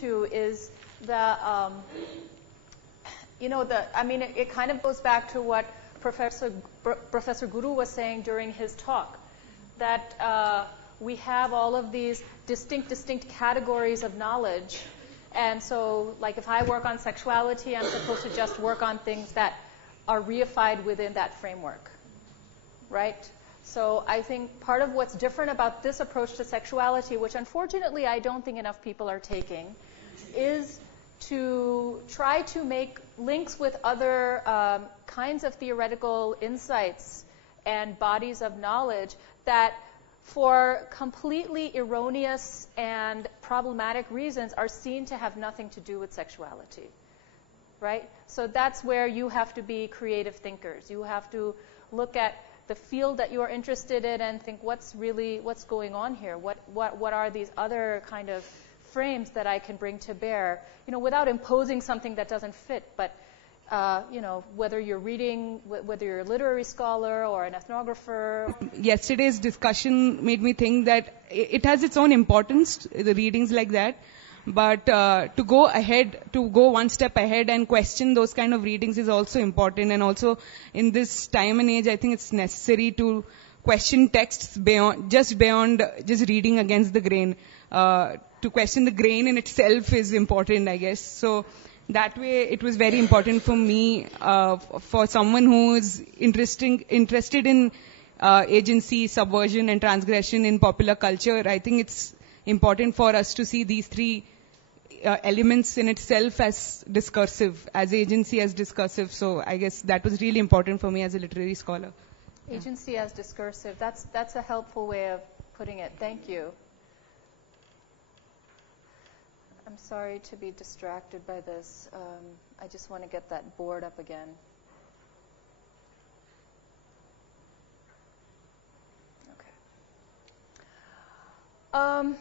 to is the, it kind of goes back to what Professor Guru was saying during his talk, that we have all of these distinct categories of knowledge. And so, like, if I work on sexuality, I'm supposed to just work on things that are reified within that framework, right? So I think part of what's different about this approach to sexuality, which unfortunately I don't think enough people are taking, is to try to make links with other kinds of theoretical insights and bodies of knowledge that, for completely erroneous and problematic reasons, are seen to have nothing to do with sexuality, right? So that's where you have to be creative thinkers. You have to look at the field that you are interested in and think, what's going on here? What are these other kind of frames that I can bring to bear, without imposing something that doesn't fit, but whether you're reading, whether you're a literary scholar or an ethnographer. Yesterday's discussion made me think that it has its own importance, the readings like that, but to go one step ahead and question those kind of readings is also important. And also in this time and age, I think it's necessary to question texts beyond just reading against the grain. To question the grain in itself is important, I guess. So that way, it was very important for me, for someone who is interested in agency, subversion, and transgression in popular culture. I think it's important for us to see these three elements in itself as discursive, as agency as discursive. So I guess that was really important for me as a literary scholar. Agency as discursive. That's a helpful way of putting it. Thank you. I'm sorry to be distracted by this. I just want to get that board up again. Okay.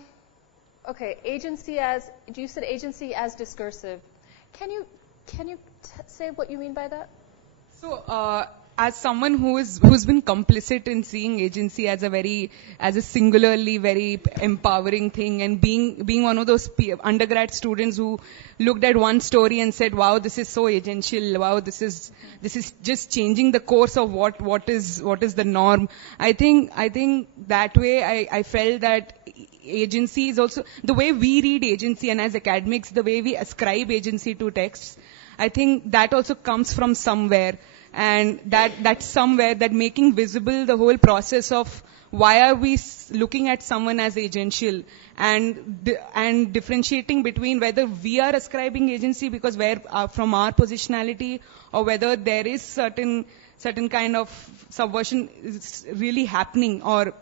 Okay. Agency as. You said agency as discursive. Can you say what you mean by that? So, as someone who's been complicit in seeing agency as a singularly very empowering thing, and being one of those undergrad students who looked at one story and said, wow, this is so agential, wow, this is just changing the course of what is the norm. I think that way I felt that agency is also the way we read agency, and as academics the way we ascribe agency to texts. I think that also comes from somewhere. And that's somewhere that making visible the whole process of why are we looking at someone as agential, and differentiating between whether we are ascribing agency because from our positionality, or whether there is certain kind of subversion is really happening, or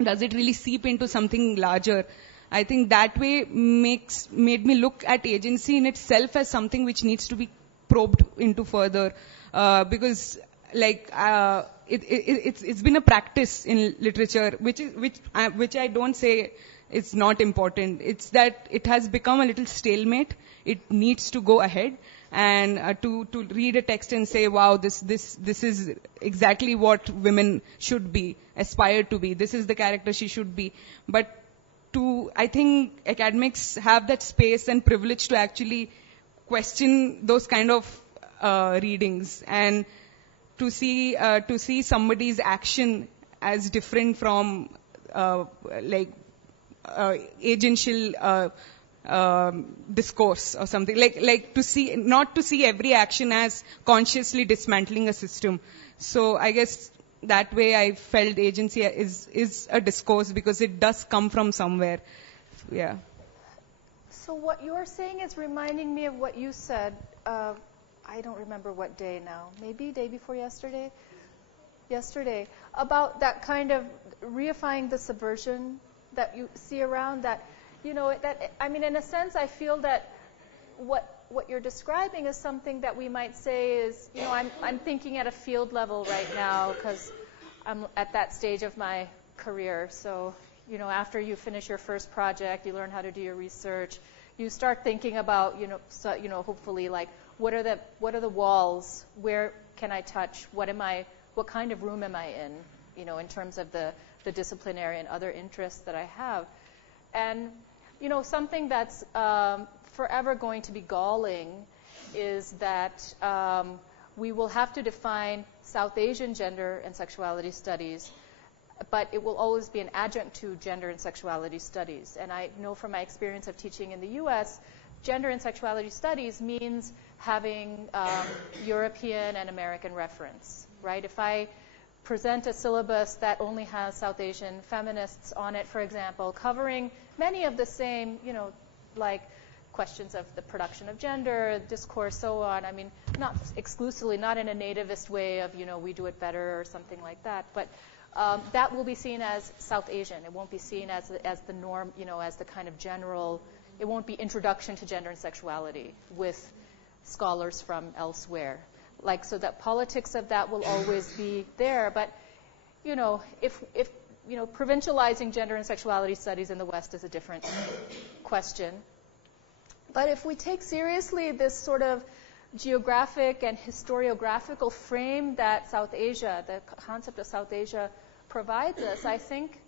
does it really seep into something larger. I think that way made me look at agency in itself as something which needs to be probed into further. Because it's been a practice in literature, which I don't say is not important. It's that it has become a little stalemate. It needs to go ahead and to read a text and say, wow, this is exactly what women should be, aspire to be. This is the character she should be. But I think academics have that space and privilege to actually question those kind of readings, and to see somebody's action as different from agential discourse or something, like not to see every action as consciously dismantling a system. So I guess that way I felt agency is a discourse because it does come from somewhere. Yeah. So what you're saying is reminding me of what you said. I don't remember what day now. Maybe day before yesterday? Yesterday. About that kind of reifying the subversion that you see around, that, in a sense, I feel that what you're describing is something that we might say is, I'm thinking at a field level right now because I'm at that stage of my career. So, after you finish your first project, you learn how to do your research, you start thinking about, hopefully, like, what are the walls? Where can I touch? What kind of room am I in? In terms of the disciplinary and other interests that I have. And, something that's forever going to be galling is that we will have to define South Asian gender and sexuality studies, but it will always be an adjunct to gender and sexuality studies. And I know from my experience of teaching in the U.S., gender and sexuality studies means having European and American reference, right? If I present a syllabus that only has South Asian feminists on it, for example, covering many of the same, like questions of the production of gender, discourse, so on. I mean, not exclusively, not in a nativist way of, we do it better or something like that, but that will be seen as South Asian. It won't be seen as the norm, as the kind of general. It won't be introduction to gender and sexuality with scholars from elsewhere. So that politics of that will always be there. But, if provincializing gender and sexuality studies in the West is a different question. But if we take seriously this sort of geographic and historiographical frame that South Asia, the concept of South Asia, provides us, I think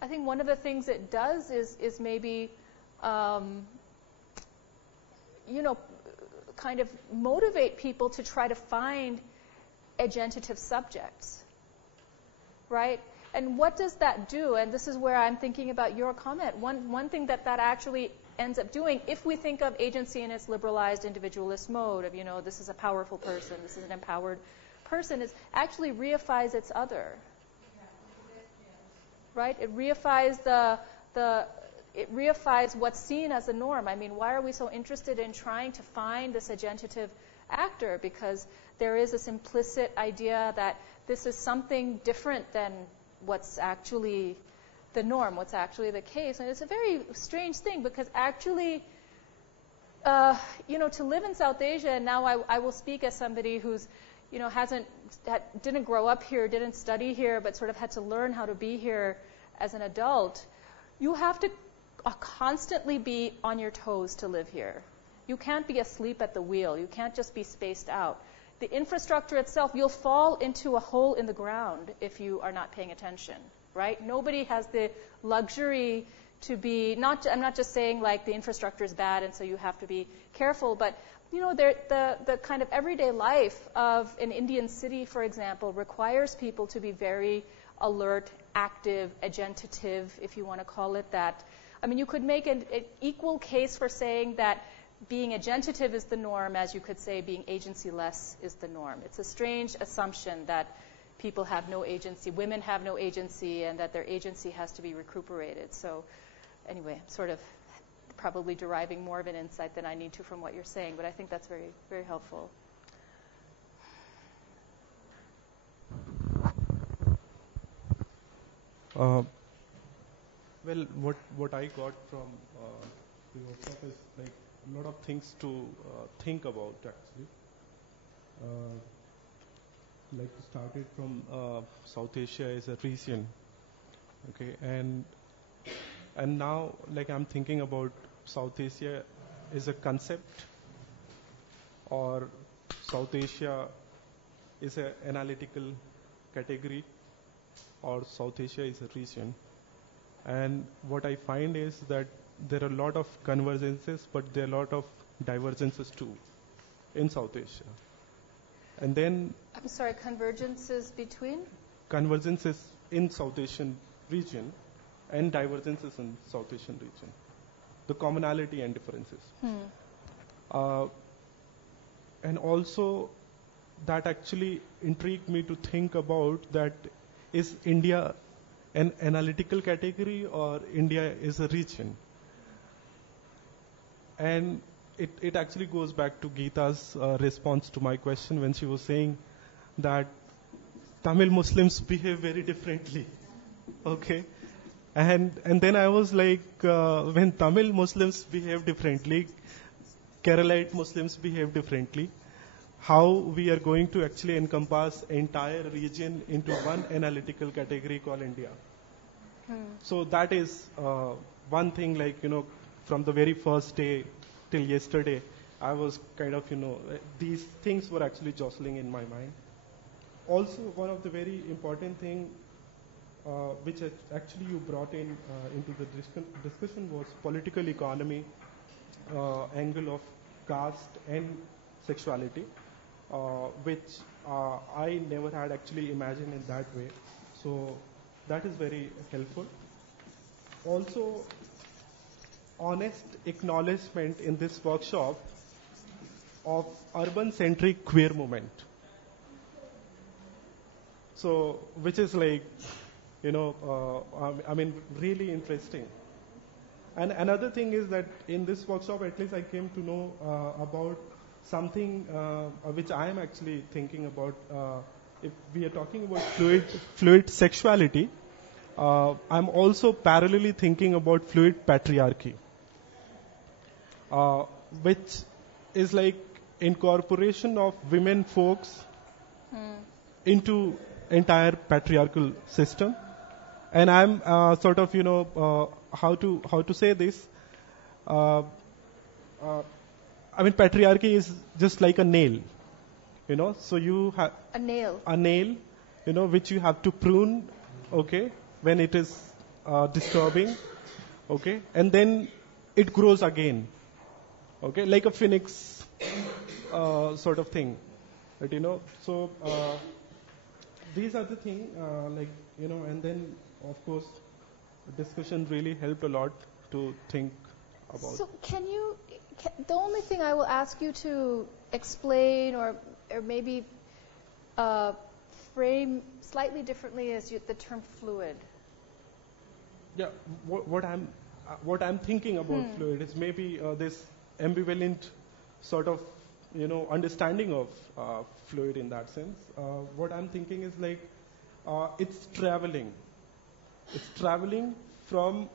one of the things it does is maybe, kind of motivate people to try to find agentative subjects, right? And what does that do? And this is where I'm thinking about your comment. One thing that actually ends up doing, if we think of agency in its liberalized individualist mode of, this is a powerful person, this is an empowered person, is actually reifies its other, right? It reifies it reifies what's seen as a norm. I mean, why are we so interested in trying to find this agentative actor? Because there is this implicit idea that this is something different than what's actually the norm, what's actually the case. And it's a very strange thing because actually, to live in South Asia, and now I will speak as somebody who's, didn't grow up here, didn't study here, but sort of had to learn how to be here as an adult. You have to constantly be on your toes to live here. You can't be asleep at the wheel. You can't just be spaced out. The infrastructure itself, you'll fall into a hole in the ground if you are not paying attention, right? Nobody has the luxury to be, I'm not just saying like the infrastructure is bad and so you have to be careful, but the kind of everyday life of an Indian city, for example, requires people to be very alert, active, agentative, if you want to call it that. I mean, you could make an equal case for saying that being agentative is the norm as you could say being agency-less is the norm. It's a strange assumption that people have no agency, women have no agency, and that their agency has to be recuperated. So anyway, sort of probably deriving more of an insight than I need to from what you're saying, but I think that's very, very helpful. Well, what I got from the workshop is like a lot of things to think about actually. Like we started from South Asia as a region, okay, and now like I'm thinking about South Asia as a concept, or South Asia is an analytical category, or South Asia is a region. And what I find is that there are a lot of convergences, but there are a lot of divergences too in South Asia. And then... I'm sorry, convergences between? Convergences in South Asian region and divergences in South Asian region. The commonality and differences. And also that actually intrigued me to think about that, is India an analytical category or India is a region? And it actually goes back to Geeta's response to my question when she was saying that Tamil Muslims behave very differently. Okay? And then I was like, when Tamil Muslims behave differently, Keralite Muslims behave differently, how we are going to actually encompass entire region into one analytical category called India. So that is one thing, like, from the very first day till yesterday, I was kind of, these things were actually jostling in my mind. Also, one of the very important thing which actually you brought in into the discussion was political economy angle of caste and sexuality, which I never had actually imagined in that way. So that is very helpful. Also, honest acknowledgement in this workshop of urban-centric queer movement. So, which is like, I mean, really interesting. And another thing is that in this workshop, at least I came to know about something which I am actually thinking about. If we are talking about fluid sexuality, I'm also parallelly thinking about fluid patriarchy, which is like incorporation of women folks into entire patriarchal system. And I'm sort of, how to say this. I mean, patriarchy is just like a nail, So you have a nail, which you have to prune, okay, when it is disturbing, okay, and then it grows again, okay, like a phoenix sort of thing, but, So these are the things, and then of course, discussion really helped a lot to think about. So the only thing I will ask you to explain or maybe frame slightly differently is the term fluid. Yeah, what I'm thinking about fluid is maybe this ambivalent sort of, understanding of fluid in that sense. What I'm thinking is like, it's traveling. It's traveling from,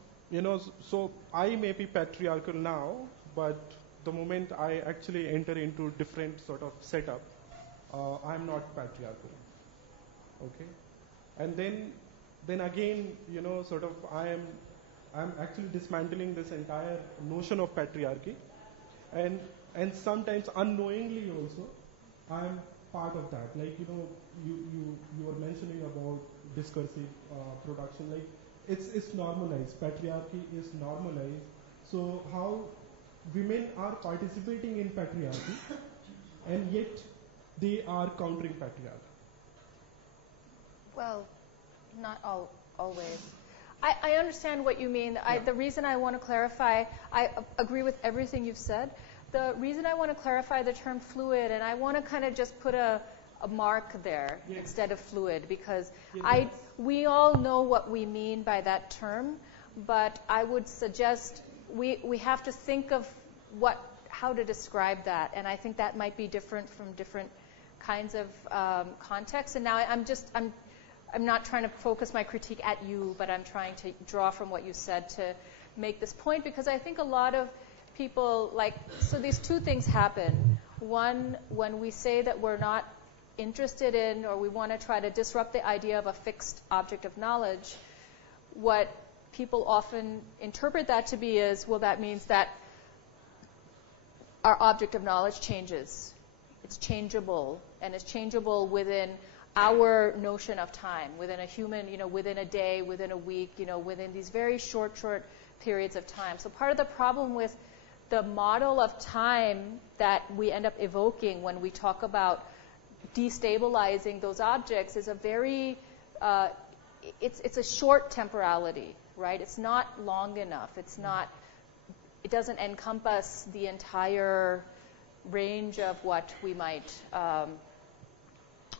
so I may be patriarchal now, but the moment I actually enter into different sort of setup, I'm not patriarchal. Okay? And then again, sort of I'm actually dismantling this entire notion of patriarchy. And sometimes unknowingly also, I'm part of that. Like, you were mentioning about discursive production. Like, it's normalized. Patriarchy is normalized. So how women are participating in patriarchy, and yet they are countering patriarchy. Well, not always. I understand what you mean. The reason I want to clarify, I agree with everything you've said. The reason I want to clarify the term fluid, and I want to kind of just put a mark there instead of fluid, because we all know what we mean by that term, but I would suggest we have to think of how to describe that, and I think that might be different from different kinds of contexts. And now I'm not trying to focus my critique at you, but I'm trying to draw from what you said to make this point, because I think a lot of people so these two things happen. One, when we say that we're not interested in, or we want to try to disrupt the idea of a fixed object of knowledge, what people often interpret that to be is, well, that means that our object of knowledge changes. It's changeable, and it's changeable within our notion of time, within a human, within a day, within a week, within these very short periods of time. So part of the problem with the model of time that we end up evoking when we talk about destabilizing those objects is a very, it's a short temporality, right? It's not long enough. It doesn't encompass the entire range of what we might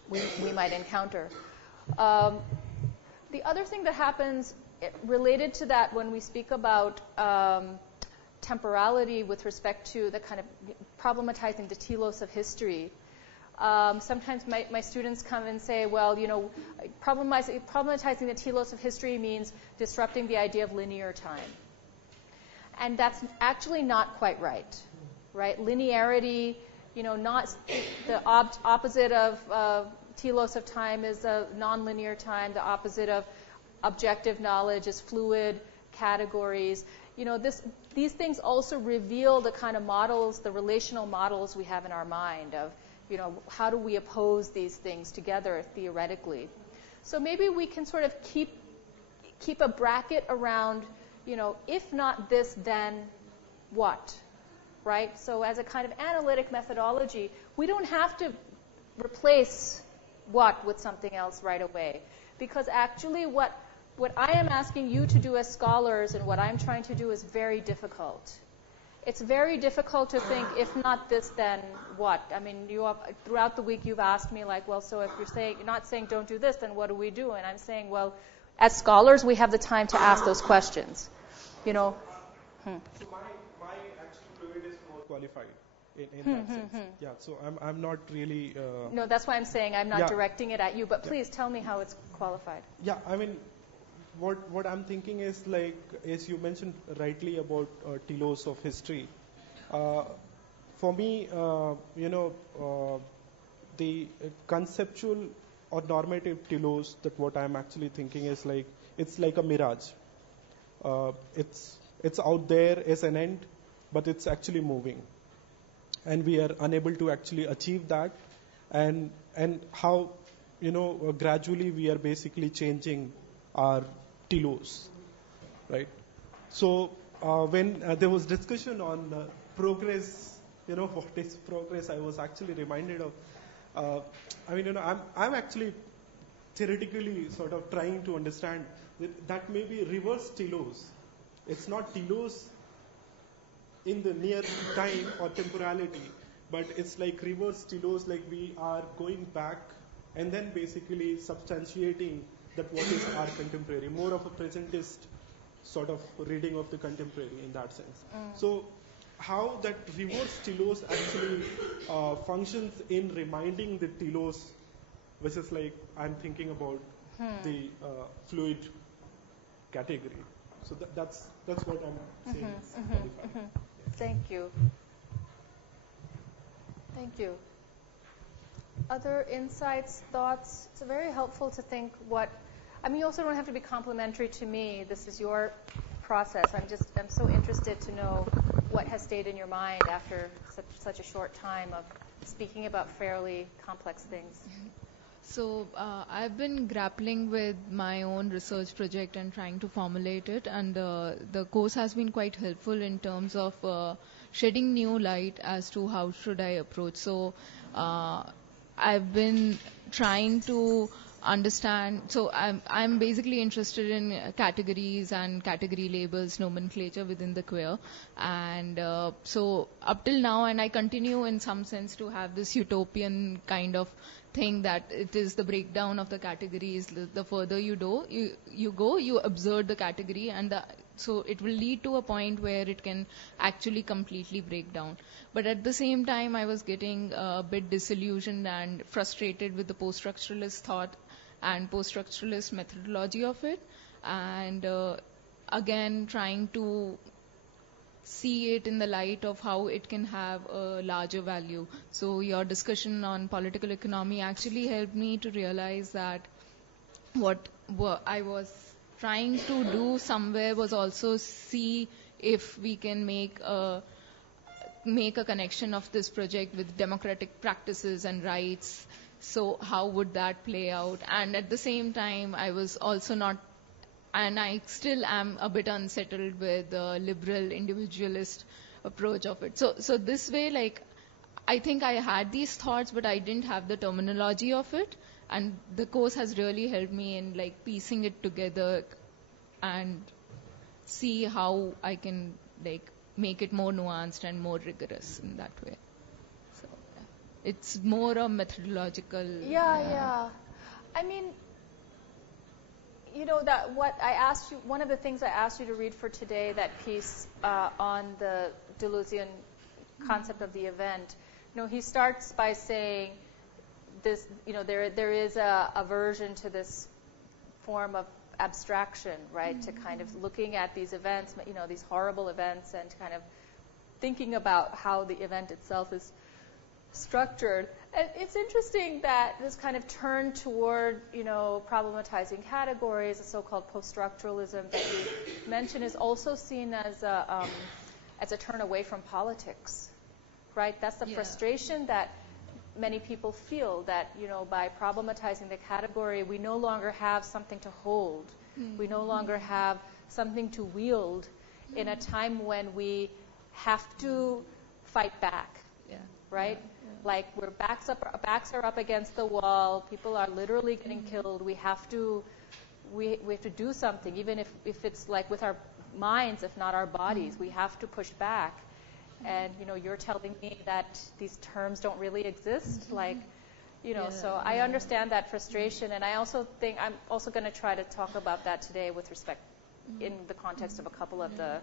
encounter. The other thing that happens related to that when we speak about temporality with respect to the kind of problematizing the telos of history, sometimes my students come and say, well, problematizing the telos of history means disrupting the idea of linear time. And that's actually not quite right? Linearity, not the opposite of telos of time is a nonlinear time. The opposite of objective knowledge is fluid categories. These things also reveal the kind of models, the relational models we have in our mind of, how do we oppose these things together theoretically. So maybe we can sort of keep a bracket around, if not this, then what? right? So as a kind of analytic methodology, we don't have to replace what with something else right away. Because actually what I am asking you to do as scholars and what I'm trying to do is very difficult. It's very difficult to think, if not this, then what? I mean, throughout the week you've asked me, like, well, so if you're not saying don't do this, then what do we do? And I'm saying, well, as scholars, we have the time to ask those questions. You know. So my actually fluid is more qualified in that sense. Yeah. So I'm not really. No, that's why I'm saying I'm not directing it at you. But please tell me how it's qualified. Yeah. I mean, what I'm thinking is, like, as you mentioned rightly about telos of history. For me, the conceptual or normative telos, that what I'm actually thinking is, like, it's like a mirage. It's out there as an end, but it's actually moving, and we are unable to actually achieve that. And how gradually we are basically changing our telos, right? So when there was discussion on progress, what is progress, I was actually reminded of. I'm actually theoretically sort of trying to understand that may be reverse telos. It's not telos in the near time or temporality, but it's like reverse telos, like we are going back and then basically substantiating that what is our contemporary, more of a presentist sort of reading of the contemporary in that sense. So how that reverse telos actually functions in reminding the telos, which is like I'm thinking about the fluid category. So that's what I'm saying. Thank you. Thank you. Other insights, thoughts? It's very helpful to think you also don't have to be complimentary to me. This is your process. I'm so interested to know what has stayed in your mind after such a short time of speaking about fairly complex things. So I've been grappling with my own research project and trying to formulate it, and the course has been quite helpful in terms of shedding new light as to how should I approach. So I've been trying to understand. So I'm basically interested in categories and category labels, nomenclature within the queer, and so up till now, and I continue in some sense to have this utopian kind of thing that it is the breakdown of the categories. The further you go, you observe the category, and so it will lead to a point where it can actually completely break down. But at the same time, I was getting a bit disillusioned and frustrated with the post-structuralist thought and post-structuralist methodology of it, and again trying to see it in the light of how it can have a larger value. So your discussion on political economy actually helped me to realize that what I was trying to do somewhere was also see if we can make a connection of this project with democratic practices and rights. So how would that play out? And at the same time, I was also not, and I still am a bit unsettled with the liberal individualist approach of it. So this way, like, I think I had these thoughts, but I didn't have the terminology of it. And the course has really helped me in, like, piecing it together and see how I can, like, make it more nuanced and more rigorous in that way. So it's more a methodological. Yeah. I mean, that what I asked you, one of the things I asked you to read for today, that piece on the Deleuzian concept of the event, he starts by saying this, there is a aversion to this form of abstraction, right? To kind of looking at these events, these horrible events, and kind of thinking about how the event itself is structured. And it's interesting that this kind of turn toward, problematizing categories, the so-called post-structuralism that you mentioned, is also seen as a turn away from politics, right? That's the frustration that many people feel, that, by problematizing the category, we no longer have something to hold. We no longer have something to wield in a time when we have to fight back, right? Like where backs are up against the wall, people are literally getting killed. We have to do something, even if it's like with our minds, if not our bodies. We have to push back. And you're telling me that these terms don't really exist, like. So I understand that frustration, and I also think I'm also going to try to talk about that today with respect in the context of a couple of the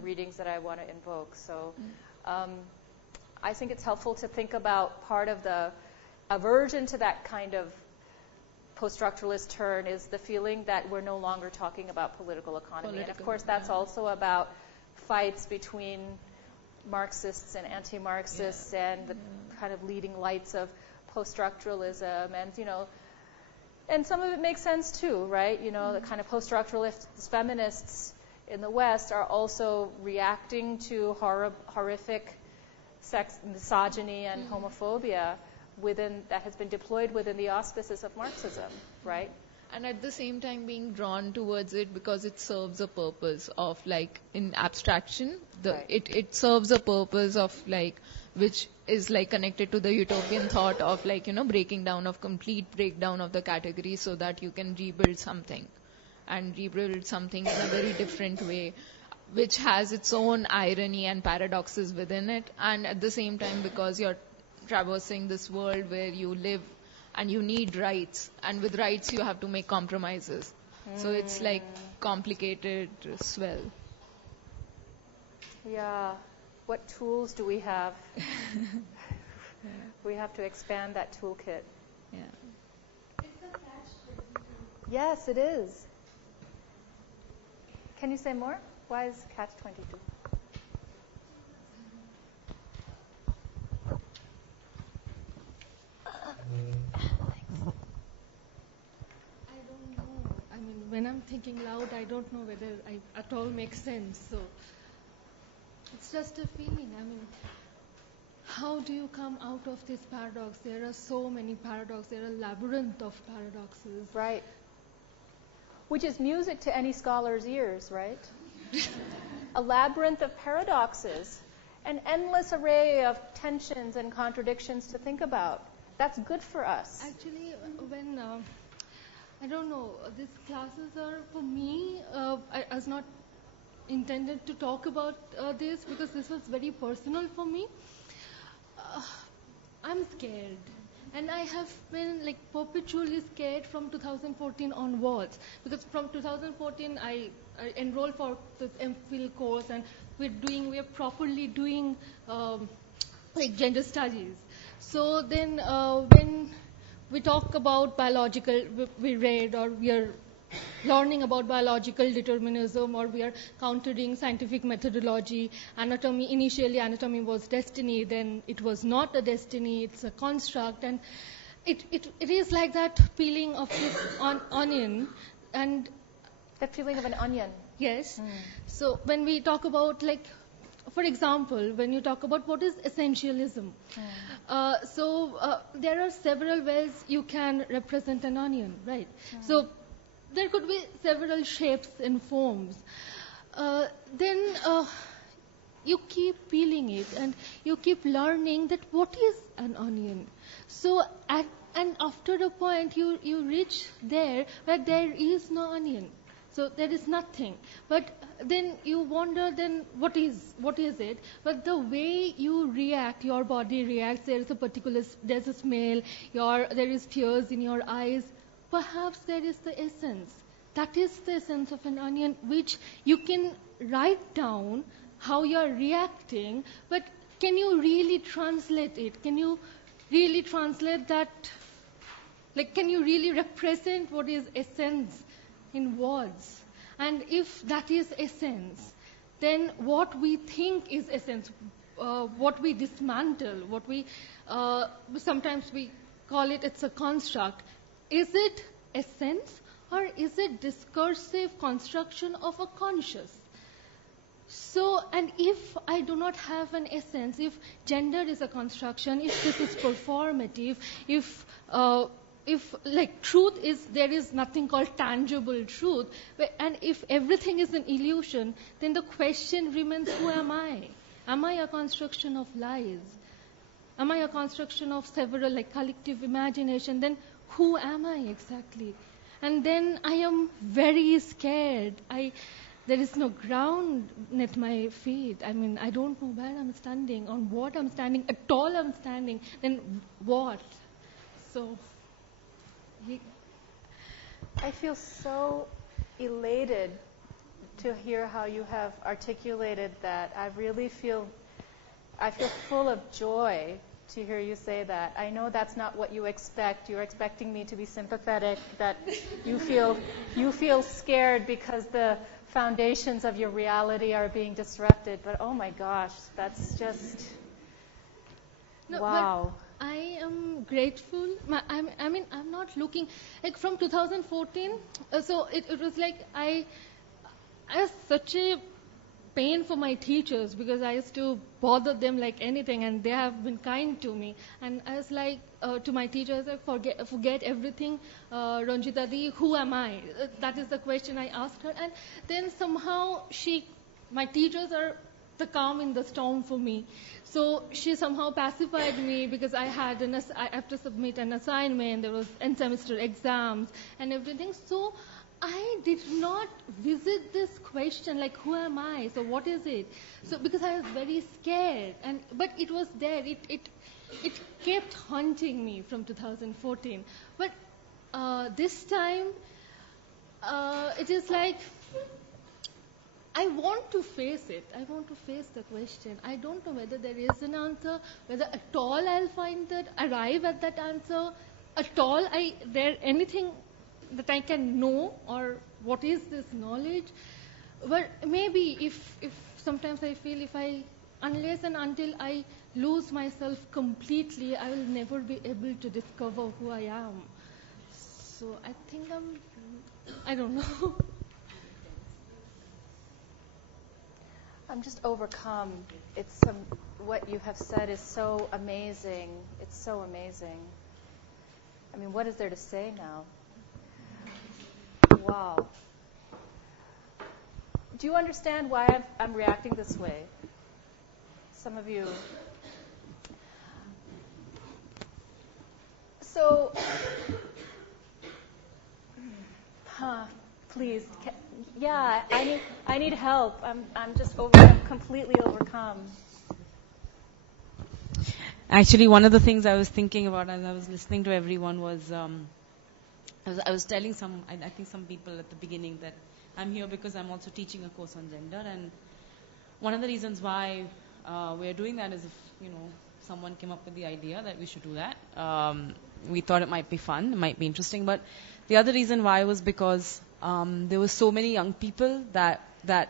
readings that I want to invoke. So I think it's helpful to think about part of the aversion to that kind of post-structuralist turn is the feeling that we're no longer talking about political economy. And of course, that's also about fights between Marxists and anti-Marxists and the kind of leading lights of post-structuralism, and some of it makes sense too, right? The kind of post-structuralist feminists in the West are also reacting to horrific sex, misogyny, and homophobia that has been deployed within the auspices of Marxism, right? And at the same time being drawn towards it because it serves a purpose of, like, in abstraction, it serves a purpose of, like, which is like connected to the utopian thought of, like, breaking down of complete breakdown of the category so that you can rebuild something in a very different way, which has its own irony and paradoxes within it. And at the same time, because you're traversing this world where you live and you need rights, and with rights you have to make compromises. So it's like complicated swell. Yeah. What tools do we have? We have to expand that toolkit. Yeah. It's a catch-22. Yes, it is. Can you say more? Why is catch-22? I don't know. I mean, when I'm thinking loud, I don't know whether I at all makes sense. So it's just a feeling. I mean, how do you come out of this paradox? There are so many paradoxes. There are a labyrinth of paradoxes. Right. Which is music to any scholar's ears, right? A labyrinth of paradoxes, an endless array of tensions and contradictions to think about. That's good for us. Actually, when I don't know, these classes are for me. I was not intended to talk about this because this was very personal for me. I'm scared, and I have been like perpetually scared from 2014 onwards, because from 2014 I enrolled for this MPhil course, and we are properly doing like gender studies. So then when we talk about biological, we read or we are learning about biological determinism, or we are countering scientific methodology. Initially anatomy was destiny, then it was not a destiny, it's a construct, and it is like that peeling of this onion. And that feeling of an onion. Yes. So when we talk about, like, for example, when you talk about what is essentialism, there are several ways you can represent an onion, right? So there could be several shapes and forms. Then you keep peeling it and you keep learning that what is an onion. So and after a point you reach there where there is no onion. So there is nothing. But then you wonder, then what is it? But the way you react, your body reacts, there's a smell, there is tears in your eyes. Perhaps there is the essence. That is the essence of an onion, which you can write down how you are reacting, but can you really translate it? Can you really translate that? Like, can you really represent what is essence in words? And if that is essence, then what we think is essence, what we dismantle, what we sometimes we call it's a construct. Is it essence, or is it discursive construction of a conscious? So, and if I do not have an essence, if gender is a construction, if this is performative, if like truth is, there is nothing called tangible truth, and if everything is an illusion, then the question remains, who am I? Am I a construction of lies? Am I a construction of several, like, collective imagination? Then who am I exactly? And then I am very scared. There is no ground at my feet. I mean, I don't know where I'm standing, on what I'm standing, at all I'm standing. Then what? So, I feel so elated to hear how you have articulated that. I feel full of joy to hear you say that. I know that's not what you expect. You're expecting me to be sympathetic, that you feel scared because the foundations of your reality are being disrupted. But oh my gosh, that's just wow. But I am grateful. I mean, I'm not looking like from 2014. So it was like I had such a pain for my teachers because I used to bother them like anything, and they have been kind to me. And I was like to my teachers, I forget everything. Ranjita Di, who am I? That is the question I asked her. And then somehow my teachers are the calm in the storm for me. So she somehow pacified me because I have to submit an assignment. There was end semester exams and everything. So I did not visit this question like, who am I? So what is it? So because I was very scared, but it was there. It kept haunting me from 2014. But this time, it is like I want to face it. I want to face the question. I don't know whether there is an answer, whether at all I'll arrive at that answer, at all there anything that I can know, or what is this knowledge. But maybe if sometimes I feel unless and until I lose myself completely, I will never be able to discover who I am. So I think I don't know. I'm just overcome. What you have said is so amazing. It's so amazing. I mean, what is there to say now? Wow. Do you understand why I'm reacting this way? Some of you. So, please. Yeah, I need help. I'm just completely overcome. Actually, one of the things I was thinking about as I was listening to everyone was, I was telling I think some people at the beginning that I'm here because I'm also teaching a course on gender, and one of the reasons why we're doing that is if, someone came up with the idea that we should do that. We thought it might be fun, it might be interesting, but the other reason why was because there were so many young people that I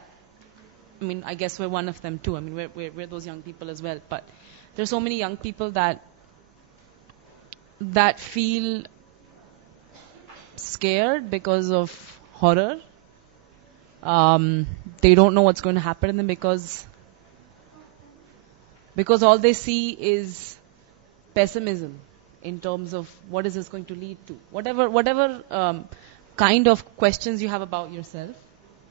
mean, I guess we're one of them too. I mean, we're those young people as well, but there's so many young people that feel scared because of horror. They don't know what's going to happen to them because all they see is pessimism in terms of what is this going to lead to. Whatever kind of questions you have about yourself.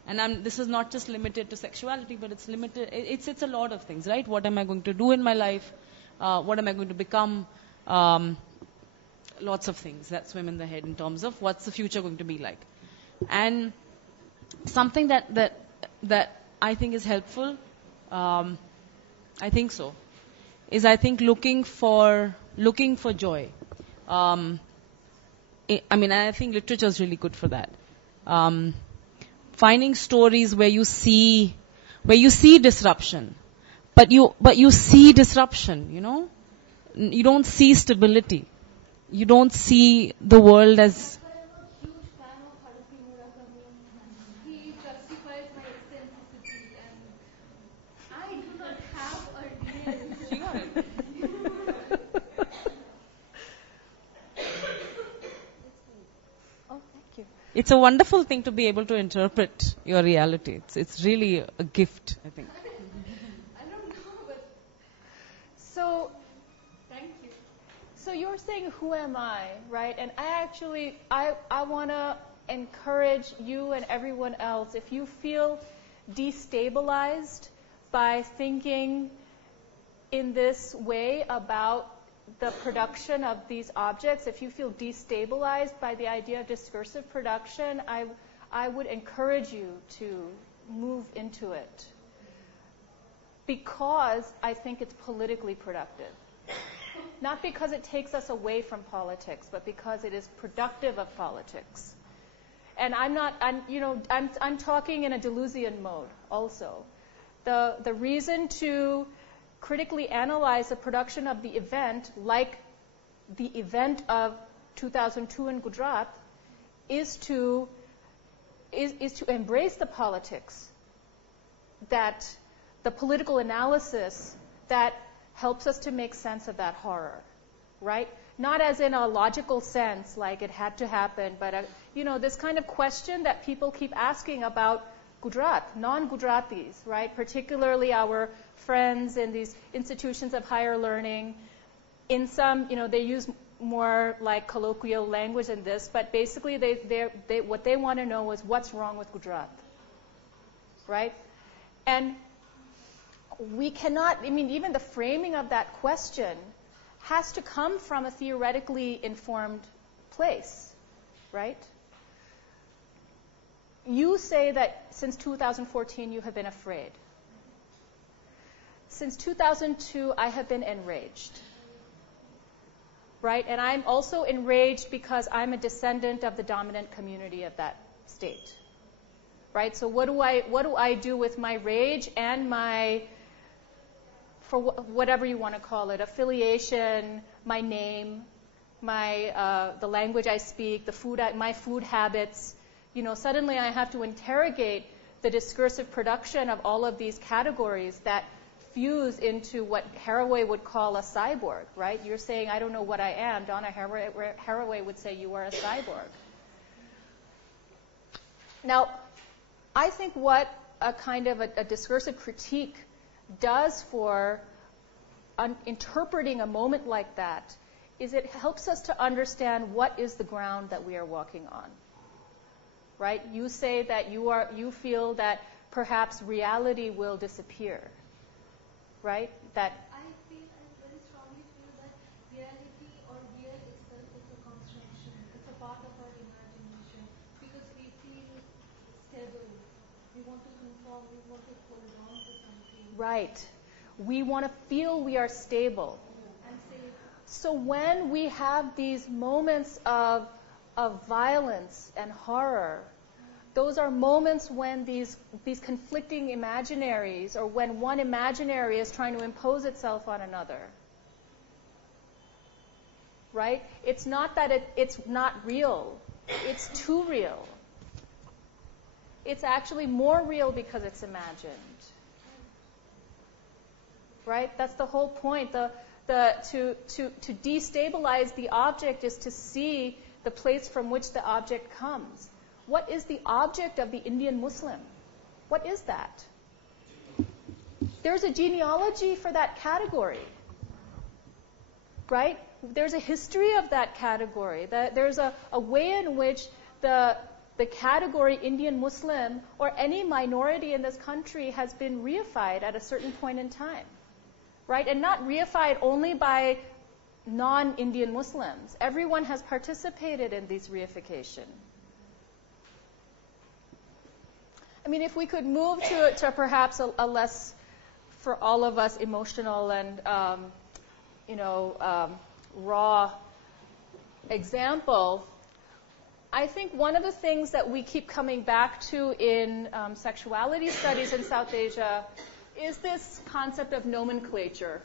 And this is not just limited to sexuality, but it's limited. It's a lot of things, right? What am I going to do in my life? What am I going to become? Lots of things that swim in the head in terms of what's the future going to be like. And something that I think is helpful, I think so, is I think looking for joy. I mean, I think literature is really good for that. Finding stories where you see disruption, but you see disruption. You don't see stability. You don't see the world as. I'm a huge fan of Haruki Murakami. He justifies my eccentricity, and I do not have a real. Oh, thank you. It's a wonderful thing to be able to interpret your reality. It's really a gift, I think. I don't know, but So. thank you. So you're saying, who am I, right? And I want to encourage you and everyone else, if you feel destabilized by thinking in this way about the production of these objects, if you feel destabilized by the idea of discursive production, I would encourage you to move into it, because I think it's politically productive. Not because it takes us away from politics, but because it is productive of politics. And I'm talking in a Deleuzian mode also. The reason to critically analyze the production of the event, like the event of 2002 in Gujarat, is to embrace the politics, that the political analysis that helps us to make sense of that horror, right? Not as in a logical sense, like it had to happen, but this kind of question that people keep asking about Gujarat, non-Gujaratis, right? Particularly our friends in these institutions of higher learning. In some, they use more like colloquial language in this, but basically what they want to know is what's wrong with Gujarat, right? And we cannot, even the framing of that question has to come from a theoretically informed place, right? You say that since 2014 you have been afraid. Since 2002 I have been enraged, right? And I'm also enraged because I'm a descendant of the dominant community of that state, right? So what do I do with my rage and my, for whatever you want to call it, affiliation, my name, my the language I speak, my food habits? Suddenly I have to interrogate the discursive production of all of these categories that fuse into what Haraway would call a cyborg, right? You're saying, I don't know what I am. Donna Haraway would say you are a cyborg. Now, I think what a kind of a discursive critique does for interpreting a moment like that is it helps us to understand what is the ground that we are walking on. Right? You say that you feel that perhaps reality will disappear. Right? That I very strongly feel that reality or real itself is a construction. It's a part of our imagination because we feel stable. We want to conform. We want to hold on to something. Right. We want to feel we are stable. And safe. So when we have these moments of violence and horror, those are moments when these conflicting imaginaries, or when one imaginary is trying to impose itself on another. Right? It's not that it's not real. It's too real. It's actually more real because it's imagined. Right? That's the whole point. To destabilize the object is to see the place from which the object comes. What is the object of the Indian Muslim? What is that? There's a genealogy for that category, right? There's a history of that category. There's a way in which the category Indian Muslim or any minority in this country has been reified at a certain point in time, right? And not reified only by non-Indian Muslims. Everyone has participated in this reification. If we could move to perhaps a less, for all of us, emotional and raw example, I think one of the things that we keep coming back to in sexuality studies in South Asia is this concept of nomenclature.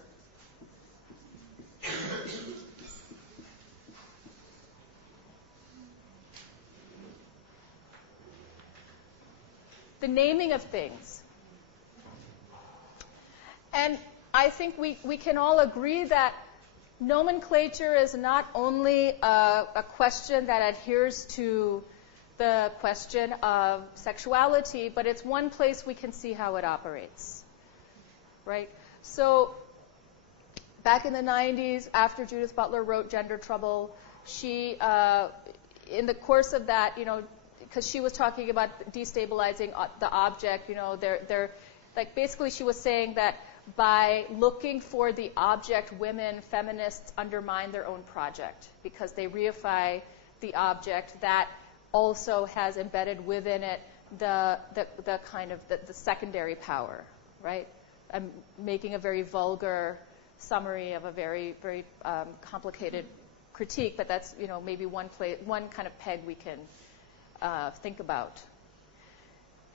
The naming of things. And I think we can all agree that nomenclature is not only a question that adheres to the question of sexuality, but it's one place we can see how it operates. Right? So, back in the 90s, after Judith Butler wrote Gender Trouble, she, in the course of that, because she was talking about destabilizing the object, Like basically she was saying that by looking for the object, women, feminists undermine their own project because they reify the object that also has embedded within it the kind of the secondary power, right? I'm making a very vulgar summary of a very, very complicated critique, but that's, you know, maybe one kind of peg we can think about.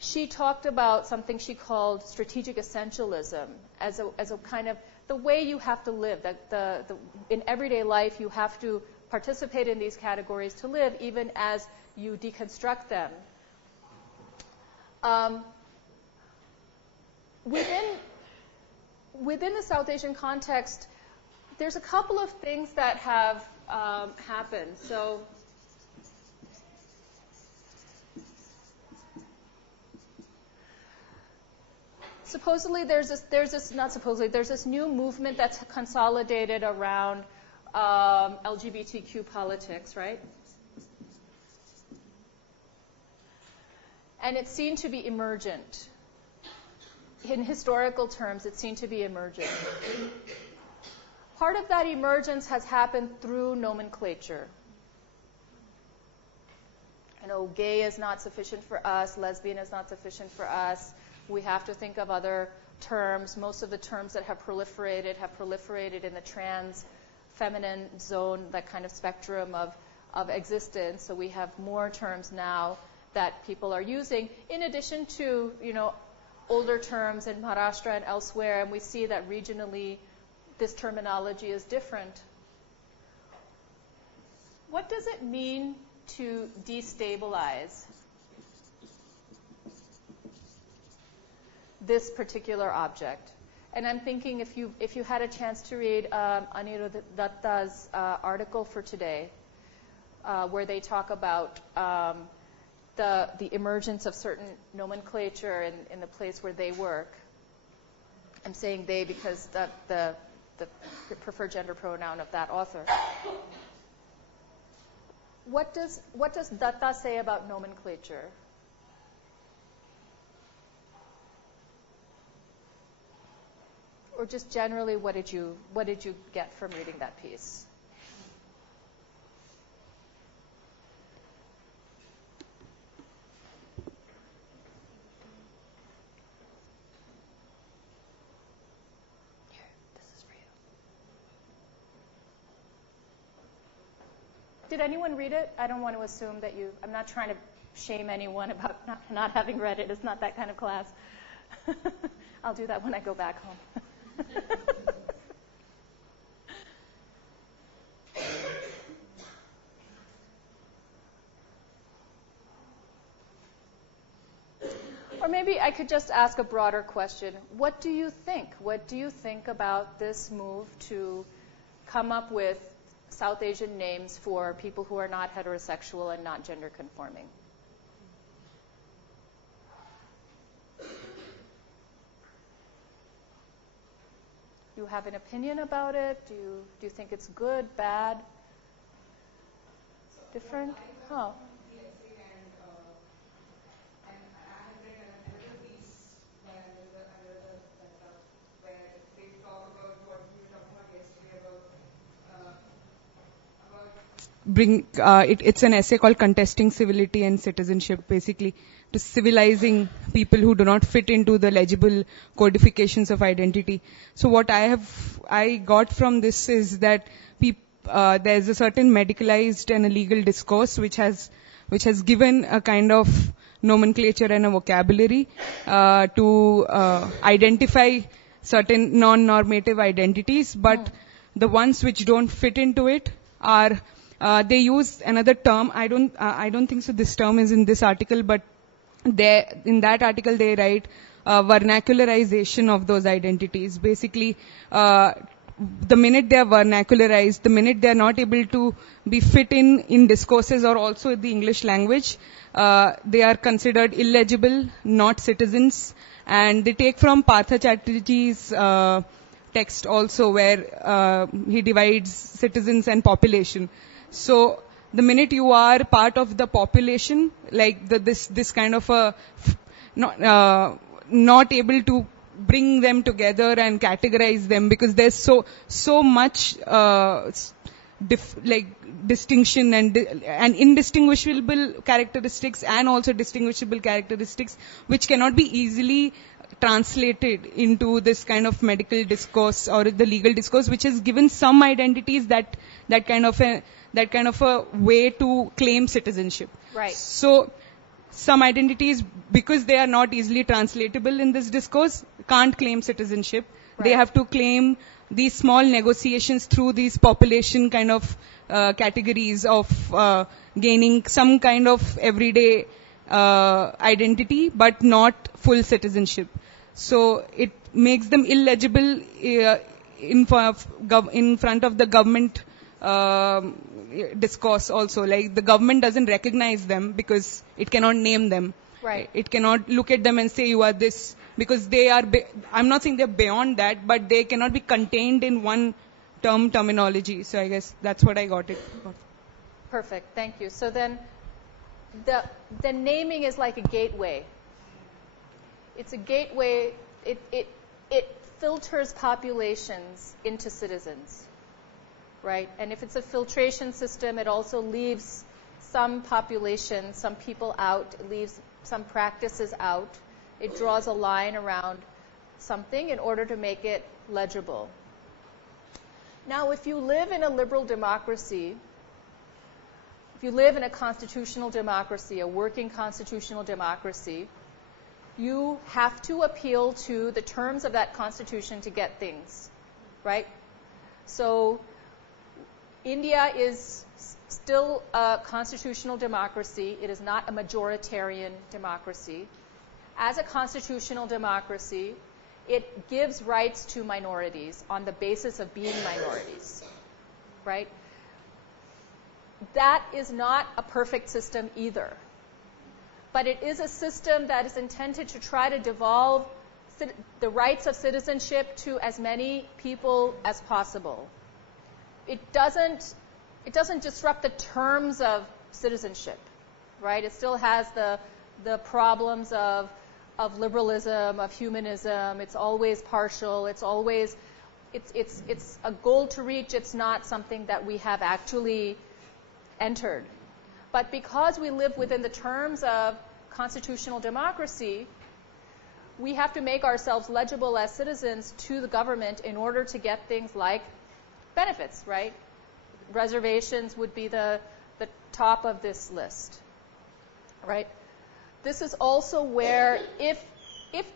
She talked about something she called strategic essentialism as a kind of the way you have to live. That in everyday life you have to participate in these categories to live, even as you deconstruct them. Within the South Asian context, there's a couple of things that have happened. So. Supposedly, there's this new movement that's consolidated around LGBTQ politics, right? And it's seen to be emergent. In historical terms, it's seen to be emergent. Part of that emergence has happened through nomenclature. You know, gay is not sufficient for us, lesbian is not sufficient for us. We have to think of other terms. Most of the terms that have proliferated in the trans feminine zone, that kind of spectrum of existence. So we have more terms now that people are using, in addition to, you know, older terms in Maharashtra and elsewhere, and we see that regionally this terminology is different. What does it mean to destabilize this particular object? And I'm thinking if you had a chance to read Aniruddha Datta's article for today, where they talk about the emergence of certain nomenclature in the place where they work. I'm saying they because the preferred gender pronoun of that author. What does Datta say about nomenclature? Or just generally, what did you get from reading that piece? Here, this is for you. Did anyone read it? I don't want to assume that you. I'm not trying to shame anyone about not having read it. It's not that kind of class. I'll do that when I go back home. Or maybe I could just ask a broader question. What do you think? What do you think about this move to come up with South Asian names for people who are not heterosexual and not gender conforming? Do you have an opinion about it? Do you think it's good, bad, different? Huh. It's an essay called Contesting Civility and Citizenship, basically to civilizing people who do not fit into the legible codifications of identity. So what I got from this is that there's a certain medicalized and a legal discourse which has given a kind of nomenclature and a vocabulary to identify certain non-normative identities, but the ones which don't fit into it are they use another term. I don't think so. This term is in this article, but in that article they write vernacularization of those identities. Basically, the minute they are vernacularized, the minute they are not able to be fit in discourses or also the English language, they are considered illegible, not citizens. And they take from Partha Chatterjee's text also, where he divides citizens and population. So the minute you are part of the population, like this kind of a not able to bring them together and categorize them, because there's so much distinction and indistinguishable characteristics and also distinguishable characteristics, which cannot be easily translated into this kind of medical discourse or the legal discourse, which has given some identities that kind of a way to claim citizenship. Right. So some identities, because they are not easily translatable in this discourse, can't claim citizenship. Right. They have to claim these small negotiations through these population kind of categories of gaining some kind of everyday identity, but not full citizenship. So it makes them illegible in front of the government discourse also. Like, the government doesn't recognize them because it cannot name them. Right. It cannot look at them and say you are this, because they are, I'm not saying they're beyond that, but they cannot be contained in one terminology. So I guess that's what I got it. Perfect. Thank you. So then the naming is like a gateway. It's a gateway. It filters populations into citizens, right? And if it's a filtration system, it also leaves some population, some people out, it leaves some practices out. It draws a line around something in order to make it legible. Now, if you live in a liberal democracy, if you live in a constitutional democracy, a working constitutional democracy, you have to appeal to the terms of that constitution to get things, right? So India is still a constitutional democracy. It is not a majoritarian democracy. As a constitutional democracy, it gives rights to minorities on the basis of being minorities, right? That is not a perfect system either. But it is a system that is intended to try to devolve the rights of citizenship to as many people as possible. It doesn't disrupt the terms of citizenship, right? It still has the problems of liberalism, of humanism. It's always partial. It's a goal to reach. It's not something that we have actually entered. But because we live within the terms of constitutional democracy, we have to make ourselves legible as citizens to the government in order to get things like benefits, right? Reservations would be the top of this list, right? This is also where if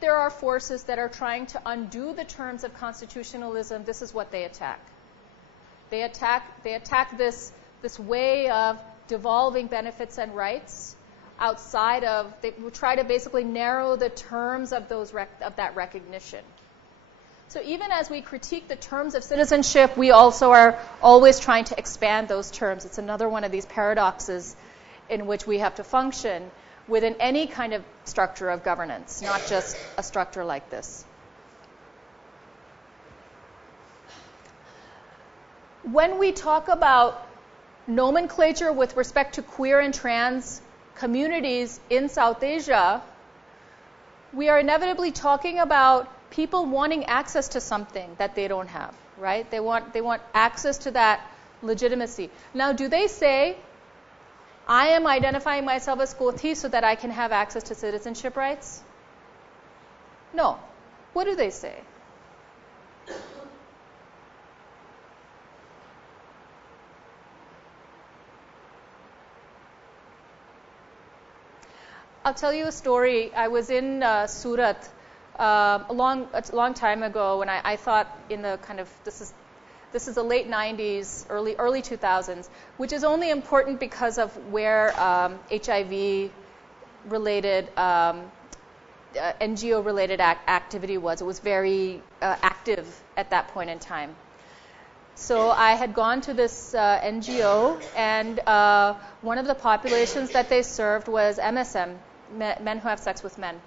there are forces that are trying to undo the terms of constitutionalism, this is what they attack. They attack this way of devolving benefits and rights outside of, they will try to basically narrow the terms of that recognition. So even as we critique the terms of citizenship, we also are always trying to expand those terms. It's another one of these paradoxes in which we have to function within any kind of structure of governance, not just a structure like this. When we talk about nomenclature with respect to queer and trans communities in South Asia, we are inevitably talking about people wanting access to something that they don't have, right? They want access to that legitimacy. Now, do they say, I am identifying myself as Kothi so that I can have access to citizenship rights? No. What do they say? I'll tell you a story. I was in Surat a long time ago when I thought in the kind of, this is the late 90s, early 2000s, which is only important because of where HIV-related, NGO-related activity was. It was very active at that point in time. So I had gone to this NGO, and one of the populations that they served was MSM, men who have sex with men.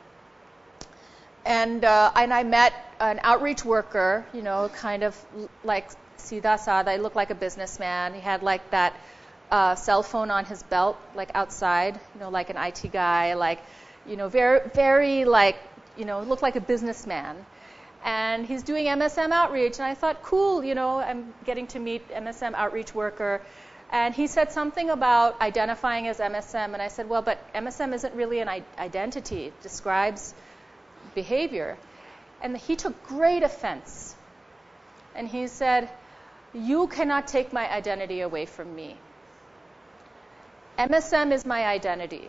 And I met an outreach worker, you know, kind of like Sida Sada. He looked like a businessman. He had like that cell phone on his belt, like outside, you know, like an IT guy, like, you know, very, very like looked like a businessman. And he's doing MSM outreach. And I thought, cool, I'm getting to meet MSM outreach worker. And he said something about identifying as MSM. And I said, well, but MSM isn't really an identity. It describes behavior. And he took great offense. And he said, you cannot take my identity away from me. MSM is my identity.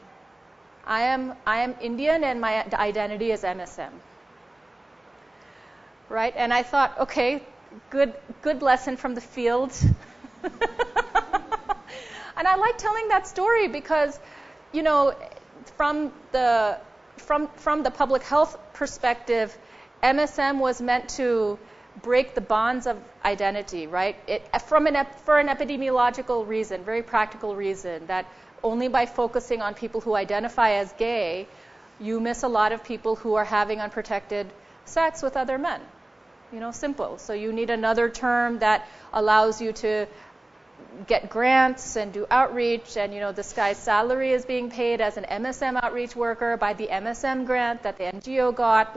I am Indian and my identity is MSM. Right? And I thought, okay, good lesson from the field. And I like telling that story because, from the public health perspective, MSM was meant to break the bonds of identity, right? For an epidemiological reason, very practical reason, that only by focusing on people who identify as gay, you miss a lot of people who are having unprotected sex with other men. Simple. So you need another term that allows you to get grants and do outreach, and this guy's salary is being paid as an MSM outreach worker by the MSM grant that the NGO got.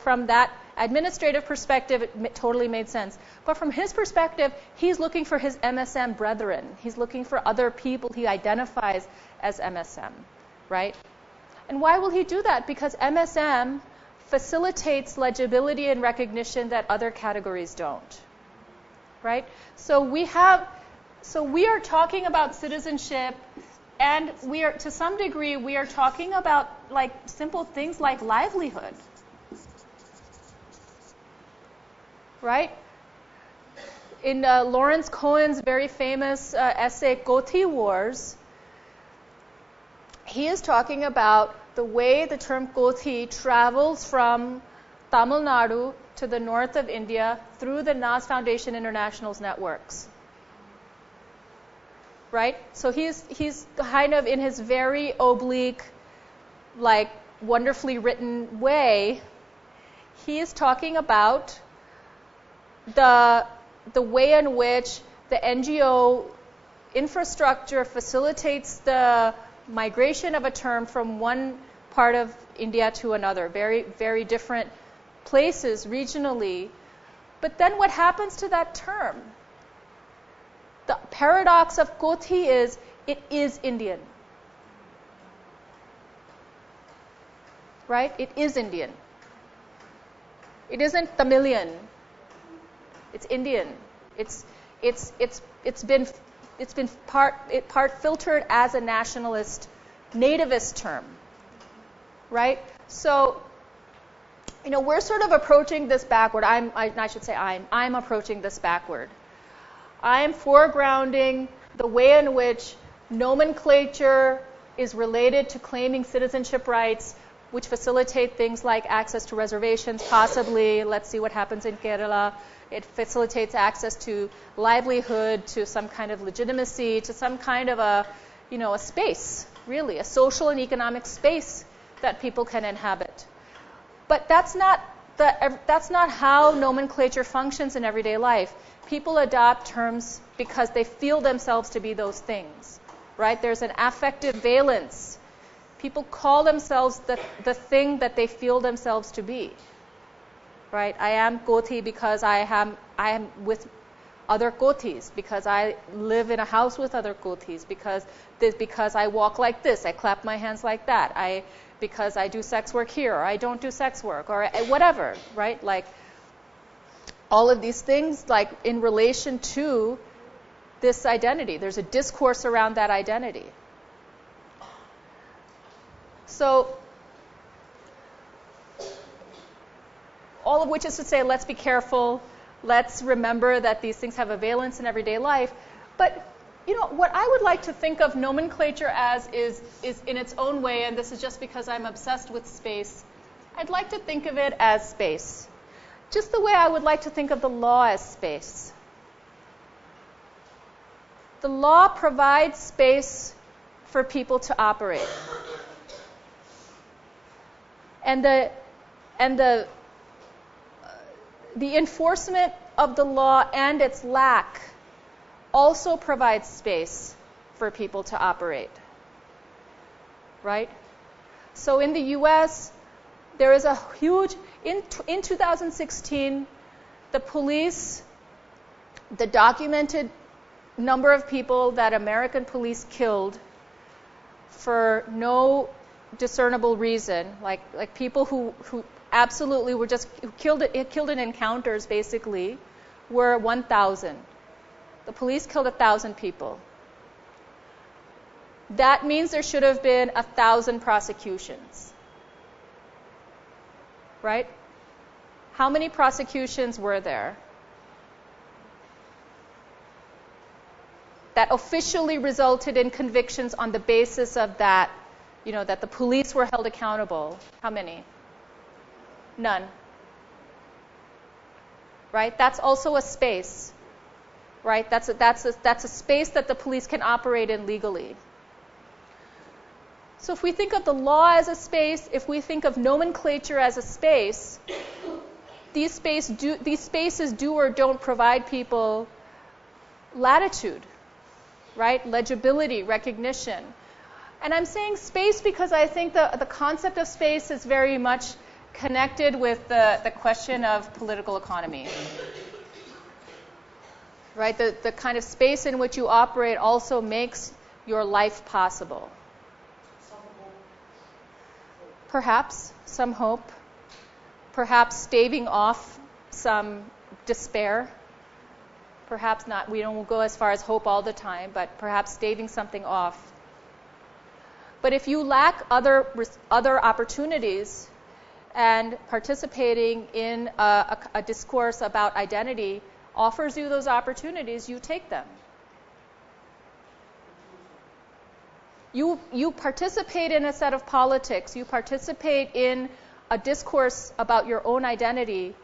From that administrative perspective, it totally made sense. But from his perspective, he's looking for his MSM brethren. He's looking for other people he identifies as MSM, right? And why will he do that? Because MSM facilitates legibility and recognition that other categories don't, right? So we are talking about citizenship, and to some degree, we are talking about simple things like livelihood, right? In Lawrence Cohen's very famous essay, Kothi Wars, he is talking about the way the term Kothi travels from Tamil Nadu to the north of India through the Nas Foundation International's networks. Right? So he's kind of in his very oblique, wonderfully written way, he is talking about the way in which the NGO infrastructure facilitates the migration of a term from one part of India to another, very, very different places regionally. But then what happens to that term? The paradox of Kothi is it is Indian. Right? It is Indian. It isn't Tamilian. It's Indian. It's been part filtered as a nationalist, nativist term. Right? So, we're sort of approaching this backward. I'm approaching this backward. I'm foregrounding the way in which nomenclature is related to claiming citizenship rights, which facilitate things like access to reservations, possibly. Let's see what happens in Kerala. It facilitates access to livelihood, to some kind of legitimacy, to some kind of a space, really, a social and economic space that people can inhabit. But that's not how nomenclature functions in everyday life. People adopt terms because they feel themselves to be those things, right? There's an affective valence. People call themselves the thing that they feel themselves to be, right? I am Kothi because I am with other Kothis, because I live in a house with other Kothis, because I walk like this, I clap my hands like that, because I do sex work here, or I don't do sex work, or whatever, right? All of these things, in relation to this identity. There's a discourse around that identity. So, all of which is to say, let's be careful. Let's remember that these things have a valence in everyday life. But, what I would like to think of nomenclature as is in its own way, and this is just because I'm obsessed with space, I'd like to think of it as space. Just the way I would like to think of the law as space. The law provides space for people to operate. And the enforcement of the law and its lack also provides space for people to operate. Right? So in the U.S., There is a huge, in 2016, the police, the documented number of people that American police killed for no discernible reason, like people who absolutely were just killed in encounters, basically, were 1,000. The police killed 1,000 people. That means there should have been 1,000 prosecutions. Right? How many prosecutions were there that officially resulted in convictions on the basis of that, that the police were held accountable? How many? None. Right? That's also a space. Right? That's a space that the police can operate in legally. So if we think of the law as a space, if we think of nomenclature as a space, these spaces do or don't provide people latitude, right? Legibility, recognition. And I'm saying space because I think the concept of space is very much connected with the question of political economy. Right? The kind of space in which you operate also makes your life possible. Perhaps some hope, perhaps staving off some despair, perhaps not, we don't go as far as hope all the time, but perhaps staving something off. But if you lack other opportunities and participating in a discourse about identity offers you those opportunities, you take them. You participate in a set of politics. You participate in a discourse about your own identity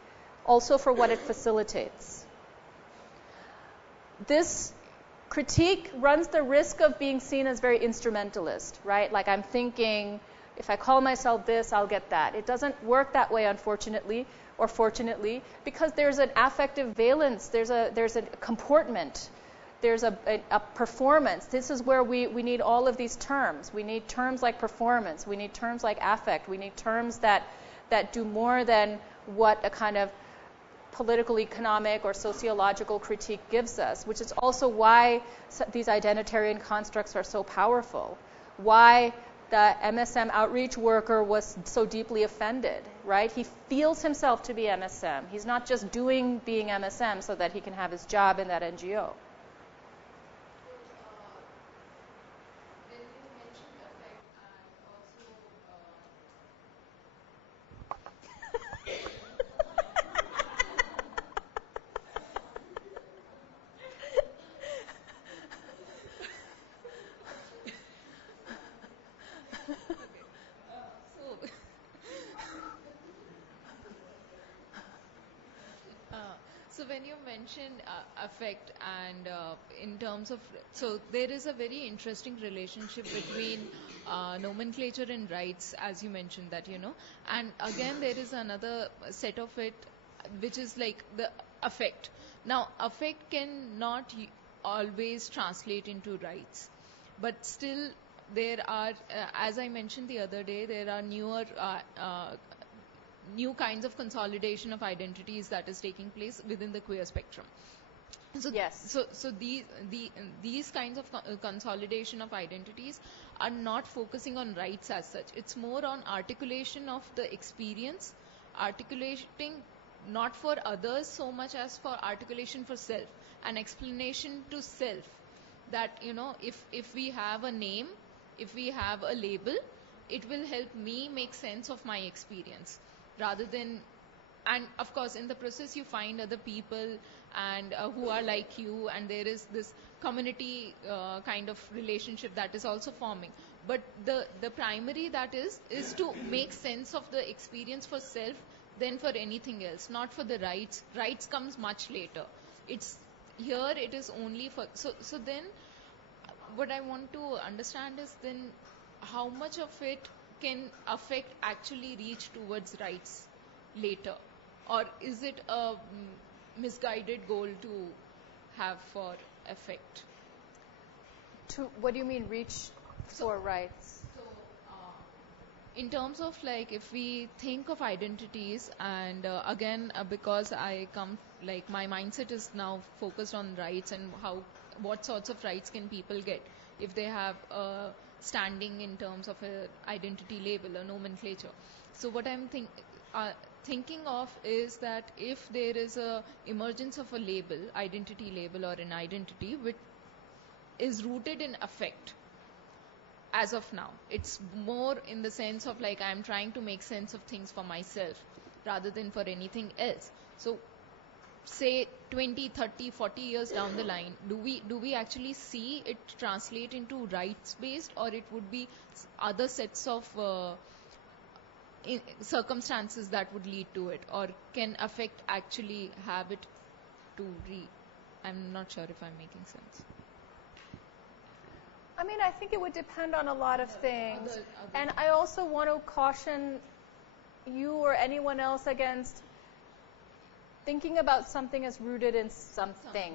also for what it facilitates. This critique runs the risk of being seen as very instrumentalist, right? Like I'm thinking, if I call myself this, I'll get that. It doesn't work that way, unfortunately, or fortunately, because there's an affective valence, there's a comportment. There's a performance. This is where we need all of these terms. We need terms like performance. We need terms like affect. We need terms that do more than what a kind of political, economic, or sociological critique gives us, which is also why these identitarian constructs are so powerful. Why the MSM outreach worker was so deeply offended, right? He feels himself to be MSM. He's not just being MSM so that he can have his job in that NGO. So when you mentioned affect and in terms of, so there is a very interesting relationship between nomenclature and rights, as you mentioned that, and again there is another set of it, which is like the affect. Now, affect cannot always translate into rights, but still there are, as I mentioned the other day, there are new kinds of consolidation of identities that is taking place within the queer spectrum. So, yes. So these kinds of consolidation of identities are not focusing on rights as such. It's more on articulation of the experience, articulating not for others so much as for articulation for self, an explanation to self that, if we have a name, if we have a label, it will help me make sense of my experience. Rather than, and of course in the process you find other people and who are like you, and there is this community kind of relationship that is also forming. But the primary that is to make sense of the experience for self than for anything else, not for the rights. Rights comes much later. It's here it is only for, so then what I want to understand is then how much of it can affect actually reach towards rights later, or is it a misguided goal to have for effect? What do you mean reach for rights? So in terms of like if we think of identities and again because I come like my mindset is now focused on rights and what sorts of rights can people get if they have a standing in terms of a identity label, a nomenclature. So what I'm thinking of is that if there is a emergence of a label, identity label or an identity which is rooted in affect. As of now, it's more in the sense of like I'm trying to make sense of things for myself rather than for anything else. So say 20, 30, 40 years down the line, do we actually see it translate into rights based, or it would be other sets of circumstances that would lead to it, or can affect actually have it to I'm not sure if I'm making sense. I mean, I think it would depend on a lot of things. And I also want to caution you or anyone else against thinking about something as rooted in something.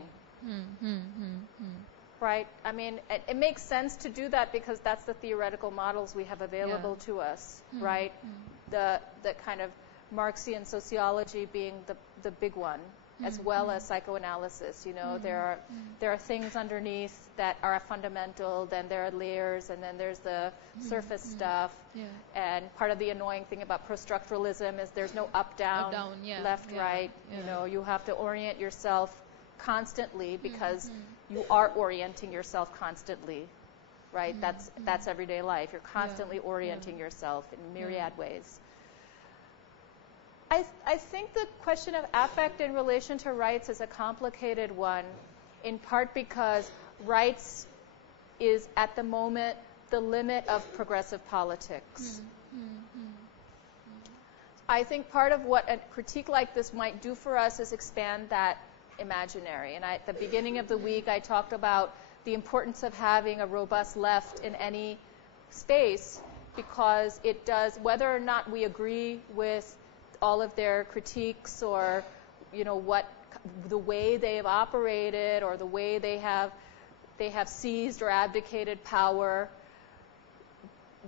Right? I mean, it makes sense to do that because that's the theoretical models we have available to us, right? The kind of Marxian sociology being the big one, as well as psychoanalysis. You know, there are things underneath that are fundamental, then there are layers, and then there's the surface stuff. And part of the annoying thing about post-structuralism is there's no up, down, left, right. You know, you have to orient yourself constantly because you are orienting yourself constantly, right? That's everyday life. You're constantly orienting yourself in myriad ways. I think the question of affect in relation to rights is a complicated one, in part because rights is at the moment the limit of progressive politics. I think part of what a critique like this might do for us is expand that imaginary. And at the beginning of the week, I talked about the importance of having a robust left in any space because it does, whether or not we agree with all of their critiques or, you know, what the way they have operated or the way they have seized or abdicated power,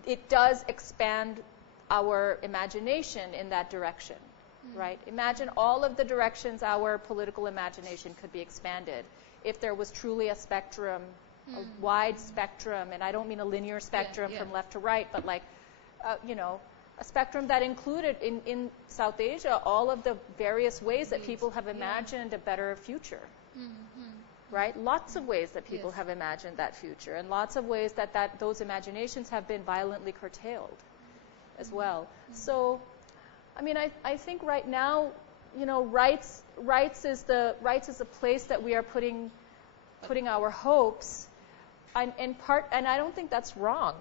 it does expand our imagination in that direction, right? Imagine all of the directions our political imagination could be expanded if there was truly a spectrum, a wide spectrum, and I don't mean a linear spectrum from left to right, but like, you know, a spectrum that included in South Asia all of the various ways that people have imagined a better future, right? Lots of ways that people have imagined that future, and lots of ways that those imaginations have been violently curtailed as well. So, I mean, I think right now, you know, rights is the place that we are putting our hopes, and in part, and I don't think that's wrong,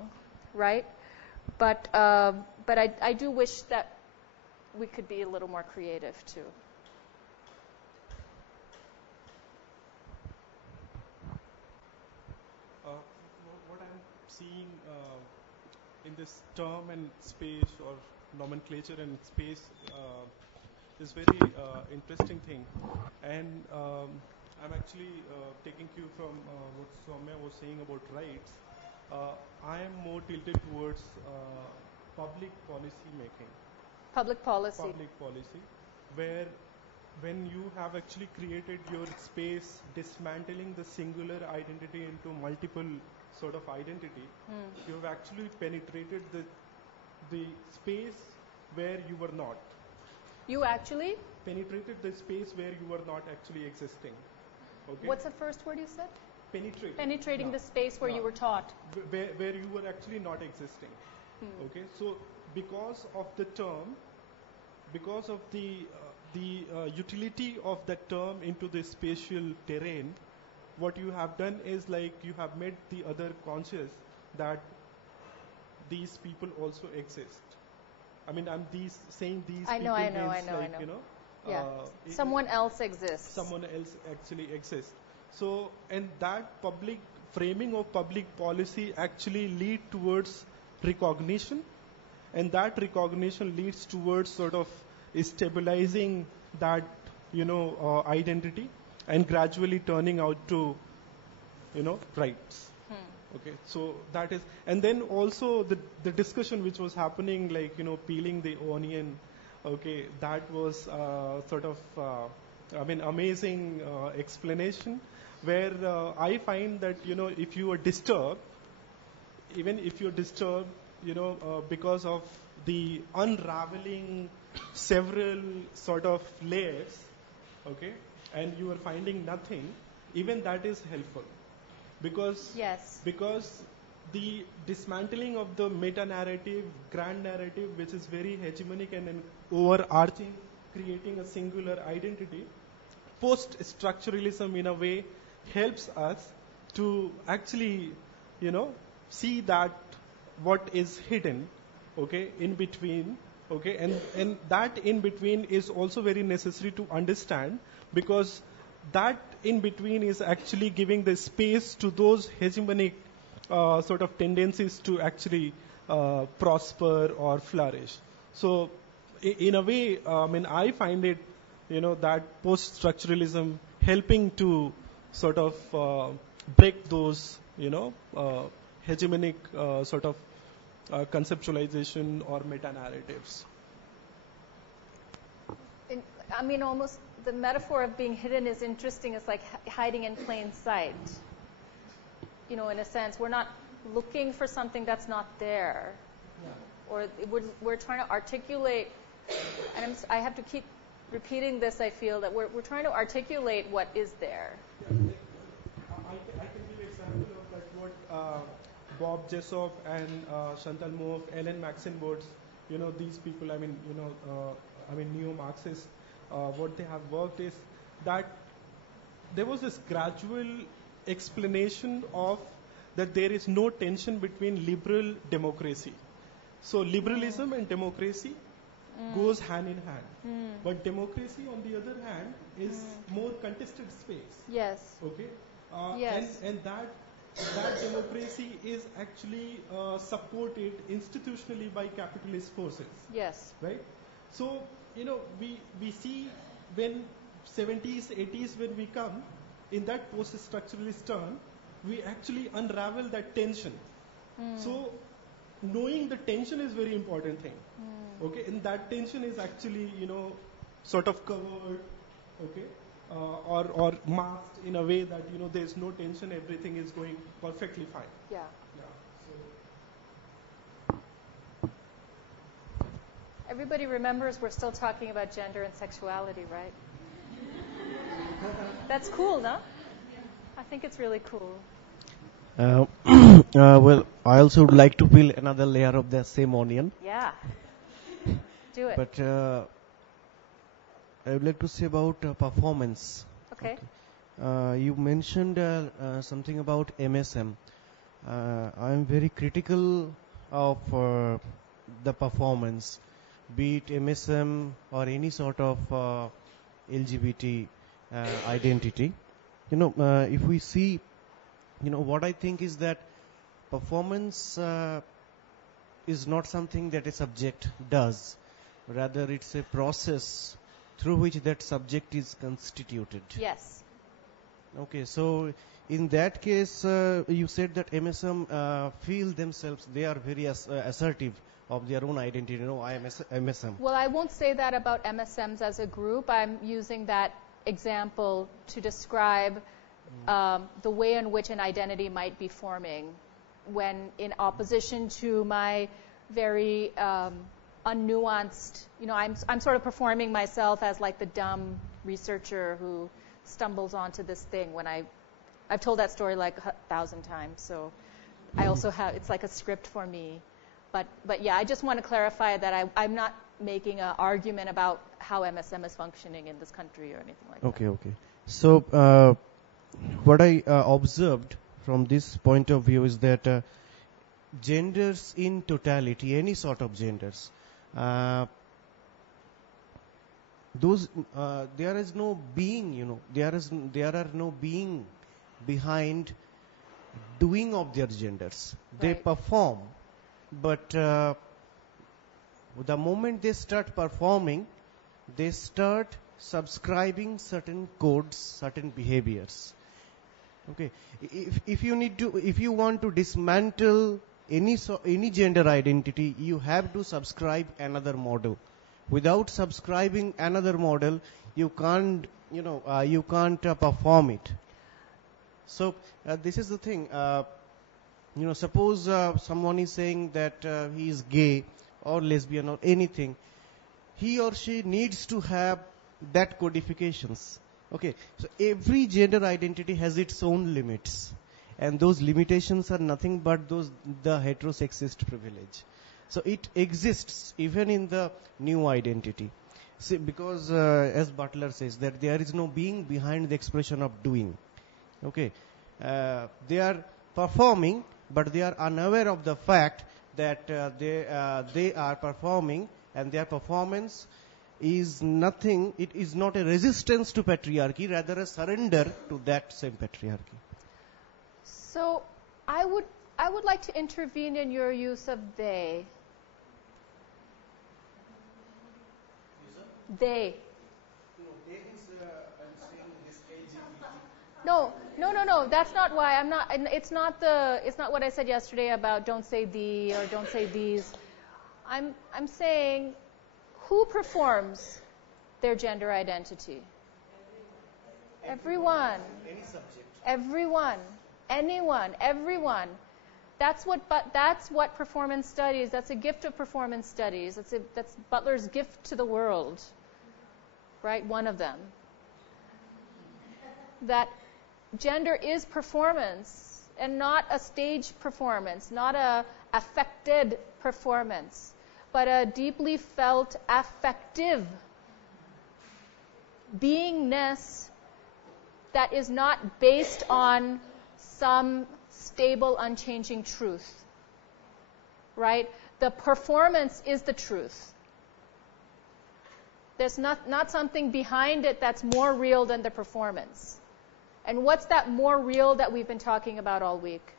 right? But I do wish that we could be a little more creative too. What I'm seeing in this term and space or nomenclature and space is very interesting thing, and I'm actually taking cue from what Soumya was saying about rights. I am more tilted towards public policy making. Public policy. Public policy, where when you have actually created your space, dismantling the singular identity into multiple sort of identity, you have actually penetrated the space where you were not. You actually? Penetrated the space where you were not actually existing. Okay? What's the first word you said? Penetrating the space where you were taught. Where you were actually not existing. Okay, so because of the term, because of the utility of that term into the spatial terrain, what you have done is like you have made the other conscious that these people also exist. I mean, I'm saying these I know. you know. Yeah. Someone else exists. Someone else actually exists. So, and that public framing of public policy actually lead towards recognition, and that recognition leads towards sort of stabilizing that, you know, identity and gradually turning out to, you know, rights. Okay, so that is, and then also the discussion which was happening, like, peeling the onion. Okay, that was sort of, amazing explanation, where I find that, if you are disturbed, even if you're disturbed, because of the unraveling several sort of layers, okay, and you are finding nothing, even that is helpful. Because the dismantling of the meta-narrative, grand narrative, which is very hegemonic and an overarching, creating a singular identity, post-structuralism in a way helps us to actually, see that what is hidden, okay, in between, okay, and that in between is also very necessary to understand, because that in between is actually giving the space to those hegemonic sort of tendencies to actually prosper or flourish. So, in a way, I find it, that post-structuralism helping to sort of break those, hegemonic sort of conceptualization or meta-narratives. Almost the metaphor of being hidden is interesting. It's like hiding in plain sight. In a sense, we're not looking for something that's not there. Yeah. Or we're trying to articulate, and I have to keep repeating this, I feel, that we're trying to articulate what is there. Yeah. I can give an example of that, what Bob Jessoff and Chantal Mouffe, Ellen Maxine-Woods, these people, neo-Marxists, what they have worked is that there was this gradual explanation of that there is no tension between liberal democracy. So liberalism and democracy goes hand in hand. But democracy, on the other hand, is more contested space. Yes. Okay. Yes. And that democracy is actually supported institutionally by capitalist forces. Yes. Right. So we see when 70s, 80s, when we come in that post-structuralist turn, we actually unravel that tension. So knowing the tension is very important thing. Okay, and that tension is actually, sort of covered, okay, or masked in a way that, there's no tension, everything is going perfectly fine. Yeah. So everybody remembers we're still talking about gender and sexuality, right? That's cool, no? I think it's really cool. Well, I also would like to peel another layer of the same onion. Yeah. Do it. But I would like to say about performance. Okay. You mentioned something about MSM. I am very critical of the performance, be it MSM or any sort of LGBT identity. If we see, what I think is that performance is not something that a subject does. Rather, it's a process through which that subject is constituted. Yes. Okay, so in that case, you said that MSM feel themselves, they are very assertive of their own identity. I am MSM. Well, I won't say that about MSMs as a group. I'm using that example to describe the way in which an identity might be forming when in opposition to my very unnuanced, I'm sort of performing myself as like the dumb researcher who stumbles onto this thing when I've told that story like 1,000 times, so I also have, it's like a script for me. But yeah, I just want to clarify that I'm not making an argument about how MSM is functioning in this country or anything like that. Okay. So what I observed from this point of view is that genders in totality, any sort of genders, there is no being, there are no being behind doing of their genders. They perform, but the moment they start performing, they start subscribing certain codes, certain behaviors. Okay, if you want to dismantle any gender identity, you have to subscribe another model. Without subscribing another model, you can't perform it. So this is the thing. Suppose someone is saying that he is gay or lesbian or anything, he or she needs to have that codifications. Okay, so every gender identity has its own limits, and those limitations are nothing but the heterosexist privilege. So it exists even in the new identity. See, because as Butler says that there is no being behind the expression of doing. Okay, they are performing, but they are unaware of the fact that they are performing, and their performance is nothing. It is not a resistance to patriarchy, rather a surrender to that same patriarchy. So I would like to intervene in your use of they. They. No. That's not why. I'm not. It's not what I said yesterday about don't say thee or don't say these. I'm saying who performs their gender identity? Everyone. Any subject. Everyone. Anyone. Everyone. That's what performance studies. That's a gift of performance studies. That's Butler's gift to the world. Right? One of them. That gender is performance, and not a staged performance, not a affected performance, but a deeply felt affective beingness that is not based on some stable, unchanging truth. Right? The performance is the truth. There's not something behind it that's more real than the performance. And what's that more real that we've been talking about all week?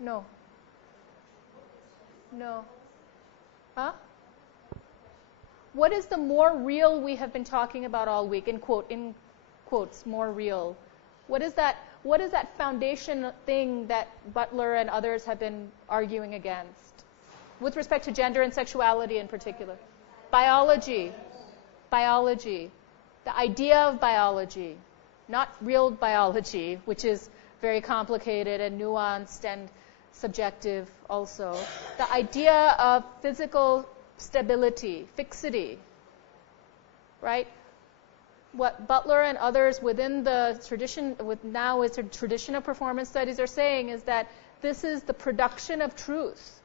No. Huh? What is the more real we have been talking about all week? In quotes, more real. What is that foundation thing that Butler and others have been arguing against with respect to gender and sexuality in particular? Biology. The idea of biology, not real biology, which is very complicated and nuanced and subjective also. The idea of physical stability, fixity, right? What Butler and others within the tradition, now is a tradition of performance studies, are saying is that this is the production of truth.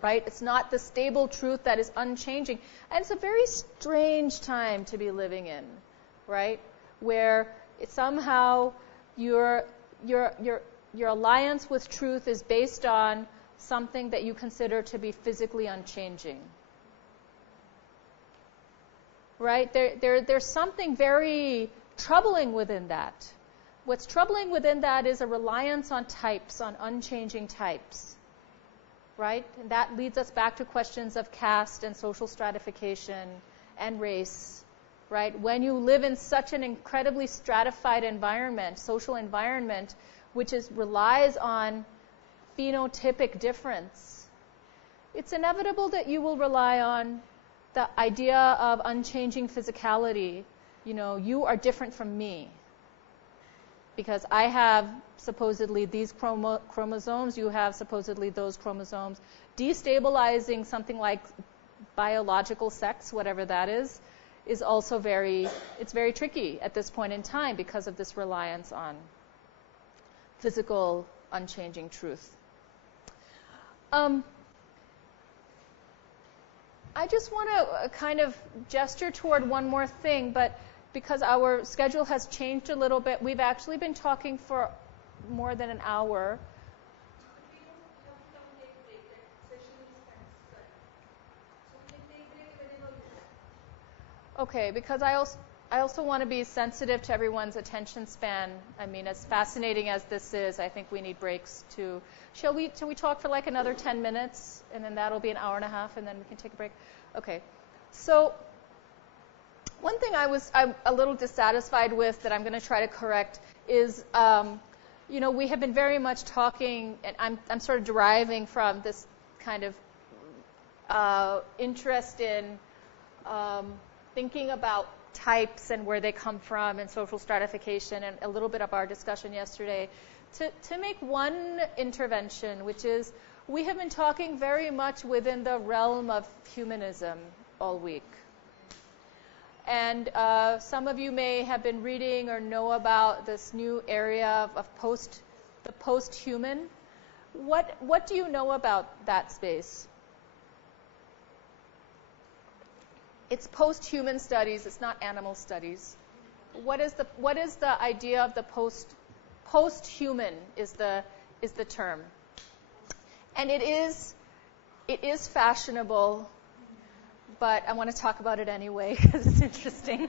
Right? It's not the stable truth that is unchanging. And it's a very strange time to be living in, right? Where somehow your alliance with truth is based on something that you consider to be physically unchanging. Right? There's something very troubling within that. What's troubling within that is a reliance on types, on unchanging types. Right? And that leads us back to questions of caste and social stratification and race. Right? When you live in such an incredibly stratified environment, social environment, which relies on phenotypic difference, it's inevitable that you will rely on the idea of unchanging physicality. You are different from me. Because I have supposedly these chromosomes, you have supposedly those chromosomes. Destabilizing something like biological sex, whatever that is also very tricky at this point in time because of this reliance on physical, unchanging truth. I just want to kind of gesture toward one more thing, but because our schedule has changed a little bit, we've actually been talking for more than an hour. Okay, because I also want to be sensitive to everyone's attention span. I mean, as fascinating as this is, I think we need breaks too. Shall we talk for like another 10 minutes, and then that'll be an hour and a half, and then we can take a break? Okay. So One thing I'm a little dissatisfied with that I'm going to try to correct is, we have been very much talking, and I'm sort of deriving from this kind of interest in thinking about types and where they come from and social stratification and a little bit of our discussion yesterday to make one intervention, which is we have been talking very much within the realm of humanism all week. And some of you may have been reading or know about this new area of the post-human. What do you know about that space? It's post-human studies. It's not animal studies. What is the idea of the post-human is the term, and it is fashionable. But I want to talk about it anyway because it's interesting.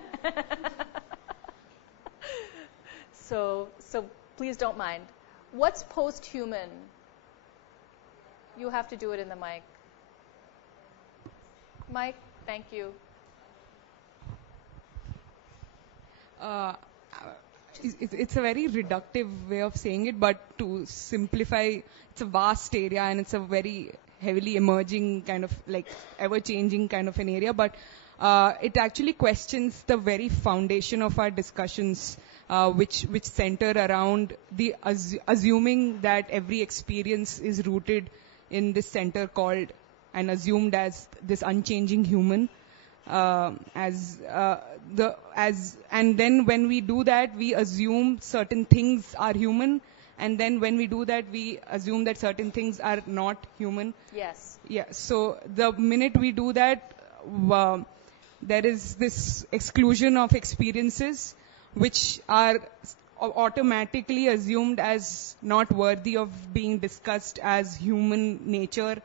So please don't mind. What's post-human? You have to do it in the mic. Mike, thank you. It's a very reductive way of saying it, but to simplify, it's a vast area and it's a very heavily emerging kind of like ever-changing kind of an area, but it actually questions the very foundation of our discussions, which center around the assuming that every experience is rooted in this center called and assumed as this unchanging human. And then when we do that, we assume certain things are human. And then when we do that, we assume that certain things are not human. Yes. Yeah. So the minute we do that, there is this exclusion of experiences which are automatically assumed as not worthy of being discussed as human nature.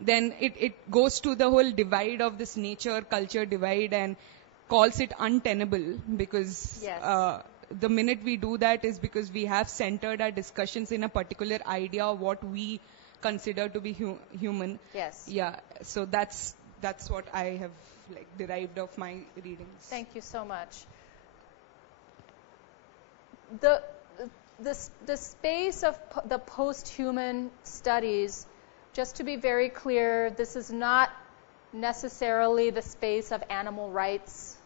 Then it goes to the whole divide of this nature-culture divide and calls it untenable because yes. The minute we do that is because we have centered our discussions in a particular idea of what we consider to be human. Yes. Yeah. So that's what I have derived of my readings. Thank you so much. The space of the post-human studies, just to be very clear, this is not necessarily the space of animal rights.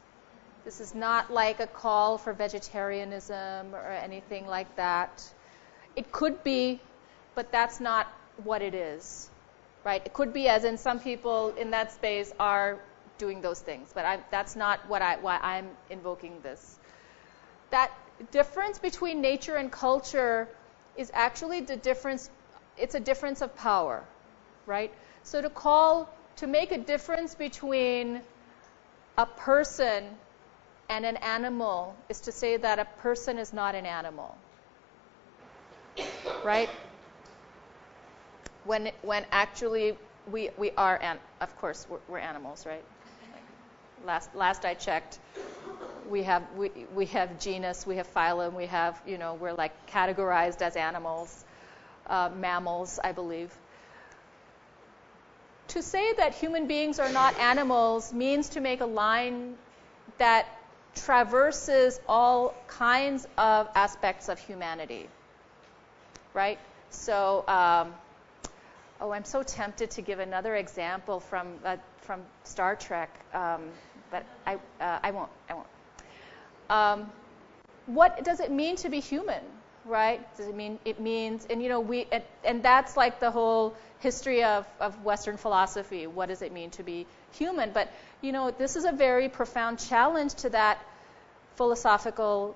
This is not like a call for vegetarianism or anything like that. It could be, but that's not what it is, right? It could be, as in some people in that space are doing those things, but that's not why I'm invoking this. That difference between nature and culture is actually the difference. It's a difference of power, right? So to make a difference between a person and an animal is to say that a person is not an animal, right? When actually we are, of course we're animals, right? Last I checked, we have genus, we have phylum, we have we're categorized as animals, mammals, I believe. To say that human beings are not animals means to make a line that traverses all kinds of aspects of humanity, right? So, I'm so tempted to give another example from Star Trek, but I won't. What does it mean to be human, right? Does it mean it means, and that's like the whole history of Western philosophy. What does it mean to be human? But this is a very profound challenge to that philosophical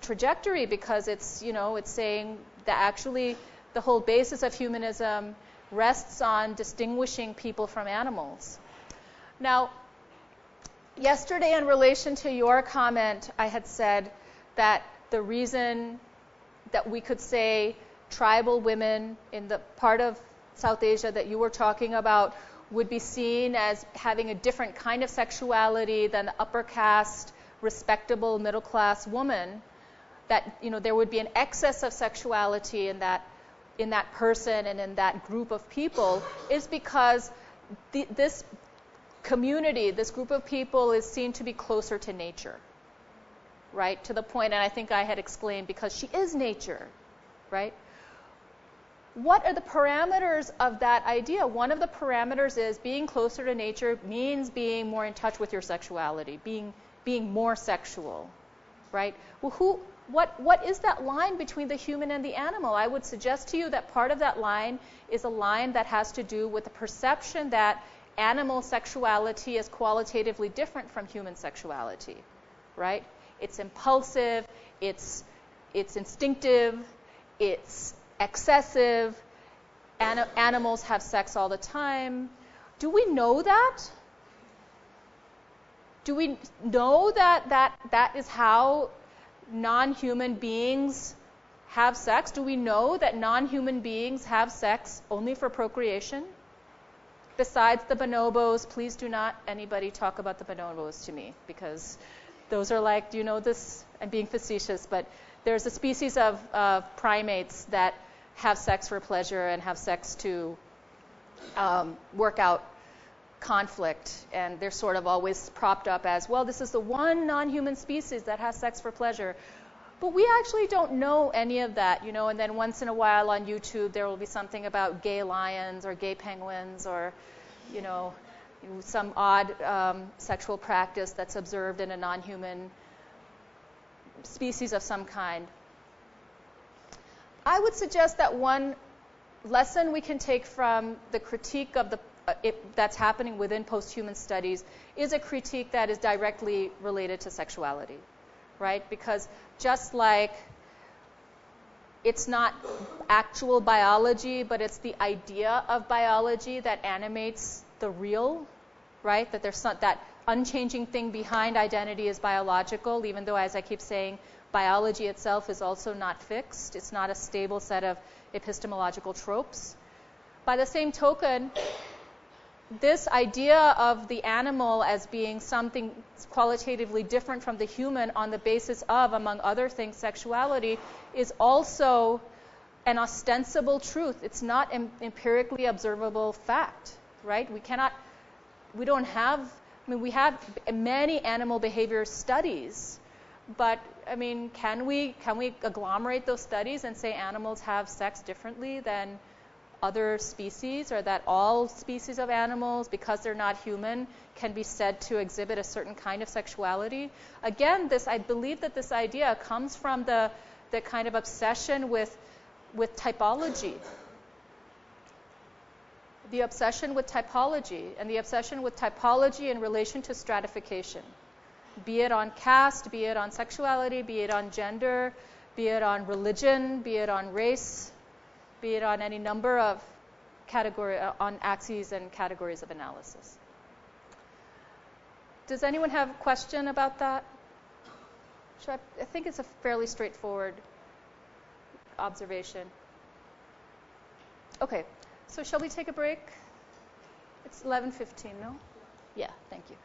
trajectory because it's saying that actually the whole basis of humanism rests on distinguishing people from animals. Now, yesterday in relation to your comment, I had said that the reason that we could say tribal women in the part of South Asia that you were talking about would be seen as having a different kind of sexuality than the upper caste, respectable middle-class woman, that there would be an excess of sexuality in that person and in that group of people, is because this community, this group of people is seen to be closer to nature, right? To the point, and I think I had exclaimed, because she is nature, right? What are the parameters of that idea? One of the parameters is being closer to nature means being more in touch with your sexuality, being more sexual, right? Well, what is that line between the human and the animal? I would suggest to you that part of that line is a line that has to do with the perception that animal sexuality is qualitatively different from human sexuality, right? It's impulsive, it's instinctive, it's excessive. Animals have sex all the time. Do we know that? Do we know that is how non-human beings have sex? Do we know that non-human beings have sex only for procreation? Besides the bonobos, please do not anybody talk about the bonobos to me, because those are like, do you know this? I'm being facetious, but there's a species of primates that have sex for pleasure and have sex to work out conflict, and they're sort of always propped up as, well, this is the one non-human species that has sex for pleasure. But we actually don't know any of that, you know, and then once in a while on YouTube there will be something about gay lions or gay penguins or, you know, some odd sexual practice that's observed in a non-human species of some kind. I would suggest that one lesson we can take from the critique of that's happening within post-human studies is a critique that is directly related to sexuality, right? Because just like it's not actual biology, but it's the idea of biology that animates the real, right? That there's that unchanging thing behind identity is biological, even though, as I keep saying, biology itself is also not fixed. It's not a stable set of epistemological tropes. By the same token, this idea of the animal as being something qualitatively different from the human on the basis of, among other things, sexuality, is also an ostensible truth. It's not an empirically observable fact, right? We don't have, I mean, we have many animal behavior studies, but I mean, can we agglomerate those studies and say animals have sex differently than other species, or that all species of animals, because they're not human, can be said to exhibit a certain kind of sexuality? Again, I believe that this idea comes from the kind of obsession with typology. The obsession with typology, and the obsession with typology in relation to stratification. Be it on caste, be it on sexuality, be it on gender, be it on religion, be it on race, be it on any number of on axes and categories of analysis. Does anyone have a question about that? I think it's a fairly straightforward observation. Okay, so shall we take a break? It's 11:15, no? Yeah, thank you.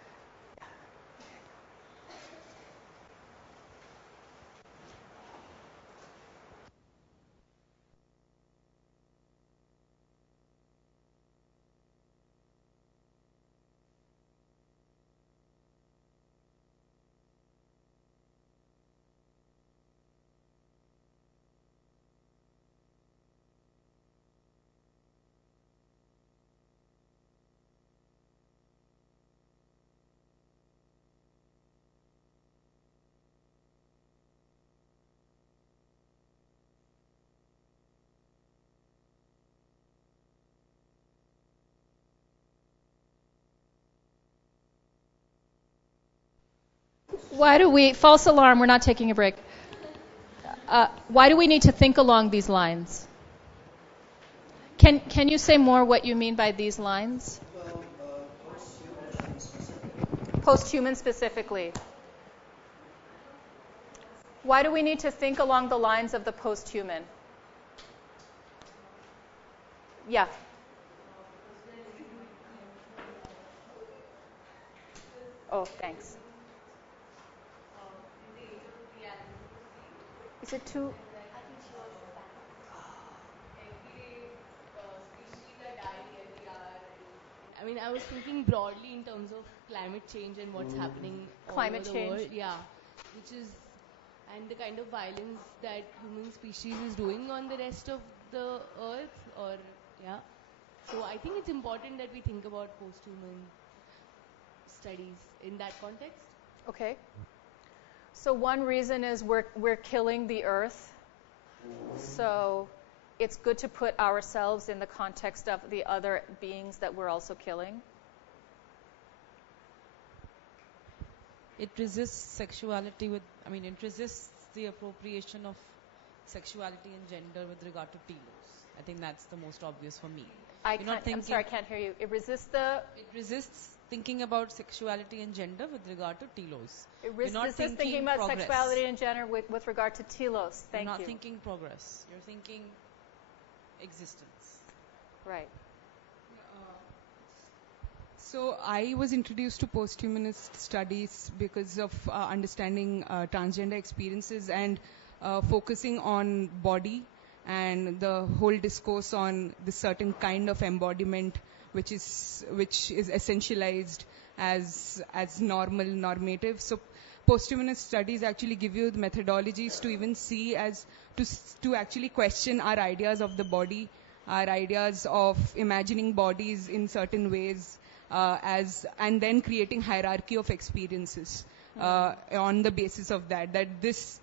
False alarm, we're not taking a break. Why do we need to think along these lines? Can you say more what you mean by these lines? Well, Post-human specifically. Why do we need to think along the lines of the post-human? Yeah. Oh, thanks. Is it too? I mean, I was thinking broadly in terms of climate change and what's happening Climate all over change. the world. Yeah, which is, and the kind of violence that human species is doing on the rest of the earth, or yeah. So I think it's important that we think about post-human studies in that context. Okay. So one reason is we're killing the earth. So it's good to put ourselves in the context of the other beings that we're also killing. It resists sexuality it resists the appropriation of sexuality and gender with regard to telos. I think that's the most obvious for me. I'm sorry, I can't hear you. It resists thinking about sexuality and gender with regard to telos. It resists thinking about progress. sexuality and gender with regard to telos. Thank you. You're not thinking progress. You're thinking existence. Right. So I was introduced to post-humanist studies because of understanding transgender experiences and focusing on body and the whole discourse on the certain kind of embodiment which is essentialized as normative. So post-humanist studies actually give you the methodologies to even see to actually question our ideas of the body, our ideas of imagining bodies in certain ways, and then creating hierarchy of experiences on the basis of that this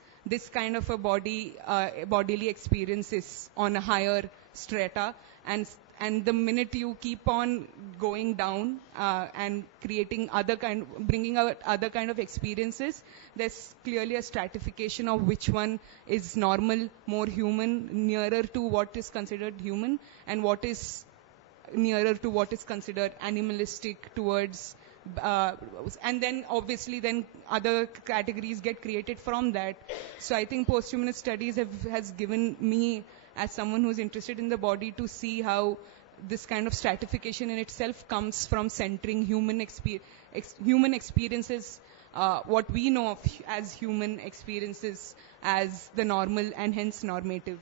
kind of a bodily experience is on a higher strata, and the minute you keep on going down and bringing out other kind of experiences, there's clearly a stratification of which one is normal, more human, nearer to what is considered human, and what is nearer to what is considered animalistic towards, and then obviously then other categories get created from that. So I think post-humanist studies has given me, as someone who's interested in the body, to see how this kind of stratification in itself comes from centering human experiences, what we know of as human experiences, as the normal and hence normative.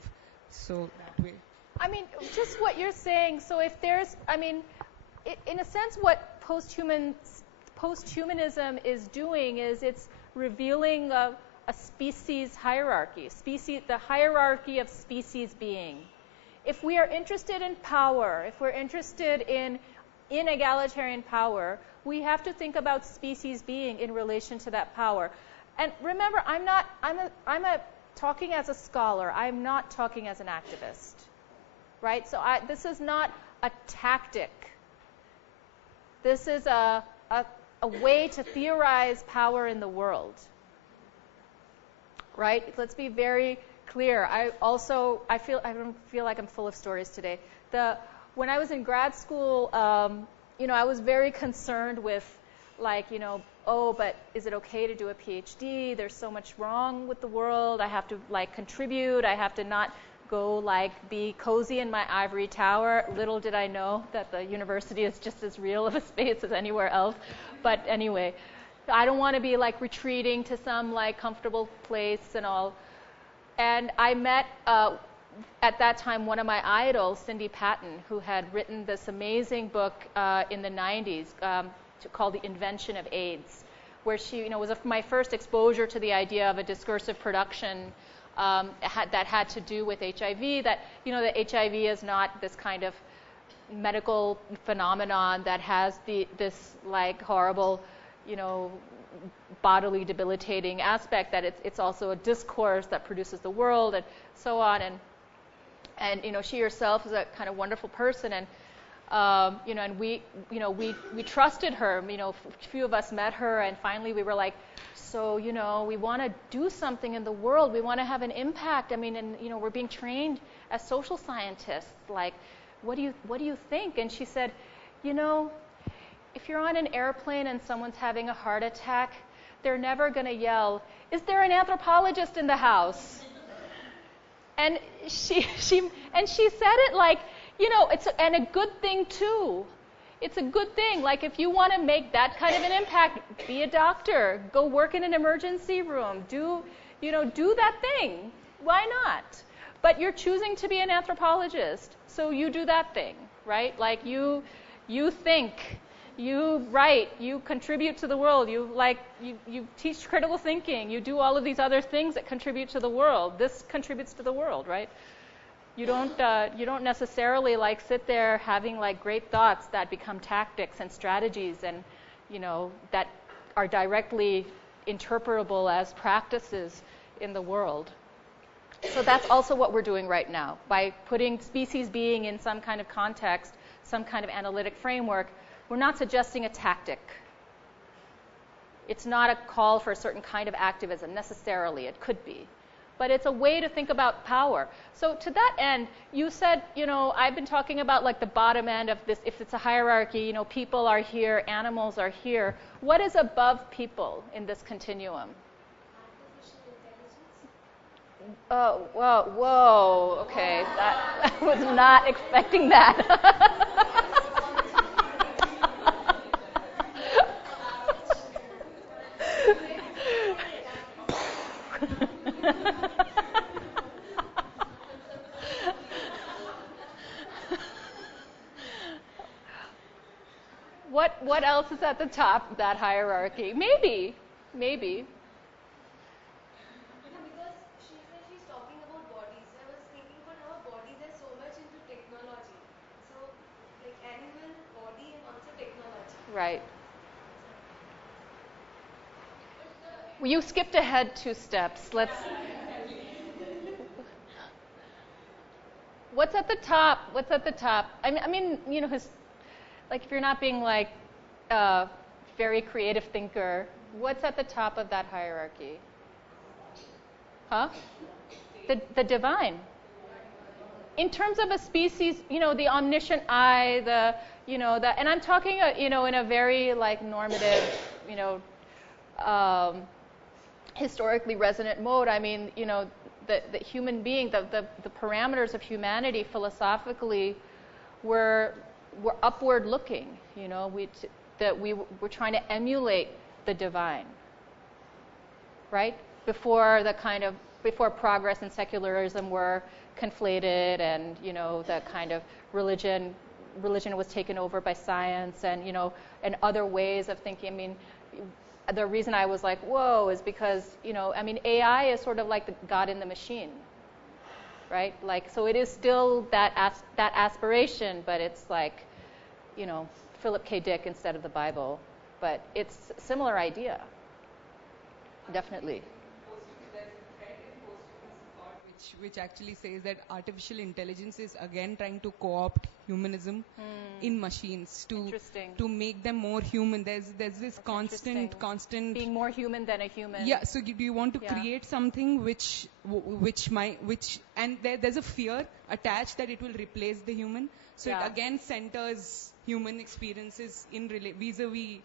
So that way. I mean, just what you're saying. So if there's, in a sense, what post-humanism is doing is it's revealing a species hierarchy, the hierarchy of species being. If we are interested in power, if we're interested in egalitarian power, we have to think about species being in relation to that power. And remember, I'm talking as a scholar. I'm not talking as an activist. Right? So this is not a tactic. This is a way to theorize power in the world. Right? Let's be very clear. I don't feel like I'm full of stories today. When I was in grad school, I was very concerned with, but is it okay to do a PhD? There's so much wrong with the world. I have to contribute. I have to not go be cozy in my ivory tower. Little did I know that the university is just as real of a space as anywhere else. But anyway, I don't want to be retreating to some comfortable place and all. And I met at that time one of my idols, Cindy Patton, who had written this amazing book in the 90s called The Invention of AIDS, where she was my first exposure to the idea of a discursive production that had to do with HIV, that that HIV is not this kind of medical phenomenon that has this horrible, bodily debilitating aspect, that it's also a discourse that produces the world and so on, and she herself is a kind of wonderful person, and and we trusted her. A few of us met her, and finally we were so we want to do something in the world. We want to have an impact. And we're being trained as social scientists. What do you think? And she said, if you're on an airplane and someone's having a heart attack, they're never going to yell, "Is there an anthropologist in the house?" And she said it it's a good thing too. It's a good thing. If you want to make that kind of an impact, be a doctor, go work in an emergency room, do that thing. Why not? But you're choosing to be an anthropologist, so you do that thing, right? You think you write, you contribute to the world, you teach critical thinking, you do all of these other things that contribute to the world. This contributes to the world, right? You don't necessarily like sit there having like great thoughts that become tactics and strategies and that are directly interpretable as practices in the world. So that's also what we're doing right now. By putting species being in some kind of context, some kind of analytic framework, we're not suggesting a tactic. It's not a call for a certain kind of activism necessarily. It could be. But it's a way to think about power. So to that end, you said, I've been talking about like the bottom end of this. If it's a hierarchy, people are here, animals are here. What is above people in this continuum? Oh, whoa, okay. I was not expecting that. What else is at the top of that hierarchy? Maybe. Because she said she's talking about bodies. I was thinking, but our bodies are so much into technology. So, like animal, body, and also technology. Right. Well, you skipped ahead 2 steps. What's at the top? What's at the top? I mean, like if you're not being like a very creative thinker, what's at the top of that hierarchy? Huh? The divine. In terms of a species, the omniscient I, and I'm talking, in a very like normative, historically resonant mode. I mean, the human being, the parameters of humanity philosophically were upward looking. We were trying to emulate the divine, right? Before progress and secularism were conflated, and the kind of religion was taken over by science, and and other ways of thinking. I mean, the reason I was like, whoa, is because AI is sort of like the God in the machine, right? Like, so it is still that aspiration, but it's like, Philip K. Dick instead of the Bible, but it's a similar idea, definitely. Which actually says that artificial intelligence is again trying to co-opt humanism in machines to make them more human. There's this constant being more human than a human. Yeah. So do you want to create something which and there's a fear attached that it will replace the human. So it again centers human experiences in vis-a-vis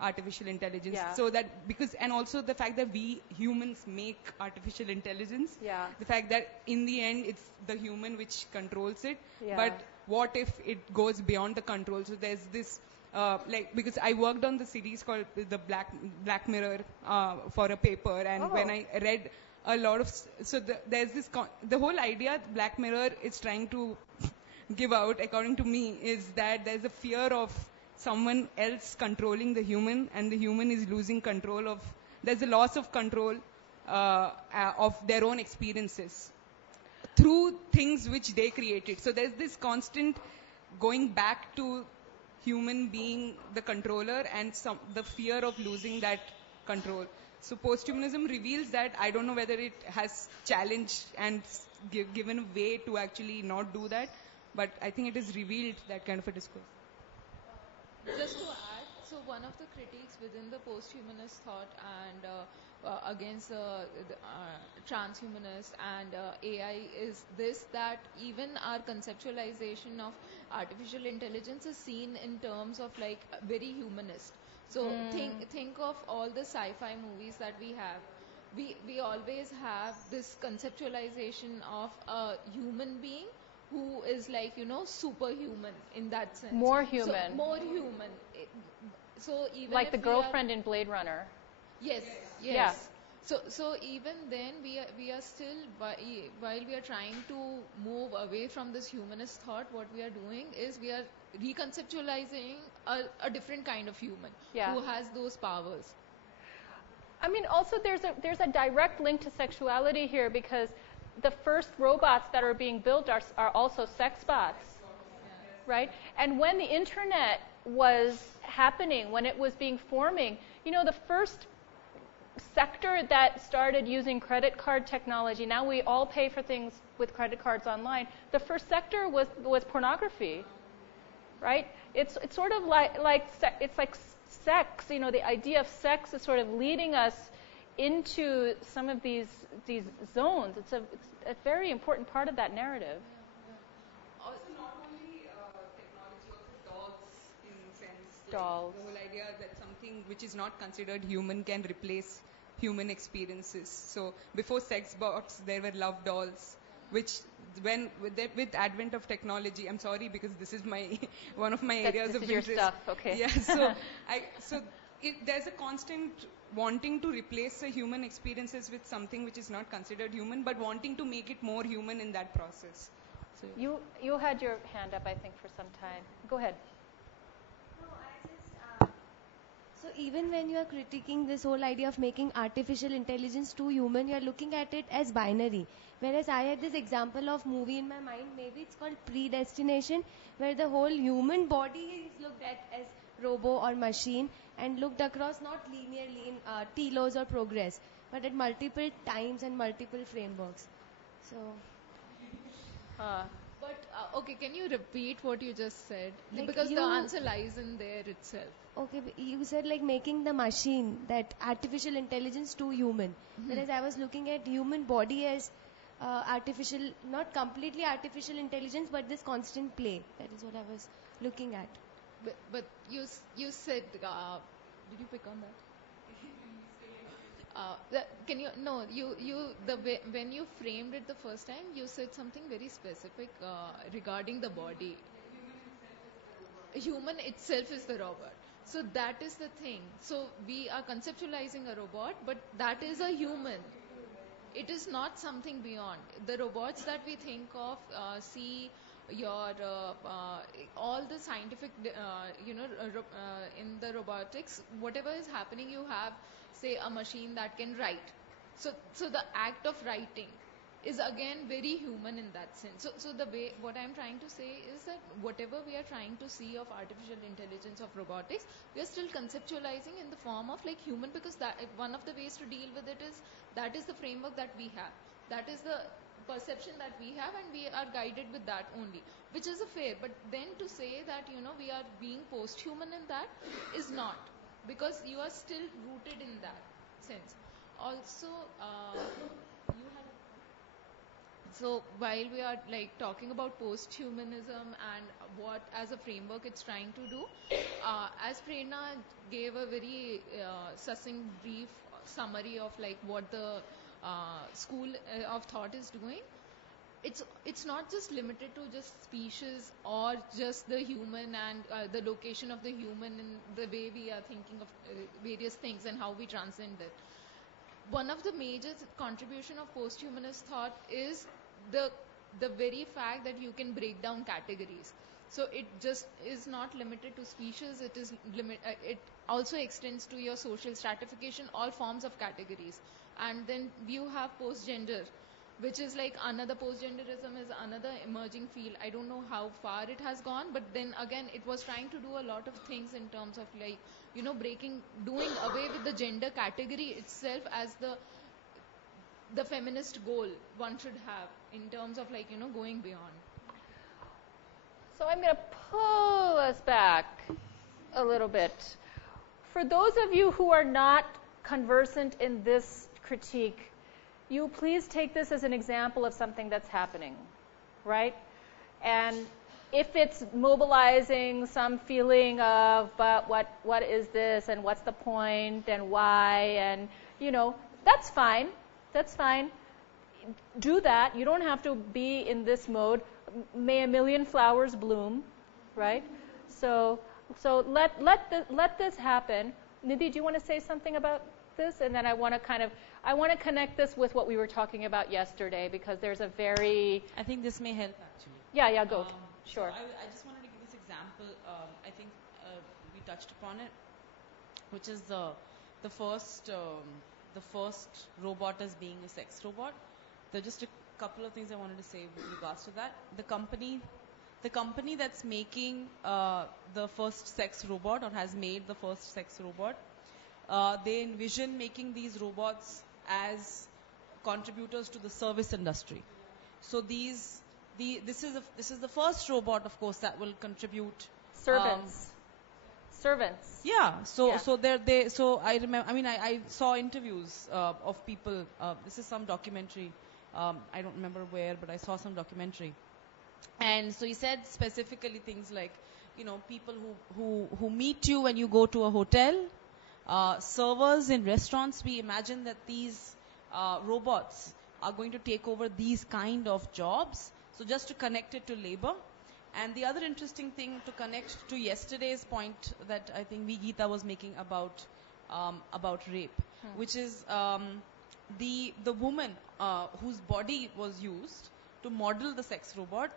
artificial intelligence. So that and also the fact that we humans make artificial intelligence. The fact that in the end it's the human which controls it. But what if it goes beyond the control? So there's this because I worked on the series called the Black Mirror for a paper, and when I read a lot of there's this the whole idea Black Mirror is trying to give out, according to me, is that there's a fear of someone else controlling the human, and the human is losing control of. There's a loss of control of their own experiences through things which they created. So there's this constant going back to human being the controller, and the fear of losing that control. So posthumanism reveals that. I don't know whether it has challenged and given a way to actually not do that, but I think it has revealed that kind of a discourse. Just to add, so one of the critiques within the posthumanist thought and against the transhumanist and AI is this, that even our conceptualization of artificial intelligence is seen in terms of like very humanist. So think of all the sci-fi movies that we have. We always have this conceptualization of a human being who is like, superhuman in that sense. More human. So, more human. So even like the girlfriend in Blade Runner. Yes. Yeah. So even then, we are still, while we are trying to move away from this humanist thought, what we are doing is we are reconceptualizing a different kind of human who has those powers. I mean, also there's a direct link to sexuality here, because the first robots that are being built are also sex bots, right? And when the internet was happening, when it was being forming, the first sector that started using credit card technology, now we all pay for things with credit cards online, the first sector was pornography, right? It's sort of like sex, the idea of sex is sort of leading us into some of these zones. It's a very important part of that narrative. Also, not only technology, also dolls, in a sense. Dolls. The whole idea that something which is not considered human can replace human experiences. So before sex bots, there were love dolls, which with advent of technology, I'm sorry because this is one of my areas of interest. Your stuff, okay. Yeah, so there's a constant wanting to replace the human experiences with something which is not considered human, but wanting to make it more human in that process. So you had your hand up, I think, for some time. Go ahead. So even when you are critiquing this whole idea of making artificial intelligence too human, you are looking at it as binary. Whereas I had this example of movie in my mind, maybe it's called Predestination, where the whole human body is looked at as robo or machine and looked across not linearly in telos or progress, but at multiple times and multiple frameworks. So... But, okay, can you repeat what you just said? Like because the answer lies in there itself. Okay, you said like making the machine, that artificial intelligence too human. Whereas I was looking at human body as artificial, not completely artificial intelligence, but this constant play. That is what I was looking at. But you said, did you pick on that? When you framed it the first time, you said something very specific regarding the body. Human itself is the robot. So that is the thing. So we are conceptualizing a robot, but that is a human. It is not something beyond. The robots that we think of, see your all the scientific, in the robotics, whatever is happening, you have, say, a machine that can write. So the act of writing is again very human in that sense. So the way, what I'm trying to say is that whatever we are trying to see of artificial intelligence, of robotics, we are still conceptualizing in the form of like human, because that one of the ways to deal with it is that is the framework that we have. That is the perception that we have, and we are guided with that only, which is a fair. But then to say that we are being post-human in that is not, because you are still rooted in that sense. Also, so while we are like talking about post-humanism and what as a framework it's trying to do, as Prerna gave a very succinct brief summary of like what the school of thought is doing, it's not just limited to just species or just the human and the location of the human in the way we are thinking of various things and how we transcend it. One of the major contribution of post-humanist thought is the very fact that you can break down categories. So it just is not limited to species. It is it also extends to your social stratification, all forms of categories. And then you have post-gender, which is like another, post-genderism is another emerging field. I don't know how far it has gone, but then again, it was trying to do a lot of things in terms of like, doing away with the gender category itself as the feminist goal one should have in terms of like, going beyond. So I'm going to pull us back a little bit. For those of you who are not conversant in this critique, you please take this as an example of something that's happening, right? And if it's mobilizing some feeling of, but what is this, and what's the point, and why, and, that's fine. That's fine. Do that. You don't have to be in this mode. May a million flowers bloom, right? So let this happen. Nidhi, do you want to say something about this, and then I want to connect this with what we were talking about yesterday, because there's a very... I think this may help actually. Yeah, go. Sure. So I just wanted to give this example. I think we touched upon it, which is the first robot as being a sex robot. There are just a couple of things I wanted to say with regards to that. The company that's making the first sex robot, or has made the first sex robot, they envision making these robots as contributors to the service industry. So this is the first robot, of course, that will contribute. Servants. Yeah. So I remember. I mean, I saw interviews of people. This is some documentary. I don't remember where, but I saw some documentary. And so he said specifically things like, people who meet you when you go to a hotel, servers in restaurants. We imagine that these robots are going to take over these kind of jobs. So just to connect it to labor. And the other interesting thing to connect to yesterday's point that I think Geeta was making about rape, which is the woman whose body was used to model the sex robot.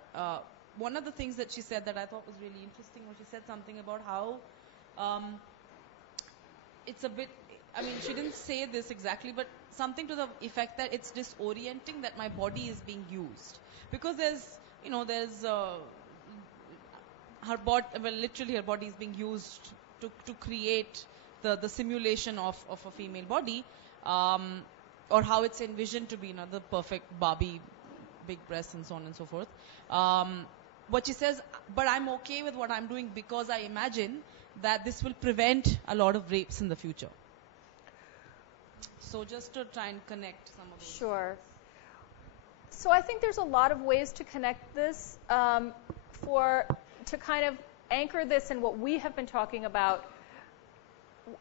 One of the things that she said that I thought was really interesting was she said something about how it's a bit, I mean, she didn't say this exactly, but something to the effect that it's disorienting that my body is being used. Because there's her body, literally her body is being used to create the simulation of a female body, or how it's envisioned to be, the perfect Barbie, big breasts and so on and so forth. But she says, but I'm okay with what I'm doing because I imagine that this will prevent a lot of rapes in the future. So just to try and connect some of those. Sure. So I think there's a lot of ways to connect this, to kind of anchor this in what we have been talking about.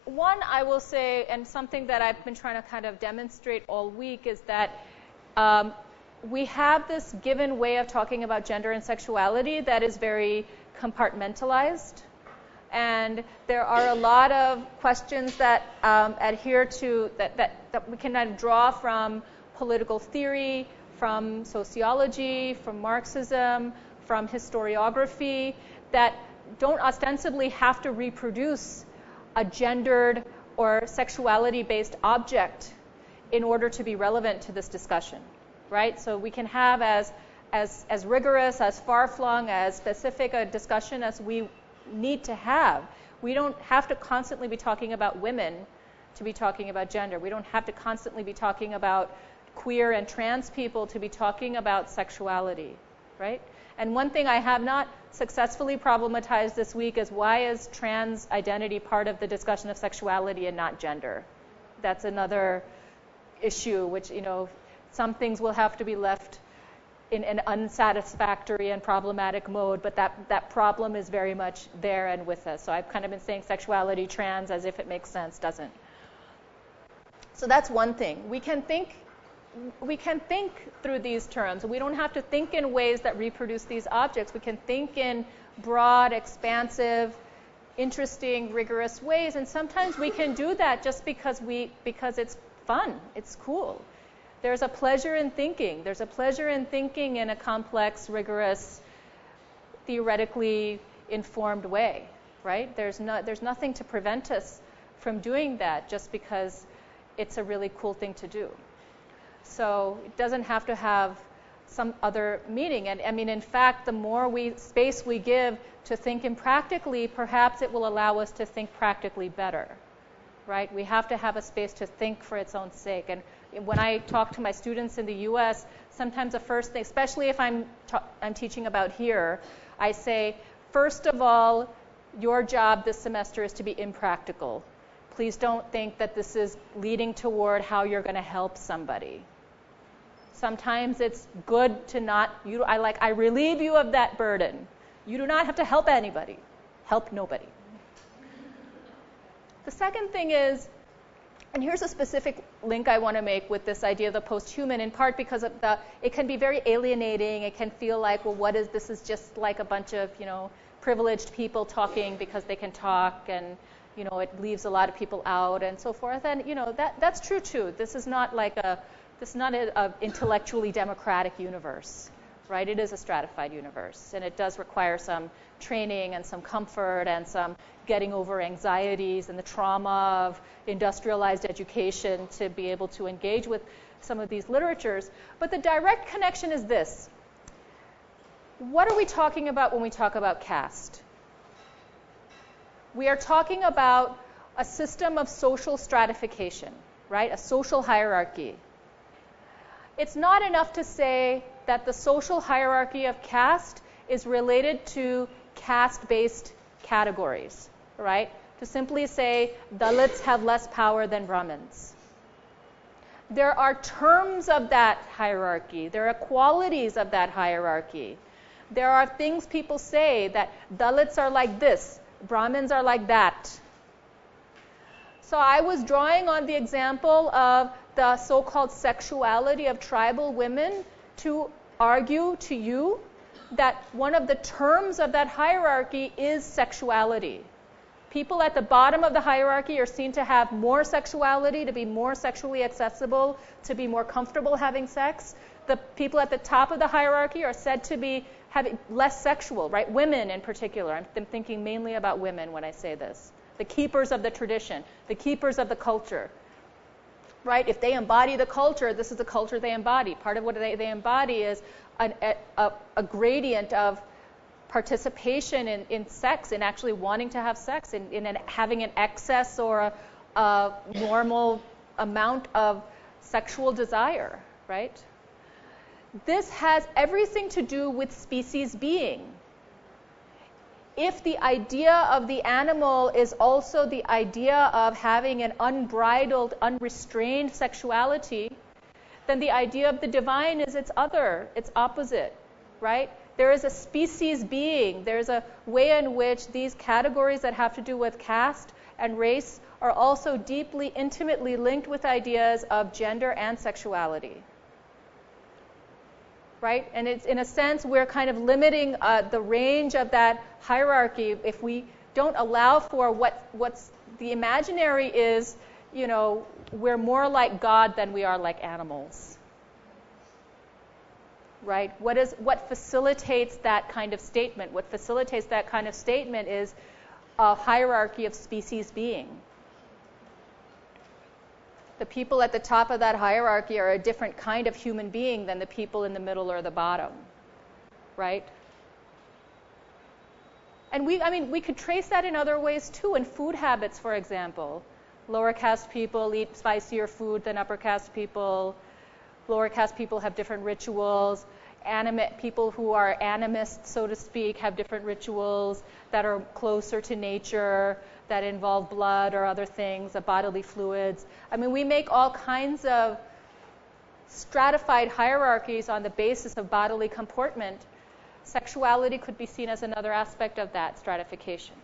One, I will say, and something that I've been trying to kind of demonstrate all week, is that we have this given way of talking about gender and sexuality that is very compartmentalized. And there are a lot of questions that adhere to, that we can draw from political theory, from sociology, from Marxism, from historiography, that don't ostensibly have to reproduce a gendered or sexuality-based object in order to be relevant to this discussion, right? So we can have as rigorous, as far-flung, as specific a discussion as we need to have. We don't have to constantly be talking about women to be talking about gender. We don't have to constantly be talking about queer and trans people to be talking about sexuality, right? And one thing I have not successfully problematized this week is, why is trans identity part of the discussion of sexuality and not gender? That's another issue, which, some things will have to be left in an unsatisfactory and problematic mode, but that problem is very much there and with us. So I've kind of been saying sexuality, trans, as if it makes sense, doesn't. So that's one thing. We can think through these terms. We don't have to think in ways that reproduce these objects. We can think in broad, expansive, interesting, rigorous ways, and sometimes we can do that just because it's fun, it's cool. There's a pleasure in thinking. There's a pleasure in thinking in a complex, rigorous, theoretically informed way, right? There's nothing to prevent us from doing that just because it's a really cool thing to do. So it doesn't have to have some other meaning. And I mean, in fact, the more space we give to think impractically, perhaps it will allow us to think practically better, right? We have to have a space to think for its own sake. And when I talk to my students in the U.S., sometimes the first thing, especially if I'm teaching about here, I say, first of all, your job this semester is to be impractical. Please don't think that this is leading toward how you're going to help somebody. Sometimes it's good to not, I relieve you of that burden. You do not have to help anybody. Help nobody. The second thing is, and here's a specific link I want to make with this idea of the post-human, in part because of it can be very alienating. It can feel like, well, this is just like a bunch of, privileged people talking because they can talk, and it leaves a lot of people out and so forth. And, that's true too. This is not a intellectually democratic universe, right? It is a stratified universe, and it does require some training and some comfort and some getting over anxieties and the trauma of industrialized education to be able to engage with some of these literatures. But the direct connection is this. What are we talking about when we talk about caste? We are talking about a system of social stratification, right? A social hierarchy. It's not enough to say that the social hierarchy of caste is related to caste-based categories, right? To simply say Dalits have less power than Brahmins. There are terms of that hierarchy. There are qualities of that hierarchy. There are things people say that Dalits are like this, Brahmins are like that. So I was drawing on the example of the so-called sexuality of tribal women to argue to you that one of the terms of that hierarchy is sexuality. People at the bottom of the hierarchy are seen to have more sexuality, to be more sexually accessible, to be more comfortable having sex. The people at the top of the hierarchy are said to be having less sexual, right? Women in particular. I'm thinking mainly about women when I say this. The keepers of the tradition, the keepers of the culture, right? If they embody the culture, this is the culture they embody. Part of what they embody is a gradient of participation in sex, in actually wanting to have sex, in having an excess or a normal amount of sexual desire, right? This has everything to do with species being. If the idea of the animal is also the idea of having an unbridled, unrestrained sexuality, then the idea of the divine is its other, its opposite, right? There is a species being. There's a way in which these categories that have to do with caste and race are also deeply, intimately linked with ideas of gender and sexuality. Right? And it's, in a sense, we're kind of limiting the range of that hierarchy if we don't allow for what's the imaginary is, we're more like God than we are like animals. Right? What facilitates that kind of statement? What facilitates that kind of statement is a hierarchy of species being. The people at the top of that hierarchy are a different kind of human being than the people in the middle or the bottom, right? And we could trace that in other ways too, in food habits, for example. Lower caste people eat spicier food than upper caste people. Lower caste people have different rituals. People who are animists, so to speak, have different rituals that are closer to nature, that involve blood or other things, bodily fluids. We make all kinds of stratified hierarchies on the basis of bodily comportment. Sexuality could be seen as another aspect of that stratification.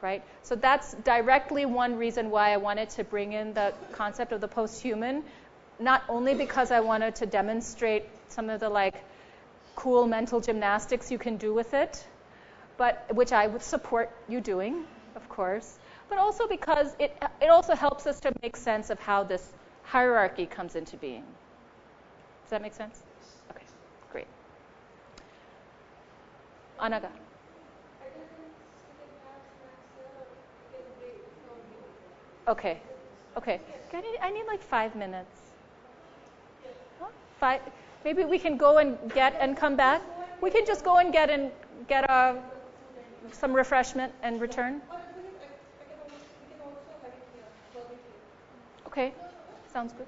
Right? So that's directly one reason why I wanted to bring in the concept of the post-human, not only because I wanted to demonstrate some of the cool mental gymnastics you can do with it, but which I would support you doing, of course, but also because it also helps us to make sense of how this hierarchy comes into being. Does that make sense? Okay, great. Anaga. Okay. I need 5 minutes. Huh? 5. Maybe we can go and get and come back. We can just go and get some refreshment and return. Okay, sounds good.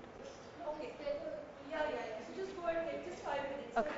Okay. Yeah. Just go and take just 5 minutes. Okay.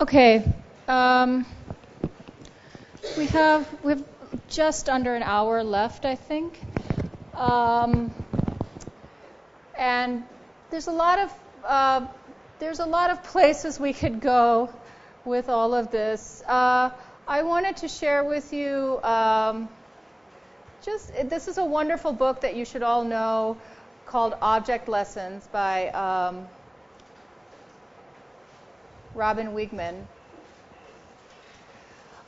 Okay. We have just under an hour left, I think. And there's a lot of places we could go with all of this. I wanted to share with you this is a wonderful book that you should all know called Object Lessons by Robin Wiegman.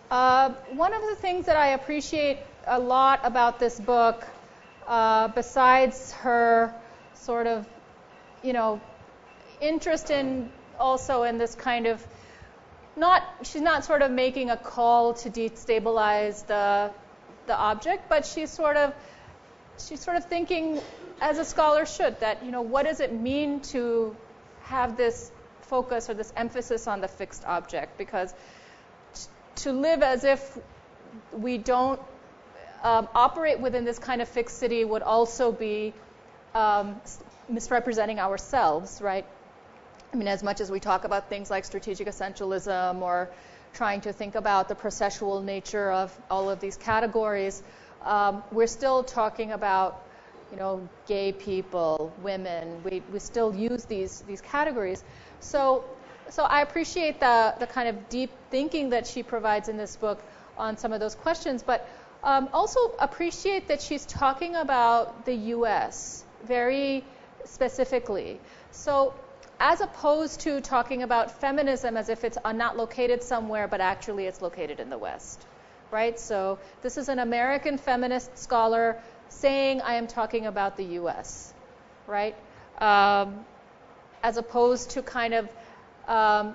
One of the things that I appreciate a lot about this book, besides her sort of, interest in also in this kind of, she's not sort of making a call to destabilize the object, but she's sort of thinking, as a scholar should, that what does it mean to have this focus or this emphasis on the fixed object? Because to live as if we don't operate within this kind of fixity would also be misrepresenting ourselves, right? I mean, as much as we talk about things like strategic essentialism or trying to think about the processual nature of all of these categories, we're still talking about, gay people, women. We still use these categories. So I appreciate the kind of deep thinking that she provides in this book on some of those questions, but also appreciate that she's talking about the U.S. very specifically. So as opposed to talking about feminism as if it's not located somewhere, but actually it's located in the West, right? So this is an American feminist scholar saying, I am talking about the U.S., right? As opposed to kind of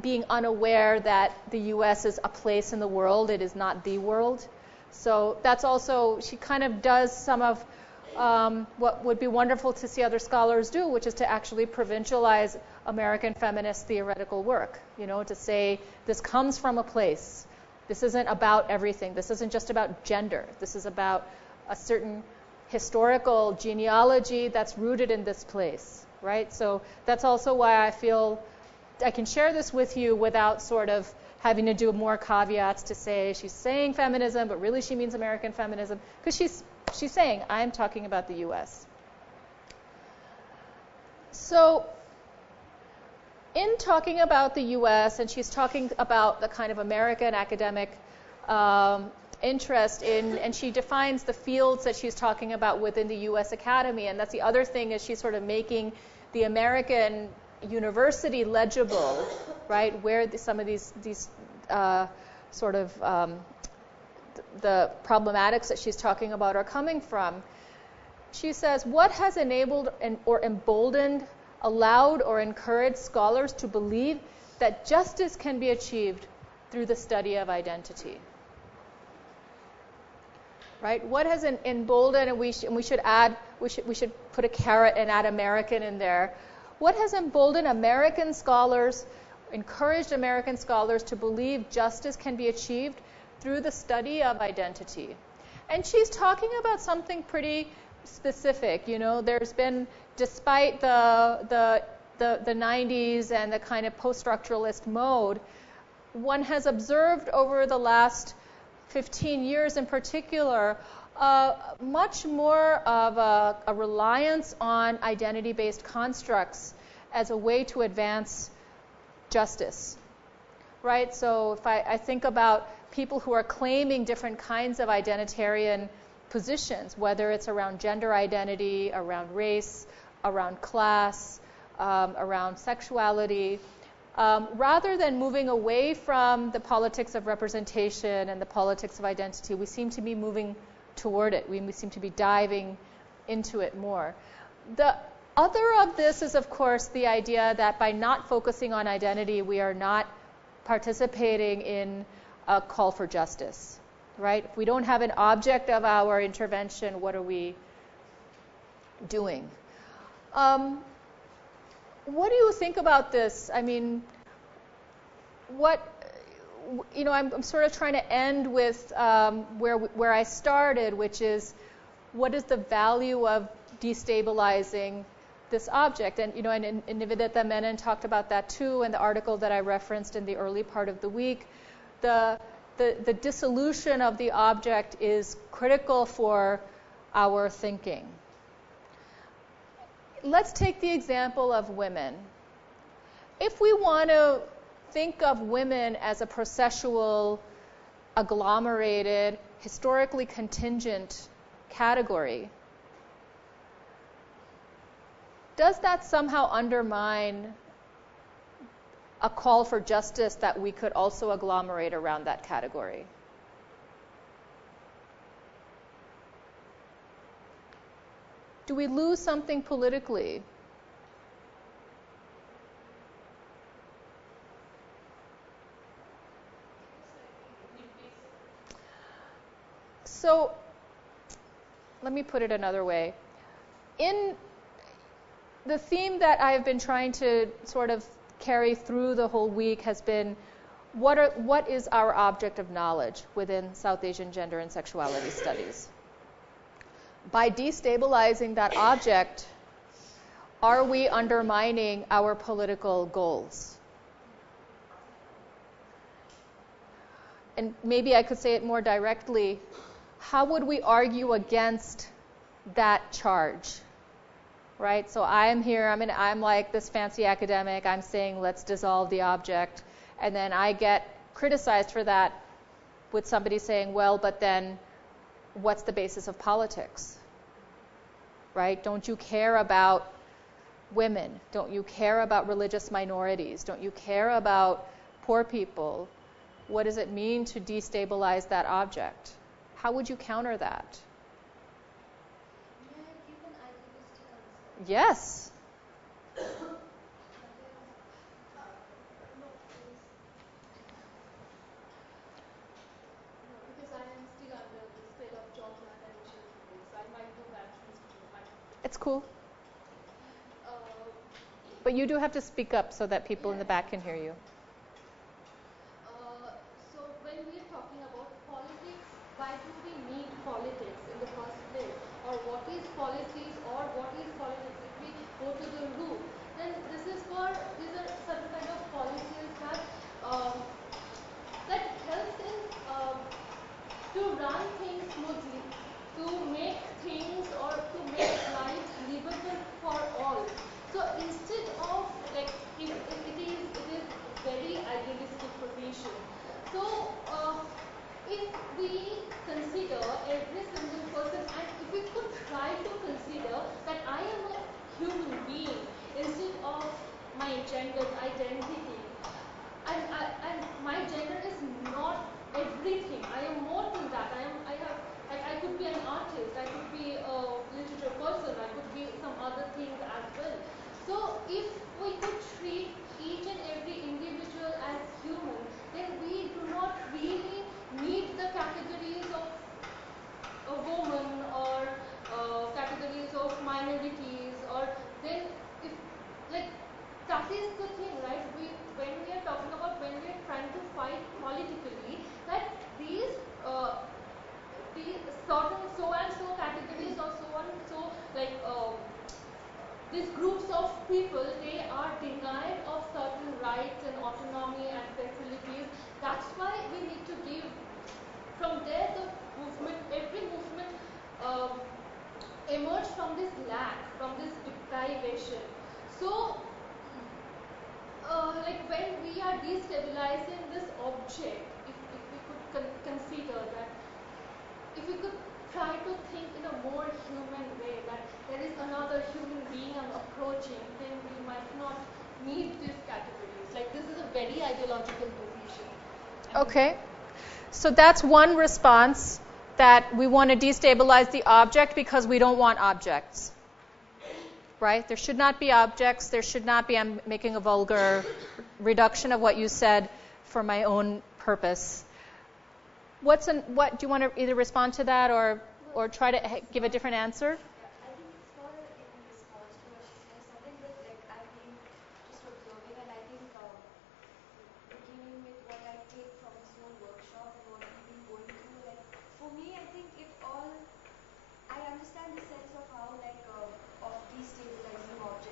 being unaware that the U.S. is a place in the world. It is not the world. So that's also, she kind of does some of what would be wonderful to see other scholars do, which is to actually provincialize American feminist theoretical work, to say this comes from a place. This isn't about everything. This isn't just about gender. This is about a certain historical genealogy that's rooted in this place, right? So that's also why I feel I can share this with you without sort of having to do more caveats to say she's saying feminism, but really she means American feminism, because she's saying, I'm talking about the U.S. So in talking about the U.S., and she's talking about the kind of American academic interest in, and she defines the fields that she's talking about within the U.S. Academy, and that's the other thing, is she's sort of making the American university legible, right, where some of these sort of the problematics that she's talking about are coming from. She says, what has enabled or emboldened, allowed or encouraged scholars to believe that justice can be achieved through the study of identity? Right? What has emboldened, and we should put a caret and add American in there. What has emboldened American scholars, encouraged American scholars to believe justice can be achieved through the study of identity? And she's talking about something pretty specific. There's been, despite the 90s and the kind of post-structuralist mode, one has observed over the last 15 years in particular, much more of a reliance on identity-based constructs as a way to advance justice, right? So if I think about people who are claiming different kinds of identitarian positions, whether it's around gender identity, around race, around class, around sexuality, rather than moving away from the politics of representation and the politics of identity, we seem to be moving toward it. We seem to be diving into it more. The other of this is, of course, the idea that by not focusing on identity, we are not participating in a call for justice, right? If we don't have an object of our intervention, what are we doing? What do you think about this? I mean, I'm sort of trying to end with where I started, which is, what is the value of destabilizing this object. And, and Nivedita Menon talked about that too in the article that I referenced in the early part of the week. The dissolution of the object is critical for our thinking. Let's take the example of women. If we want to think of women as a processual, agglomerated, historically contingent category, does that somehow undermine a call for justice that we could also agglomerate around that category? Do we lose something politically? So, let me put it another way. In the theme that I have been trying to sort of carry through the whole week has been, what is our object of knowledge within South Asian gender and sexuality studies? By destabilizing that object, are we undermining our political goals? And maybe I could say it more directly. How would we argue against that charge? Right? So I am here, I'm like this fancy academic, I'm saying let's dissolve the object, and then I get criticized for that with somebody saying, well, but then what's the basis of politics? Right? Don't you care about women? Don't you care about religious minorities? Don't you care about poor people? What does it mean to destabilize that object? How would you counter that? May I give an idealistic answer? Yes. No, because I am still under the spell of John's initial theory, so I might do bad things to you. It's cool. Uh, But you do have to speak up so that people in the back can hear you. So when we are talking about politics, why do we need politics in the first place? Or what is politics or what is politics? If we go to the root, then these are certain kind of policies that helps in to run things smoothly, to make things or to make life livable for all. So instead of like if it is very idealistic position. So if we consider every single person and if we could try to consider that I am a human being instead of my gender identity, and my gender is not everything. I am more than that. I could be an artist. I could be a literature person. I could be some other things as well. So if we could treat each and every individual as human, then we do not really need the categories of a woman or categories of minorities, or then if like that is the thing, right? When we are talking about, when we are trying to fight politically, that these certain so and so categories or so and so like these groups of people, they are denied of certain rights and autonomy and facilities. That's why we need to give. From there, the movement, every movement emerged from this lack, from this deprivation. So, like when we are destabilizing this object, if we could consider that, if we could try to think in a more human way, that there is another human being I'm approaching, then we might not need these categories. Like this is a very ideological position. Okay. So that's one response, that we want to destabilize the object because we don't want objects. Right? There should not be objects. There should not be, I'm making a vulgar reduction of what you said for my own purpose. What do you want to either respond to that or try to give a different answer? I think it's not in response to what she says, something that like I've been just observing, and I think beginning with what I take from this whole workshop and what we've been going through, like for me, I think I understand the sense of how of destabilizing objects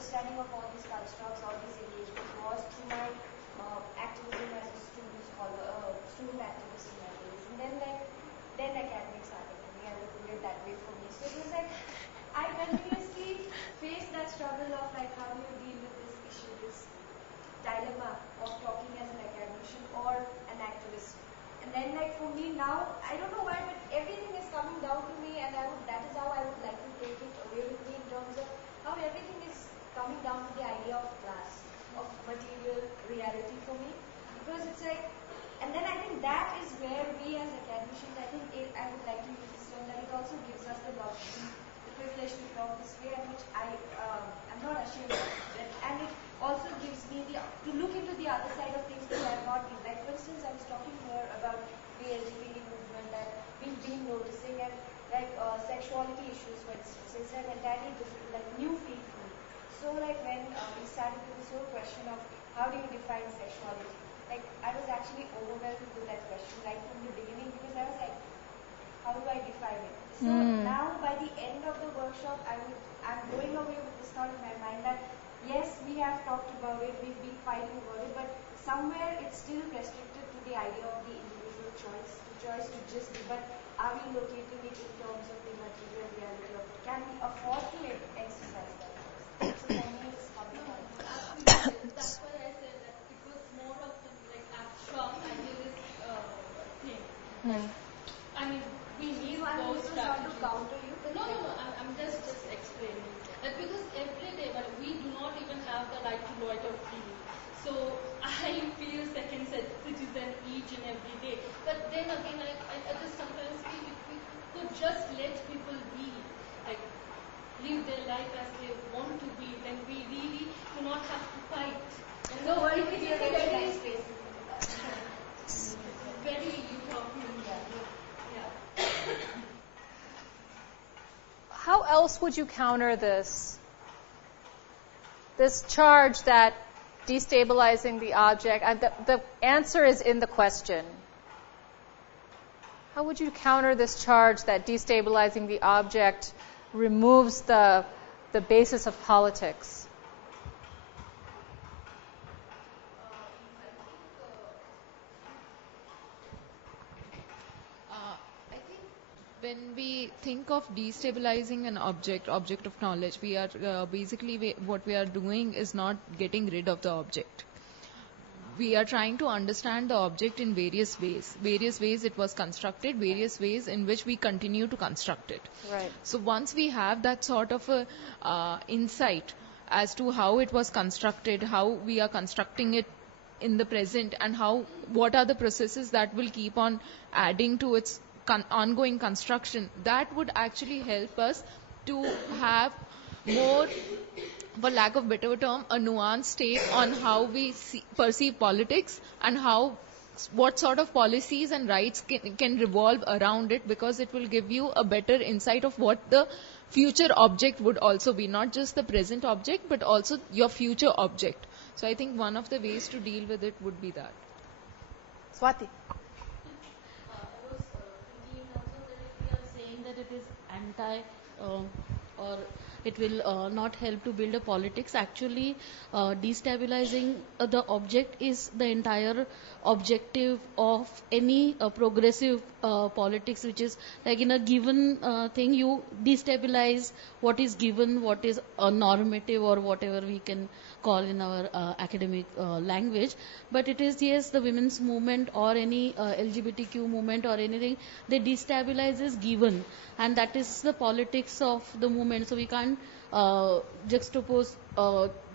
understanding of all these constructs, all these engagements was through my activism as a student scholar, student activist in my days. And then academics started coming, I would put it that way for me. So it was like, I continuously faced that struggle of like, how do you deal with this issue, this dilemma of talking as an academician or an activist. And then like for me now, I don't know why, but everything is coming down to me, and that is how I would like to take it away with me in terms of how everything is coming down to the idea of class, of material reality for me. Because it's like, and then I think that is where we as academicians, I would like to use this term, that it also gives us the privilege to talk this way, and which I'm not ashamed of. And it also gives me to look into the other side of things that I have not been. Like for instance, I was talking here about the LGBT movement that we've been noticing, and like sexuality issues, for instance, it's an entirely different, like new field for me. So like when we started with this whole question of how do you define sexuality, like I was actually overwhelmed with that question right from the beginning, because I was like, how do I define it? So now by the end of the workshop, I'm going away with this thought in my mind that yes, we have talked about it, we've been fighting about it, but somewhere it's still restricted to the idea of the individual choice, the choice to just be, but are we locating it in terms of the material reality of it? Can we afford to exercise that choice? So for me, it's coming down. That's why I said that it was more of an like abstract idealist thing. I mean, we need those strategies. To counter you? No, I'm just explaining. That because every day, but we do not even have the right to loiter freely. So I feel second citizen each and every day. But then again, I just sometimes feel if we could just let people be, like live their life as they want to be, then we really do not have to fight. And no, it would be a very nice space. Very utopian. Yeah. How else would you counter this charge that destabilizing the object, the answer is in the question. How would you counter this charge that destabilizing the object removes the basis of politics? When we think of destabilizing an object of knowledge, we are basically what we are doing is not getting rid of the object. We are trying to understand the object in various ways it was constructed, various ways in which we continue to construct it. Right. So once we have that sort of a insight as to how it was constructed, how we are constructing it in the present, and what are the processes that will keep on adding to its ongoing construction, that would actually help us to have more, for lack of a better term, a nuanced take on how we perceive politics and what sort of policies and rights can revolve around it, because it will give you a better insight of what the future object would also be, not just the present object, but also your future object. So I think one of the ways to deal with it would be that. Swati. That it is anti or it will not help to build a politics. Actually, destabilizing the object is the entire objective of any progressive politics, which is like in a given thing, you destabilize what is given, what is normative, or whatever we can call in our academic language. But it is, yes, the women's movement or any LGBTQ movement or anything, they destabilize is given, and that is the politics of the movement. So we can't juxtapose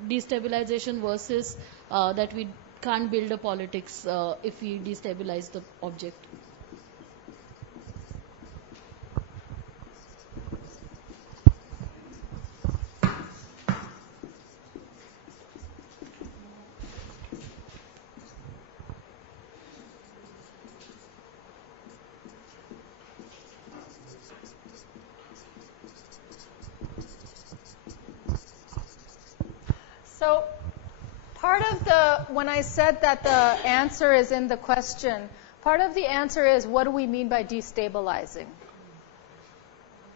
destabilization versus that we can't build a politics if we destabilize the object. So when I said that the answer is in the question, part of the answer is, what do we mean by destabilizing?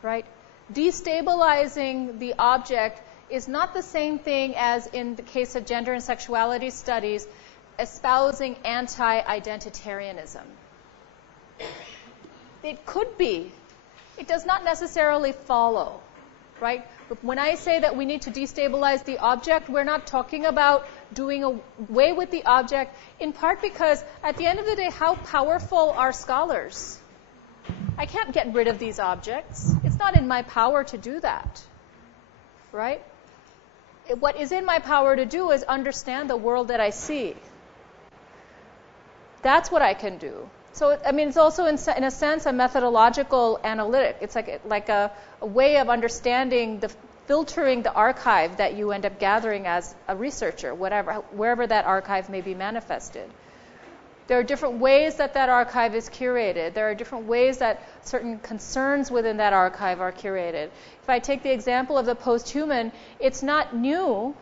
Right? Destabilizing the object is not the same thing as in the case of gender and sexuality studies, espousing anti-identitarianism. It could be. It does not necessarily follow, right? When I say that we need to destabilize the object, we're not talking about doing away with the object, in part because at the end of the day, how powerful are scholars? I can't get rid of these objects. It's not in my power to do that, right? What is in my power to do is understand the world that I see. That's what I can do. So, I mean, it's also, in a sense, a methodological analytic. It's like a way of understanding filtering the archive that you end up gathering as a researcher, wherever that archive may be manifested. There are different ways that archive is curated. There are different ways that certain concerns within that archive are curated. If I take the example of the post-human, it's not new.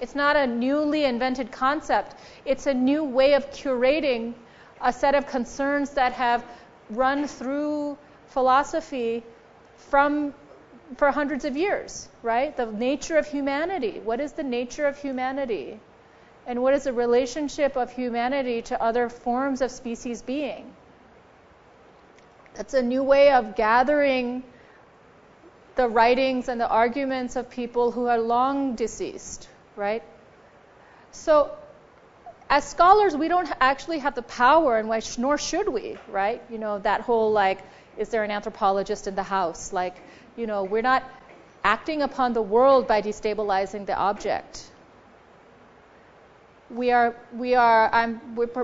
It's not a newly invented concept. It's a new way of curating a set of concerns that have run through philosophy for hundreds of years, right? The nature of humanity. What is the nature of humanity? And what is the relationship of humanity to other forms of species being? That's a new way of gathering the writings and the arguments of people who are long deceased, right? So, as scholars, we don't actually have the power, and nor should we, right? You know, that whole, is there an anthropologist in the house? We're not acting upon the world by destabilizing the object. We're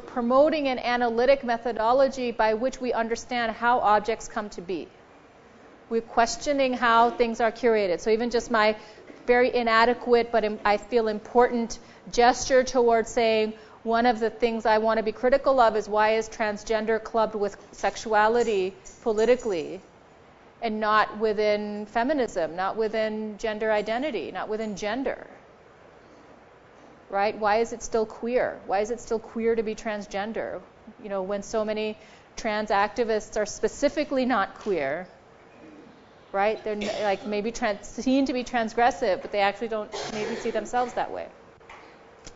promoting an analytic methodology by which we understand how objects come to be. We're questioning how things are curated. So even just my very inadequate, but I feel important gesture towards saying one of the things I want to be critical of is why is transgender clubbed with sexuality politically and not within feminism, not within gender identity, not within gender. Right? Why is it still queer? Why is it still queer to be transgender? When so many trans activists are specifically not queer, right? They're maybe seen to be transgressive, but they actually don't maybe see themselves that way.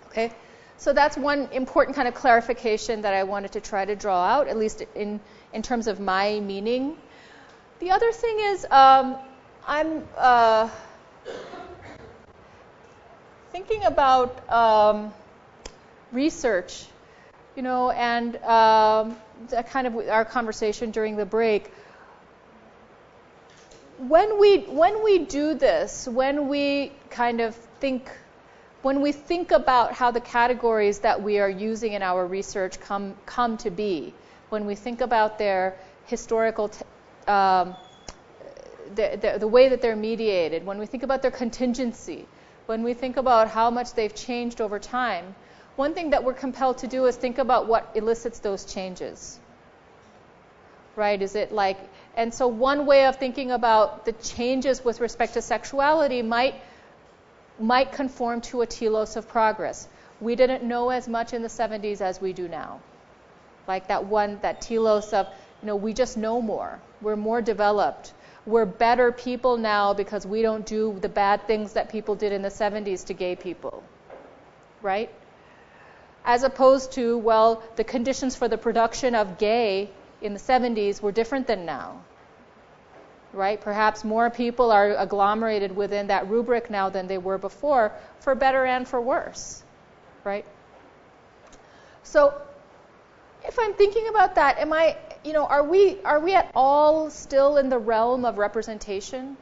Okay? So that's one important kind of clarification that I wanted to try to draw out, at least in terms of my meaning. The other thing is I'm thinking about research, and kind of our conversation during the break. When we do this, when we think about how the categories that we are using in our research come to be, when we think about their historical the way that they're mediated, when we think about their contingency, when we think about how much they've changed over time, one thing that we're compelled to do is think about what elicits those changes. Right? And so one way of thinking about the changes with respect to sexuality might conform to a telos of progress. We didn't know as much in the 70s as we do now. Like that telos of, we just know more. We're more developed. We're better people now because we don't do the bad things that people did in the 70s to gay people. Right? As opposed to, the conditions for the production of gay in the 70s were different than now. Right? Perhaps more people are agglomerated within that rubric now than they were before, for better and for worse. Right? So, if I'm thinking about that, are we at all still in the realm of representation?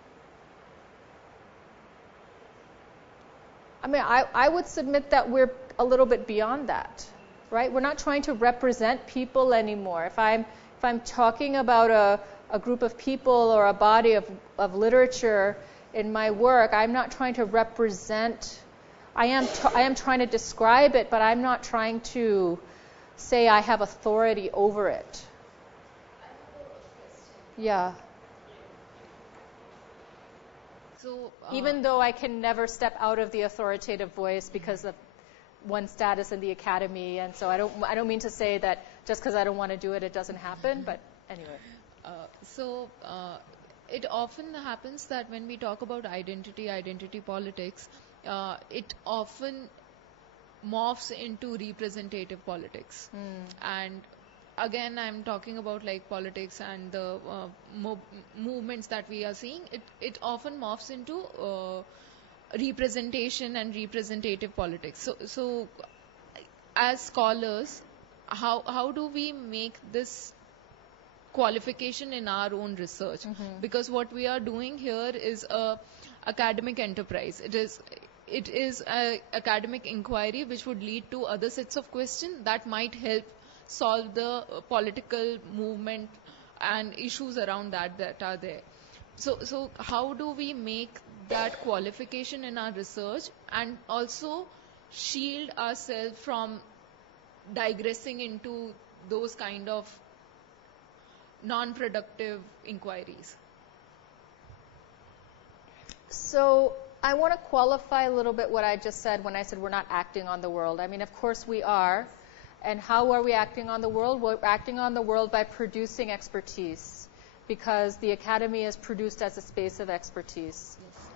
I would submit that we're a little bit beyond that, right? We're not trying to represent people anymore. If I'm talking about a group of people or a body of literature in my work, I'm not trying to represent. I am trying to describe it, but I'm not trying to say I have authority over it. Yeah. So, even though I can never step out of the authoritative voice because of one's status in the academy, and so I don't mean to say that just because I don't want to do it, it doesn't happen. But anyway. it often happens that when we talk about identity politics, it often morphs into representative politics. And again, I'm talking about like politics and the movements that we are seeing. It often morphs into representation and representative politics. So as scholars, how do we make this qualification in our own research? Because what we are doing here is a academic enterprise. It is a academic inquiry which would lead to other sets of questions that might help solve the political movement and issues around that are there. So how do we make that qualification in our research and also shield ourselves from digressing into those kind of non-productive inquiries? So I want to qualify a little bit what I just said when I said we're not acting on the world. I mean, of course we are. And how are we acting on the world? We're acting on the world by producing expertise, because the academy is produced as a space of expertise. Yes.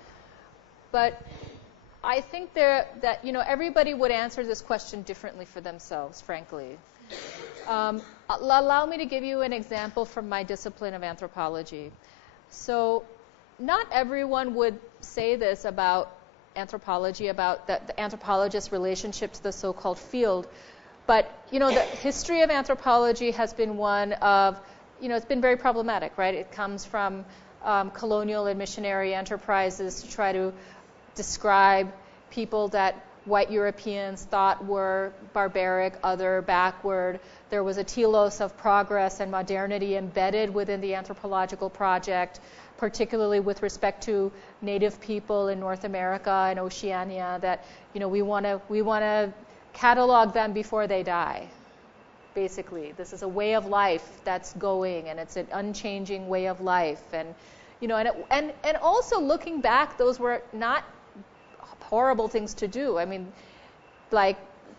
But I think that everybody would answer this question differently for themselves, frankly. Allow me to give you an example from my discipline of anthropology. So not everyone would say this about anthropology, about the anthropologist's relationship to the so-called field. But, the history of anthropology has been one of, it's been very problematic, right? It comes from colonial and missionary enterprises to try to describe people that white Europeans thought were barbaric, other, backward. There was a telos of progress and modernity embedded within the anthropological project, particularly with respect to native people in North America and Oceania, that, we want to catalog them before they die. Basically, this is a way of life that's going, and it's an unchanging way of life. And, and also looking back, those were not horrible things to do. I mean, like,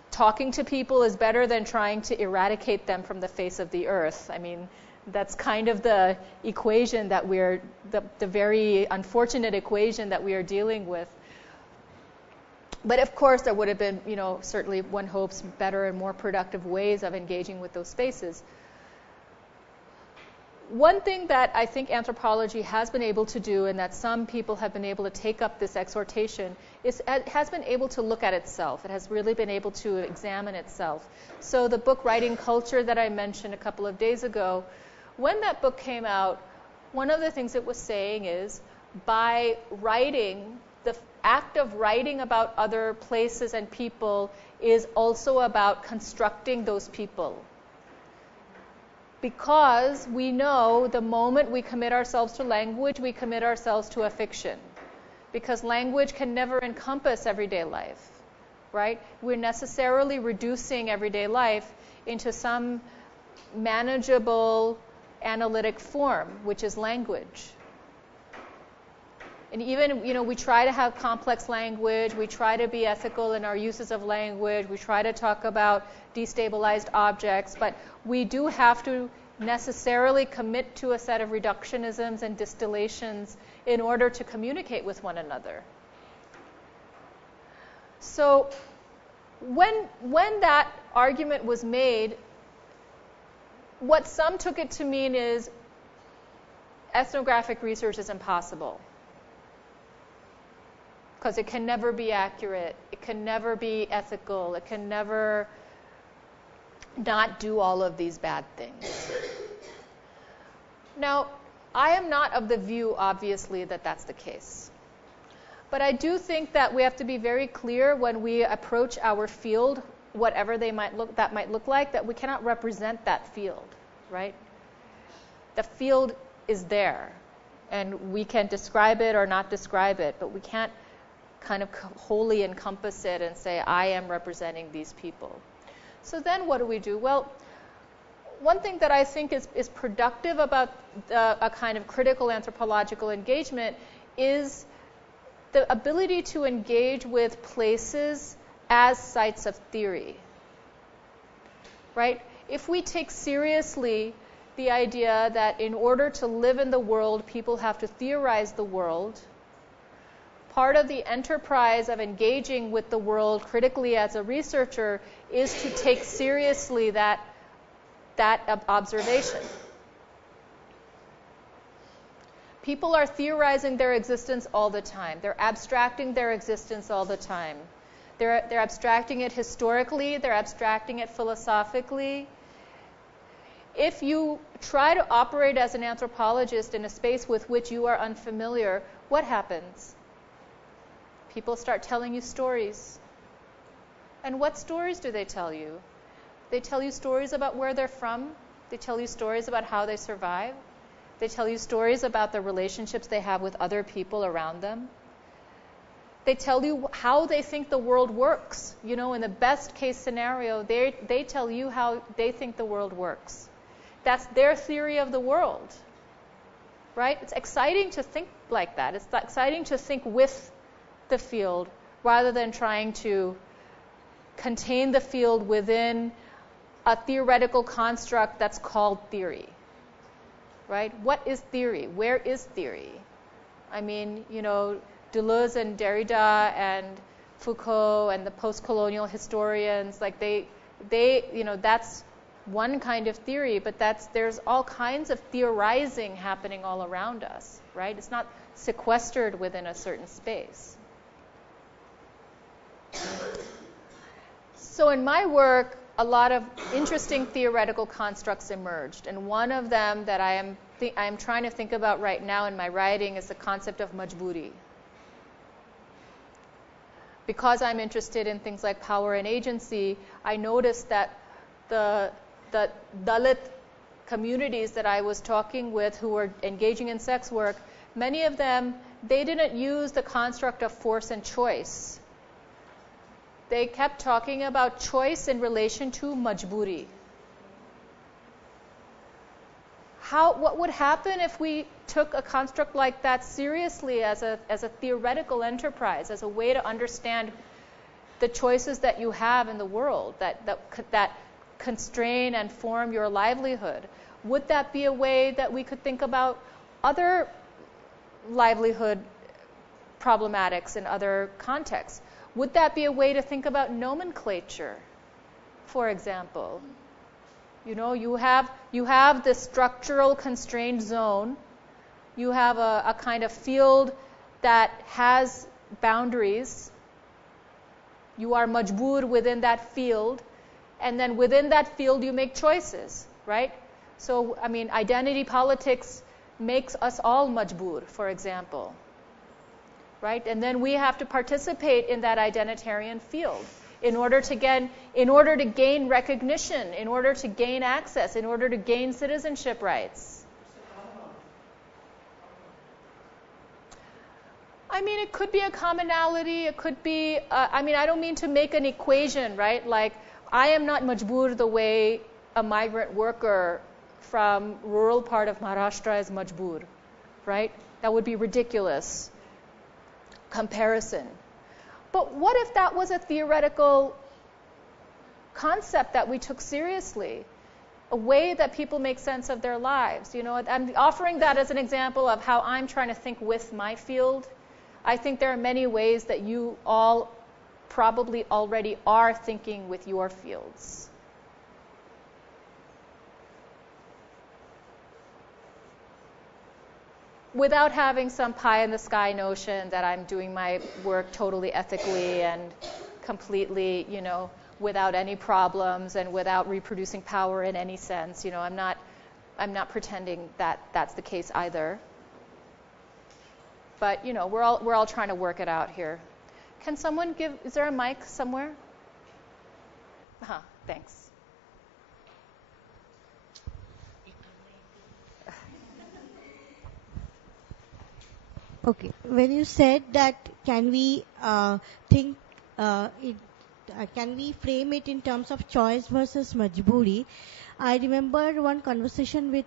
talking to people is better than trying to eradicate them from the face of the earth. I mean, that's kind of the equation that the very unfortunate equation that we are dealing with. But of course, there would have been, certainly one hopes better and more productive ways of engaging with those spaces. One thing that I think anthropology has been able to do, and that some people have been able to take up this exhortation, is it has been able to look at itself. It has really been able to examine itself. So the book Writing Culture that I mentioned a couple of days ago, when that book came out, one of the things it was saying is, by writing, the act of writing about other places and people is also about constructing those people. Because we know the moment we commit ourselves to language, we commit ourselves to a fiction. Because language can never encompass everyday life, right? We're necessarily reducing everyday life into some manageable analytic form, which is language. And even, we try to have complex language, we try to be ethical in our uses of language, we try to talk about destabilized objects, but we do have to necessarily commit to a set of reductionisms and distillations in order to communicate with one another. So when that argument was made, what some took it to mean is ethnographic research is impossible. Because it can never be accurate, it can never be ethical, it can never not do all of these bad things. Now, I am not of the view, obviously, that that's the case. But I do think that we have to be very clear when we approach our field, whatever that might look like, that we cannot represent that field, right? The field is there, and we can describe it or not describe it, but we can't kind of wholly encompass it and say, I am representing these people. So then what do we do? Well, one thing that I think is productive about a kind of critical anthropological engagement is the ability to engage with places as sites of theory, right? If we take seriously the idea that in order to live in the world, people have to theorize the world. Part of the enterprise of engaging with the world critically as a researcher is to take seriously that observation. People are theorizing their existence all the time. They're abstracting their existence all the time. They're abstracting it historically. They're abstracting it philosophically. If you try to operate as an anthropologist in a space with which you are unfamiliar, what happens? People start telling you stories. And what stories do they tell you? They tell you stories about where they're from. They tell you stories about how they survive. They tell you stories about the relationships they have with other people around them. They tell you how they think the world works. You know, in the best case scenario, they tell you how they think the world works. That's their theory of the world, right? It's exciting to think like that. It's exciting to think with the field rather than trying to contain the field within a theoretical construct that's called theory, right? What is theory? Where is theory? I mean, you know, Deleuze and Derrida and Foucault and the post-colonial historians, like they, you know, that's one kind of theory, but there's all kinds of theorizing happening all around us, right? It's not sequestered within a certain space. So in my work, a lot of interesting theoretical constructs emerged, and one of them that I am trying to think about right now in my writing is the concept of majburi. Because I'm interested in things like power and agency, I noticed that the Dalit communities that I was talking with who were engaging in sex work, many of them, they didn't use the construct of force and choice. They kept talking about choice in relation to majburi. What would happen if we took a construct like that seriously as a theoretical enterprise, as a way to understand the choices that you have in the world that constrain and form your livelihood? Would that be a way that we could think about other livelihood problematics in other contexts? Would that be a way to think about nomenclature, for example? You know, you have this structural constrained zone. You have a kind of field that has boundaries. You are majbur within that field. And then within that field, you make choices, right? So, I mean, identity politics makes us all majbur, for example, right? And then we have to participate in that identitarian field in order to gain recognition, in order to gain access, in order to gain citizenship rights. I mean, it could be a commonality. It could be, I mean, I don't mean to make an equation, right? Like, I am not majbur the way a migrant worker from rural part of Maharashtra is majbur, right? That would be ridiculous comparison. But what if that was a theoretical concept that we took seriously? A way that people make sense of their lives. You know, I'm offering that as an example of how I'm trying to think with my field. I think there are many ways that you all probably already are thinking with your fields. Without having some pie-in-the-sky notion that I'm doing my work totally ethically and completely, you know, without any problems and without reproducing power in any sense. You know, I'm not pretending that that's the case either. But, you know, we're all trying to work it out here. Can someone is there a mic somewhere? Thanks. Okay. When you said that, can we think can we frame it in terms of choice versus majburi? I remember one conversation with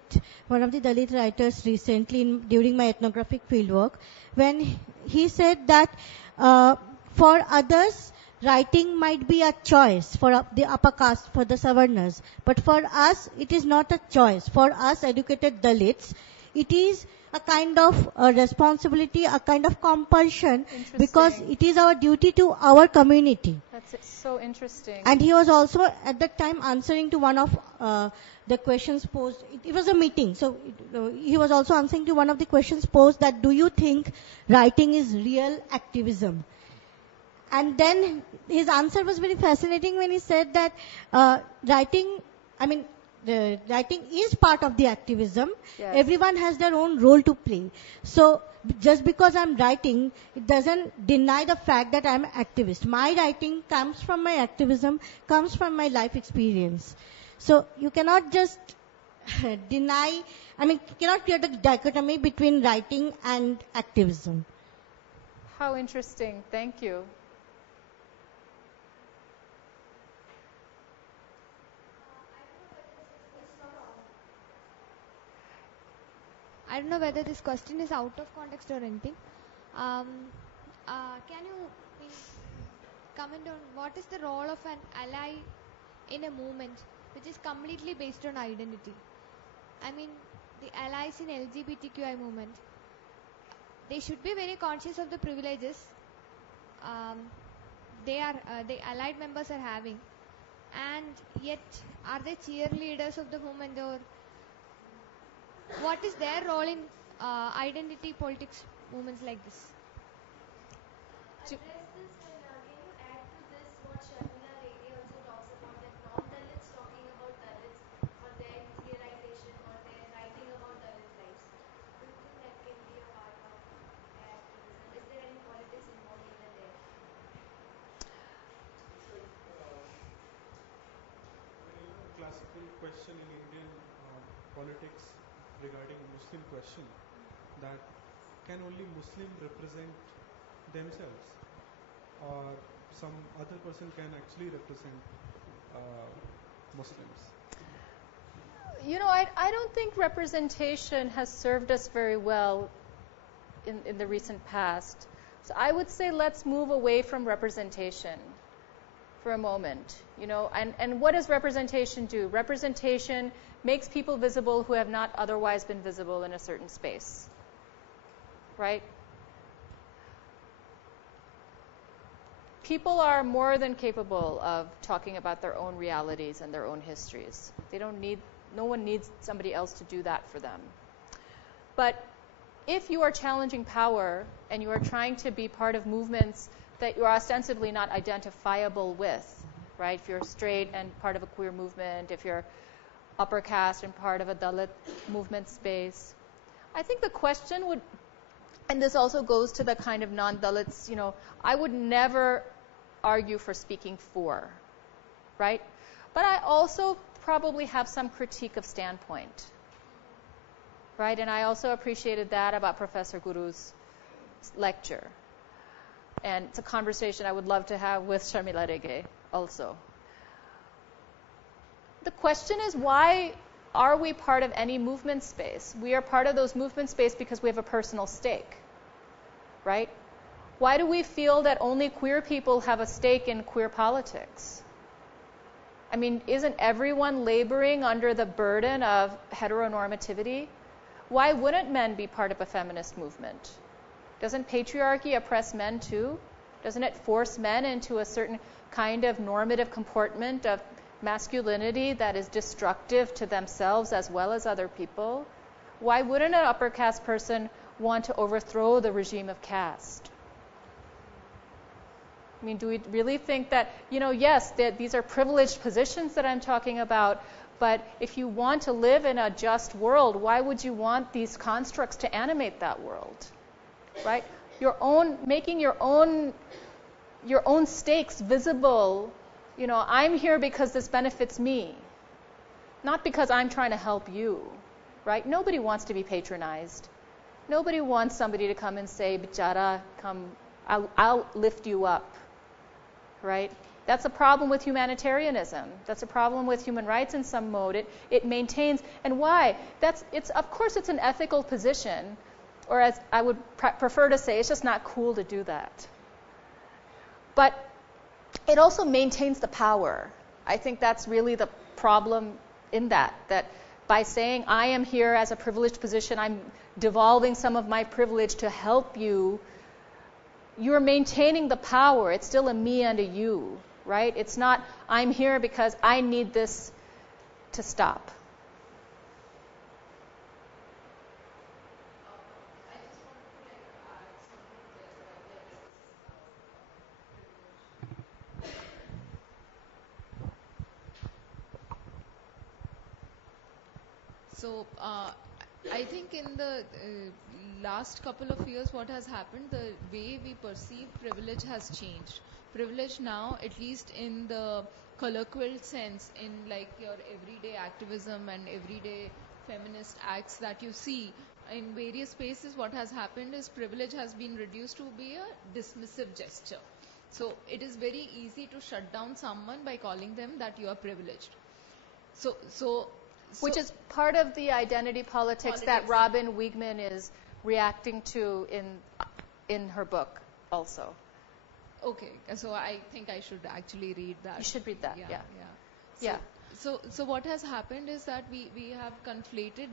one of the Dalit writers recently during my ethnographic fieldwork, when he said that for others, writing might be a choice for the upper caste, for the Savarnas. But for us, it is not a choice. For us educated Dalits, it is a kind of responsibility, a kind of compulsion, because it is our duty to our community. That's so interesting. And he was also at that time answering to one of the questions posed. It was a meeting, so he was also answering to one of the questions posed, that do you think writing is real activism? And then his answer was very fascinating when he said that writing is part of the activism. Yes. Everyone has their own role to play. So just because I'm writing, it doesn't deny the fact that I'm an activist. My writing comes from my activism, comes from my life experience. So you cannot just cannot create a dichotomy between writing and activism. How interesting. Thank you. I don't know whether this question is out of context or anything. Can you comment on what is the role of an ally in a movement which is completely based on identity? I mean, the allies in LGBTQI movement, they should be very conscious of the privileges the allied members are having, and yet are they cheerleaders of the movement, or what is their role in identity politics movements like this? Can you add to this what Sharmila Reddy also talks about, that non-Dalits talking about Dalits or their realization or their writing about Dalit lives? Do you think that can be a part of their activism? Is there any politics involved even there? Classical question in Indian politics regarding Muslim question, that can only Muslim represent themselves, or some other person can actually represent Muslims? I don't think representation has served us very well in the recent past. So I would say let's move away from representation for a moment. And what does representation do? Representation makes people visible who have not otherwise been visible in a certain space. Right? People are more than capable of talking about their own realities and their own histories. No one needs somebody else to do that for them. But if you are challenging power and you are trying to be part of movements that you are ostensibly not identifiable with, right? If you're straight and part of a queer movement, if you're upper caste and part of a Dalit movement space, I think the question would, and this also goes to the kind of non-Dalits, I would never argue for speaking for, right? But I also probably have some critique of standpoint, right? And I also appreciated that about Professor Guru's lecture. And it's a conversation I would love to have with Sharmila Reddy also. The question is, why are we part of any movement space? We are part of those movement space because we have a personal stake, right? Why do we feel that only queer people have a stake in queer politics? I mean, isn't everyone laboring under the burden of heteronormativity? Why wouldn't men be part of a feminist movement? Doesn't patriarchy oppress men too? Doesn't it force men into a certain kind of normative comportment of masculinity that is destructive to themselves as well as other people? Why wouldn't an upper caste person want to overthrow the regime of caste? I mean, do we really think that, yes, that these are privileged positions that I'm talking about, but if you want to live in a just world, why would you want these constructs to animate that world? Right? Making your own stakes visible. I'm here because this benefits me, not because I'm trying to help you, right? Nobody wants to be patronized. Nobody wants somebody to come and say, "Bichara, come, I'll lift you up," right? That's a problem with humanitarianism. That's a problem with human rights in some mode. It maintains, and why? Of course it's an ethical position. Or as I would prefer to say, it's just not cool to do that. But it also maintains the power. I think that's really the problem in that by saying I am here as a privileged position, I'm devolving some of my privilege to help you, you're maintaining the power. It's still a me and a you, right? It's not I'm here because I need this to stop. So, I think in the last couple of years, what has happened, the way we perceive privilege has changed. Privilege now, at least in the colloquial sense, in like your everyday activism and everyday feminist acts that you see in various spaces, what has happened is privilege has been reduced to be a dismissive gesture. So, it is very easy to shut down someone by calling them that you are privileged. So which is part of the identity politics that Robin Wiegman is reacting to in her book also. Okay, so I think I should actually read that. You should read that, yeah. So what has happened is that we have conflated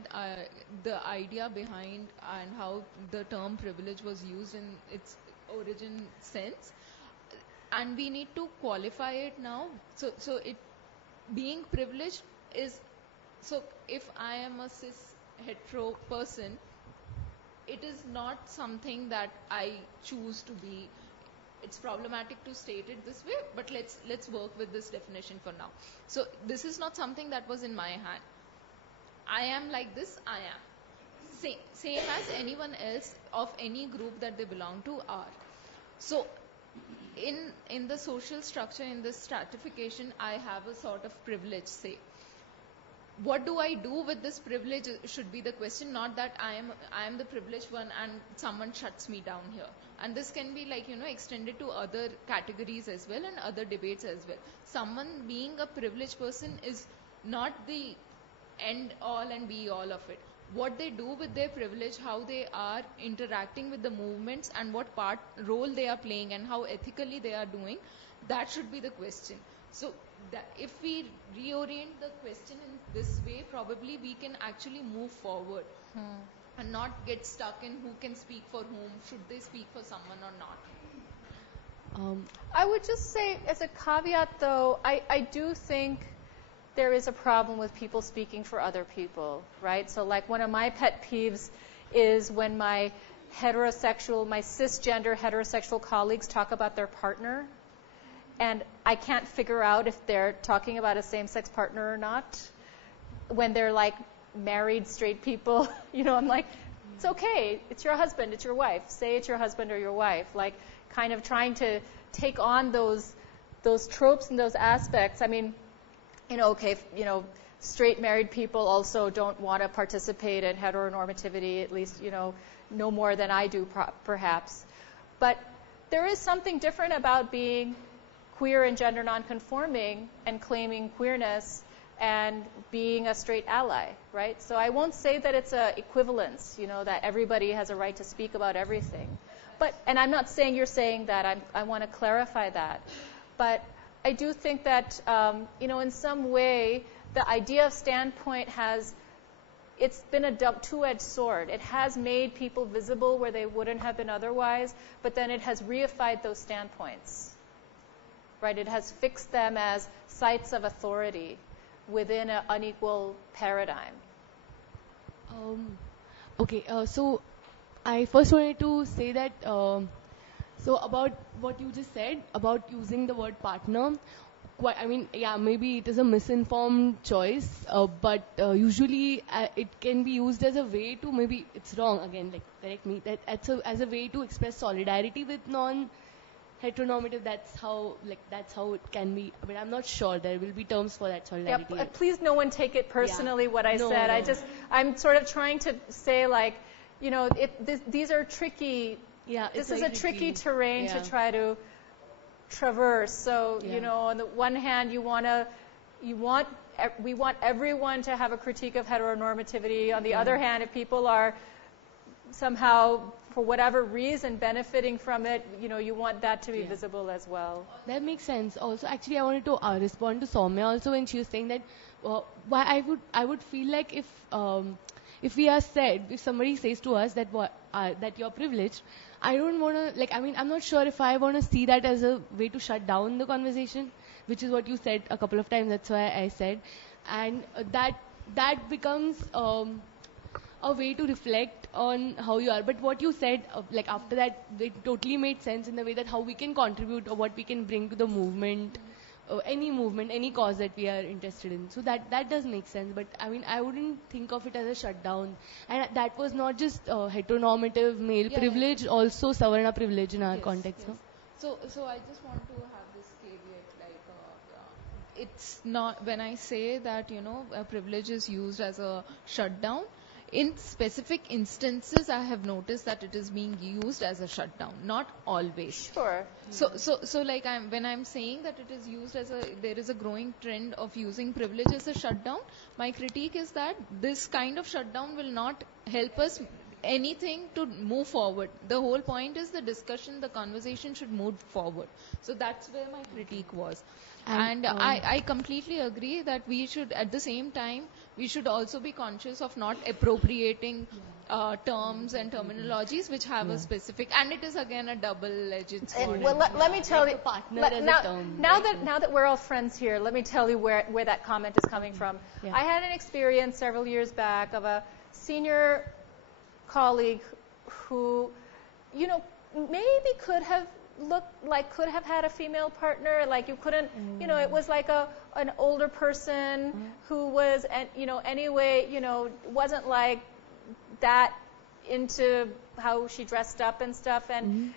the idea behind and how the term privilege was used in its origin sense, and we need to qualify it now. So it being privileged is, so if I am a cis hetero person, it is not something that I choose to be. It's problematic to state it this way, but let's work with this definition for now. So this is not something that was in my hand. I am like this, I am. Same as anyone else of any group that they belong to are. So in the social structure, in this stratification, I have a sort of privilege, say. What do I do with this privilege should be the question, not that I am the privileged one and someone shuts me down here. And this can be extended to other categories as well and other debates as well. Someone being a privileged person is not the end all and be all of it. What they do with their privilege, how they are interacting with the movements and what role they are playing and how ethically they are doing, that should be the question. So if we reorient the question in this way, probably we can actually move forward and not get stuck in who can speak for whom, should they speak for someone or not. I would just say, as a caveat though, I do think there is a problem with people speaking for other people, right? So like one of my pet peeves is when my cisgender heterosexual colleagues talk about their partner, and I can't figure out if they're talking about a same-sex partner or not. When they're like married straight people, I'm like, it's okay, it's your husband, it's your wife. Say it's your husband or your wife. Like kind of trying to take on those tropes and those aspects. I mean, straight married people also don't want to participate in heteronormativity, at least, no more than I do perhaps. But there is something different about being queer and gender nonconforming and claiming queerness and being a straight ally, right? So I won't say that it's an equivalence, that everybody has a right to speak about everything. And I'm not saying you're saying that. I want to clarify that. But I do think that, in some way, the idea of standpoint it's been a two-edged sword. It has made people visible where they wouldn't have been otherwise, but then it has reified those standpoints. Right, it has fixed them as sites of authority within an unequal paradigm. Okay, so I first wanted to say that, so about what you just said about using the word partner, maybe it is a misinformed choice, but usually it can be used as a way to, maybe it's wrong again, correct me, that as a way to express solidarity with heteronormative, that's how it can be, but I'm not sure. There will be terms for that solidarity. Yeah, please no one take it personally what I said. No. I'm sort of trying to say these are tricky. Yeah, this is a tricky terrain to try to traverse. So, on the one hand, we want everyone to have a critique of heteronormativity. On the other hand, if people are somehow, for whatever reason, benefiting from it, you want that to be visible as well. That makes sense. Also, actually, I wanted to respond to Soumya also when she was saying that why I would feel like if we are said, if somebody says to us that that you're privileged, I don't want to, I'm not sure if I want to see that as a way to shut down the conversation, which is what you said a couple of times. That's why I said, and that becomes a way to reflect on how you are. But what you said, after that, it totally made sense in the way that how we can contribute or what we can bring to the movement, any cause that we are interested in. So that does make sense. But I wouldn't think of it as a shutdown. And that was not just heteronormative male privilege, also Savarna privilege in our context. Yes. No? So I just want to have this caveat, it's not, when I say that, a privilege is used as a shutdown, in specific instances, I have noticed that it is being used as a shutdown, not always. Sure. So when I'm saying that it is used as there is a growing trend of using privilege as a shutdown, my critique is that this kind of shutdown will not help us anything to move forward. The whole point is the discussion, the conversation should move forward. So that's where my critique was. And I completely agree that we should, at the same time, we should also be conscious of not appropriating terms and terminologies which have a specific, and it is again a double-edged sword. Well, let me tell you, now that that we're all friends here, let me tell you where that comment is coming from. Yeah. I had an experience several years back of a senior colleague who, maybe could have had a female partner, you couldn't, it was like an older person who was, anyway, wasn't like that into how she dressed up and stuff, and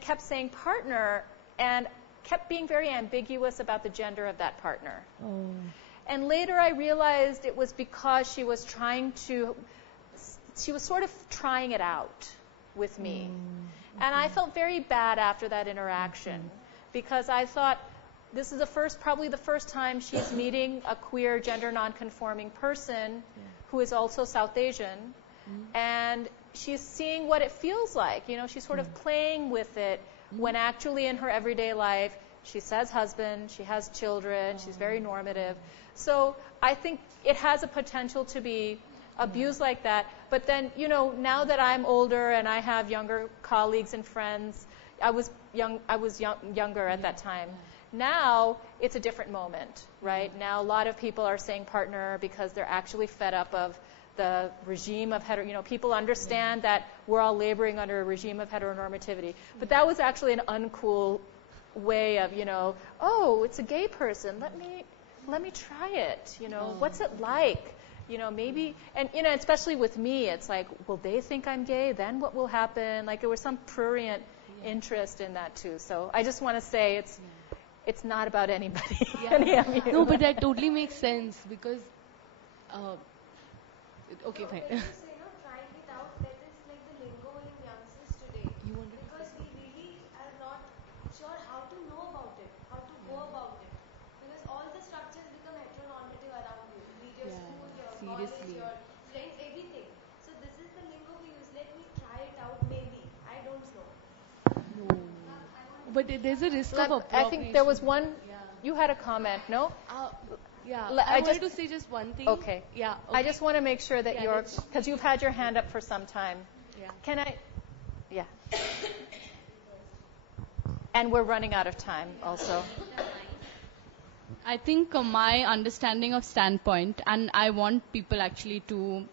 kept saying partner, and kept being very ambiguous about the gender of that partner. And later I realized it was because she was sort of trying it out with me. And I felt very bad after that interaction, because I thought this is probably the first time she's meeting a queer, gender nonconforming person who is also South Asian, and she's seeing what it feels like. She's sort of playing with it, when actually in her everyday life she says husband, she has children, she's very normative. So I think it has a potential to be abused like that. But then, now that I'm older and I have younger colleagues and friends, I was younger at that time. Now it's a different moment, right? Now a lot of people are saying partner because they're actually fed up of the regime of people understand that we're all laboring under a regime of heteronormativity. But that was actually an uncool way of, oh, it's a gay person. Let me try it. What's it like? Maybe, and, especially with me, it's like, will they think I'm gay? Then what will happen? There was some prurient interest in that too. So I just want to say it's not about anybody. No, but that totally makes sense, because, okay, fine. Trying it out, that is like the lingo in youngsters today. Because we really are not sure how to know about it, how to go about it. Because all the structures become heteronormative around you. Be it your school, your college, your friends, everything. So this is the lingo we use. Let me try it out, maybe. I don't know. But there's a risk of appropriation. I think there was one. You had a comment, no? I wanted to say just one thing. Okay. Yeah. Okay. I just want to make sure that because you've had your hand up for some time. Yeah. Can I? Yeah. And we're running out of time also. I think my understanding of standpoint, and I want people actually to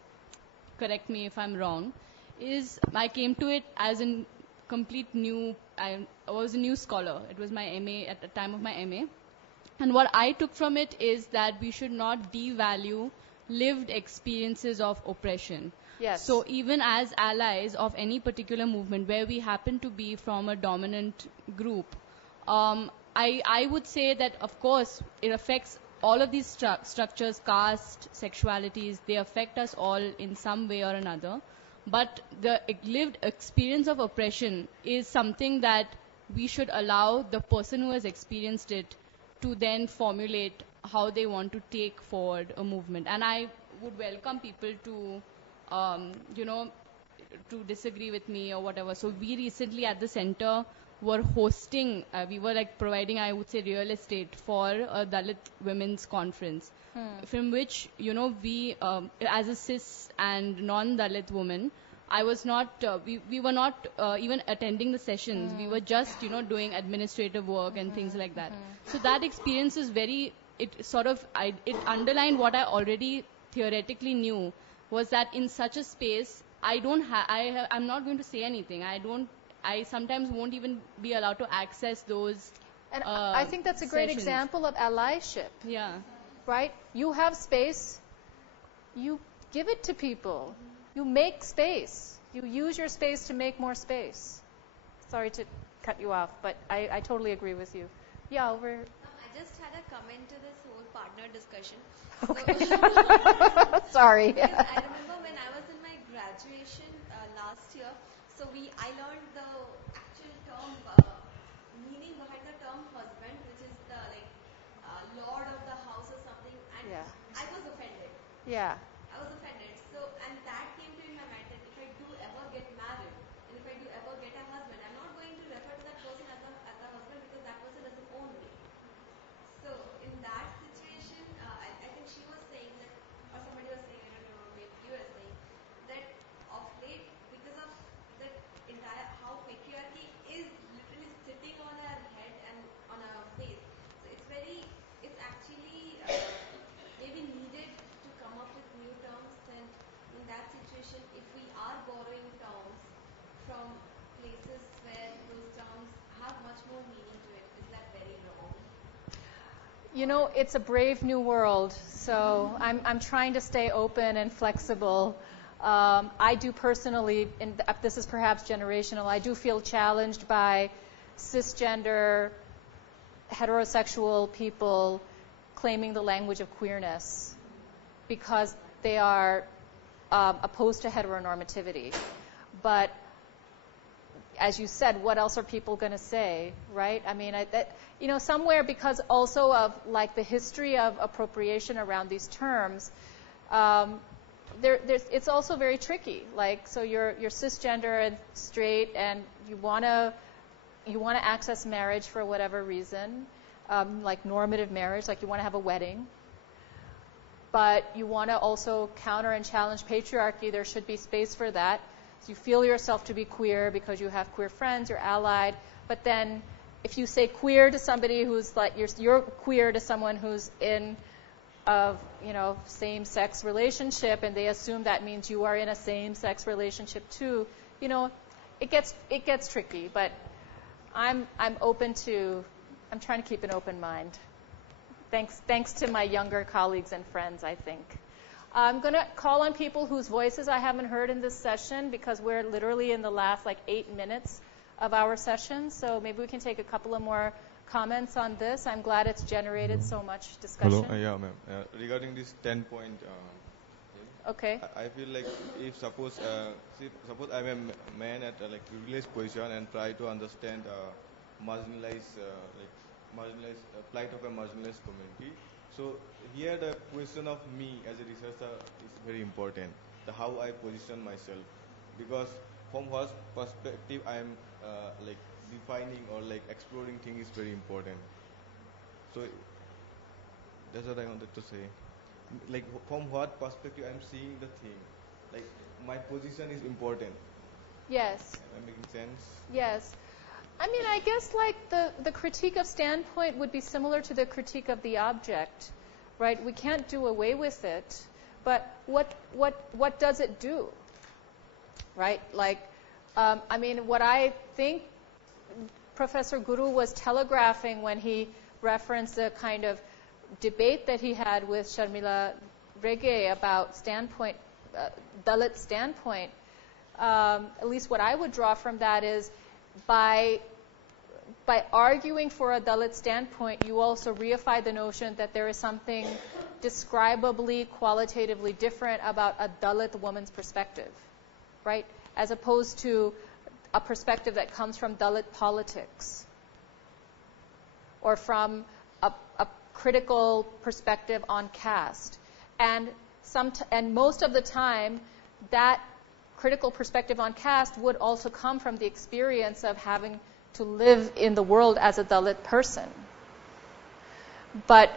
correct me if I'm wrong, is I came to it as a complete new, I was a new scholar. It was my MA at the time of my MA. And what I took from it is that we should not devalue lived experiences of oppression. Yes. So even as allies of any particular movement where we happen to be from a dominant group, I would say that, of course, it affects all of these structures, caste, sexualities, they affect us all in some way or another. But the lived experience of oppression is something that we should allow the person who has experienced it to then formulate how they want to take forward a movement. And I would welcome people to you know, to disagree with me or whatever. So we recently at the center were hosting, we were like providing, I would say, real estate for a Dalit women's conference, from which, you know, we, as a cis and non-Dalit woman, I was not, we were not even attending the sessions. We were just, you know, doing administrative work and things like that. So that experience is very, it sort of, it underlined what I already theoretically knew, was that in such a space, I'm not going to say anything. I sometimes won't even be allowed to access those. And I think that's a great sessions. example of allyship. Yeah. Right? You have space, you give it to people. You make space. You use your space to make more space. Sorry to cut you off, but I totally agree with you. Yeah, over. I just had a comment to this whole partner discussion. Okay. So, Sorry. I remember when I was in my graduation last year, so I learned the actual term, meaning behind the term husband, which is the lord of the house or something, and Yeah. I was offended. Yeah. I was offended. So, and that came to my mind that if I do ever get married, and if I do ever get a husband, I'm not going to refer to that person as a husband because that person doesn't own me. So, in that situation, I think she was saying that, or somebody was saying, I don't know, maybe you were saying, that of late, because of the entire, how patriarchy is literally sitting on our head and on our face. So, it's actually maybe needed to come up with new terms, and in that situation, if we are borrowing terms from places where those terms have much more meaning to it, is that very wrong? You know, it's a brave new world, so I'm trying to stay open and flexible. I do personally, and this is perhaps generational, I do feel challenged by cisgender, heterosexual people claiming the language of queerness because they are opposed to heteronormativity. But as you said, what else are people going to say, right? I mean, somewhere because also of like the history of appropriation around these terms, it's also very tricky. Like, so you're cisgender and straight, and you want to access marriage for whatever reason, like normative marriage, like you want to have a wedding. But you want to also counter and challenge patriarchy. There should be space for that. So you feel yourself to be queer because you have queer friends, you're allied. But then if you say queer to somebody who's like, you're queer to someone who's in a same-sex relationship, and they assume that means you are in a same-sex relationship too, it gets tricky. But I'm trying to keep an open mind. Thanks to my younger colleagues and friends, I think. I'm going to call on people whose voices I haven't heard in this session because we're literally in the last 8 minutes of our session. So maybe we can take a couple of more comments on this. I'm glad it's generated so much discussion. Hello, yeah, ma'am. Regarding this 10-point okay. I feel like if suppose I'm a man at a privileged position and try to understand marginalized plight of a marginalized community. So here the question of me as a researcher is very important. How I position myself, because from what perspective I am defining or exploring things is very important. So that's what I wanted to say. From what perspective I am seeing the thing, my position is important. Yes. Am I making sense? Yes. I mean, I guess the critique of standpoint would be similar to the critique of the object, right? We can't do away with it, but what does it do, right? I mean, what I think Professor Guru was telegraphing when he referenced the kind of debate that he had with Sharmila Rege about standpoint, Dalit standpoint, at least what I would draw from that is by arguing for a Dalit standpoint, you also reify the notion that there is something describably, qualitatively different about a Dalit woman's perspective, right? As opposed to a perspective that comes from Dalit politics or from a critical perspective on caste. And most of the time, that critical perspective on caste would also come from the experience of having to live in the world as a Dalit person. But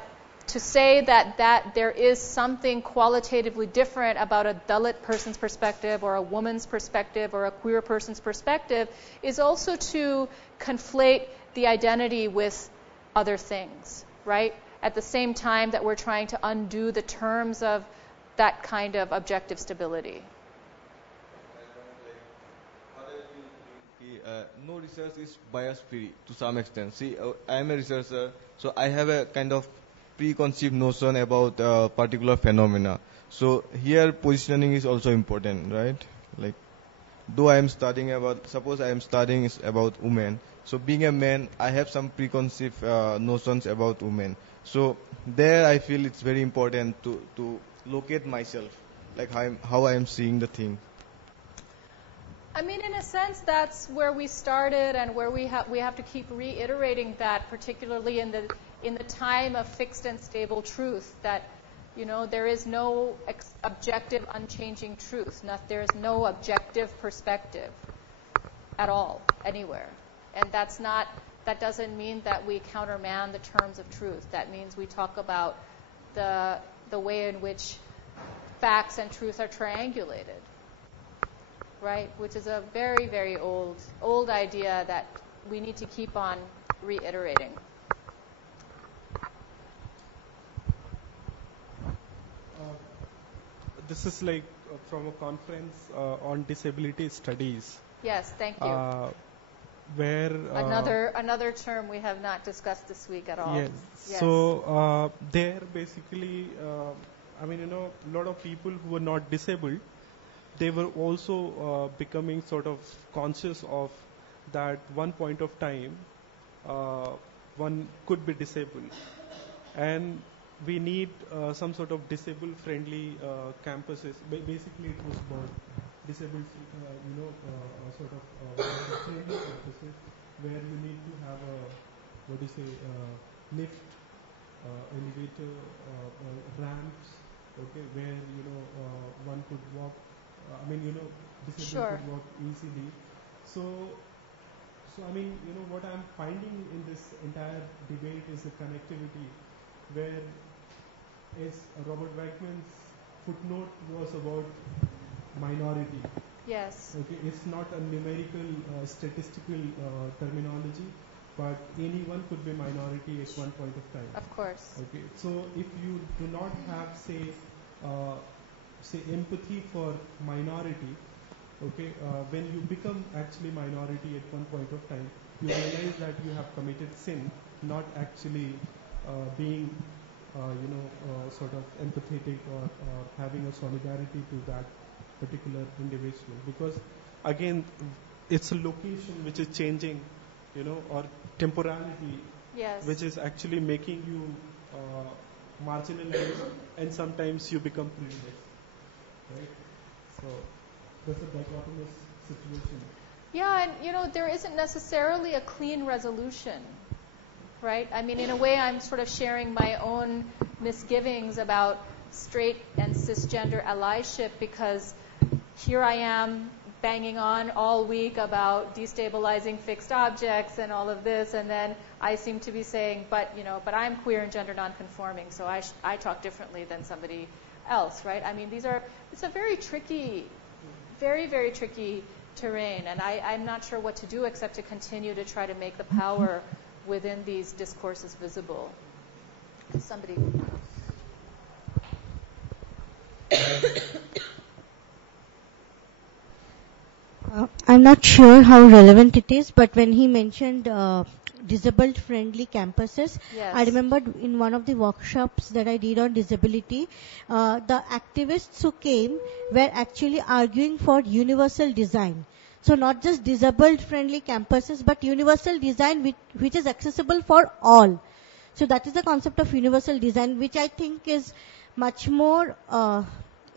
to say that there is something qualitatively different about a Dalit person's perspective or a woman's perspective or a queer person's perspective is also to conflate the identity with other things, right? At the same time that we're trying to undo the terms of that kind of objective stability. No research is bias-free to some extent. See, I am a researcher, so I have a kind of preconceived notion about particular phenomena. So here positioning is also important, right? Like, though I am studying about, suppose I am studying is about women. So being a man, I have some preconceived notions about women. So there I feel it's very important to locate myself, like how I am seeing the thing. I mean, in a sense, that's where we started, and where we have to keep reiterating that, particularly in the time of fixed and stable truth, that, you know, there is no objective, unchanging truth. There is no objective perspective at all, anywhere. And that doesn't mean that we countermand the terms of truth. That means we talk about the way in which facts and truth are triangulated, right? Which is a very, very old idea that we need to keep on reiterating. This is like from a conference on disability studies. Yes, thank you. Where another term we have not discussed this week at all. Yes. Yes. So there basically, I mean, you know, a lot of people who were not disabled, they were also becoming sort of conscious of that one point of time one could be disabled, and we need some sort of disabled-friendly campuses. Basically, it was about disabled, sort of friendly campuses where you need to have lift, elevator, ramps, okay, where one could walk. Disabled Sure. could walk easily. So I mean, what I'm finding in this entire debate is the connectivity, where Robert Wegman's footnote was about minority. Yes. Okay, it's not a numerical, statistical terminology, but anyone could be minority at one point of time. Of course. Okay, so if you do not have, say, empathy for minority, okay, when you become actually minority at one point of time, you realize that you have committed sin, not actually being, sort of empathetic or having a solidarity to that particular individual. Because again, it's a location which is changing, or temporality, yes, which is actually making you marginalized, and sometimes you become privileged, right? So that's a dichotomous situation. Yeah, and there isn't necessarily a clean resolution, right? I mean, in a way, I'm sort of sharing my own misgivings about straight and cisgender allyship, because here I am banging on all week about destabilizing fixed objects and all of this, and then I seem to be saying, but I'm queer and gender nonconforming, so I talk differently than somebody else, right? I mean, it's a very tricky, very, very tricky terrain, and I'm not sure what to do except to continue to try to make the power within these discourses visible. Somebody. I'm not sure how relevant it is, but when he mentioned disabled-friendly campuses, yes, I remembered in one of the workshops that I did on disability, the activists who came were actually arguing for universal design. So not just disabled-friendly campuses, but universal design which is accessible for all. So that is the concept of universal design, which I think is much more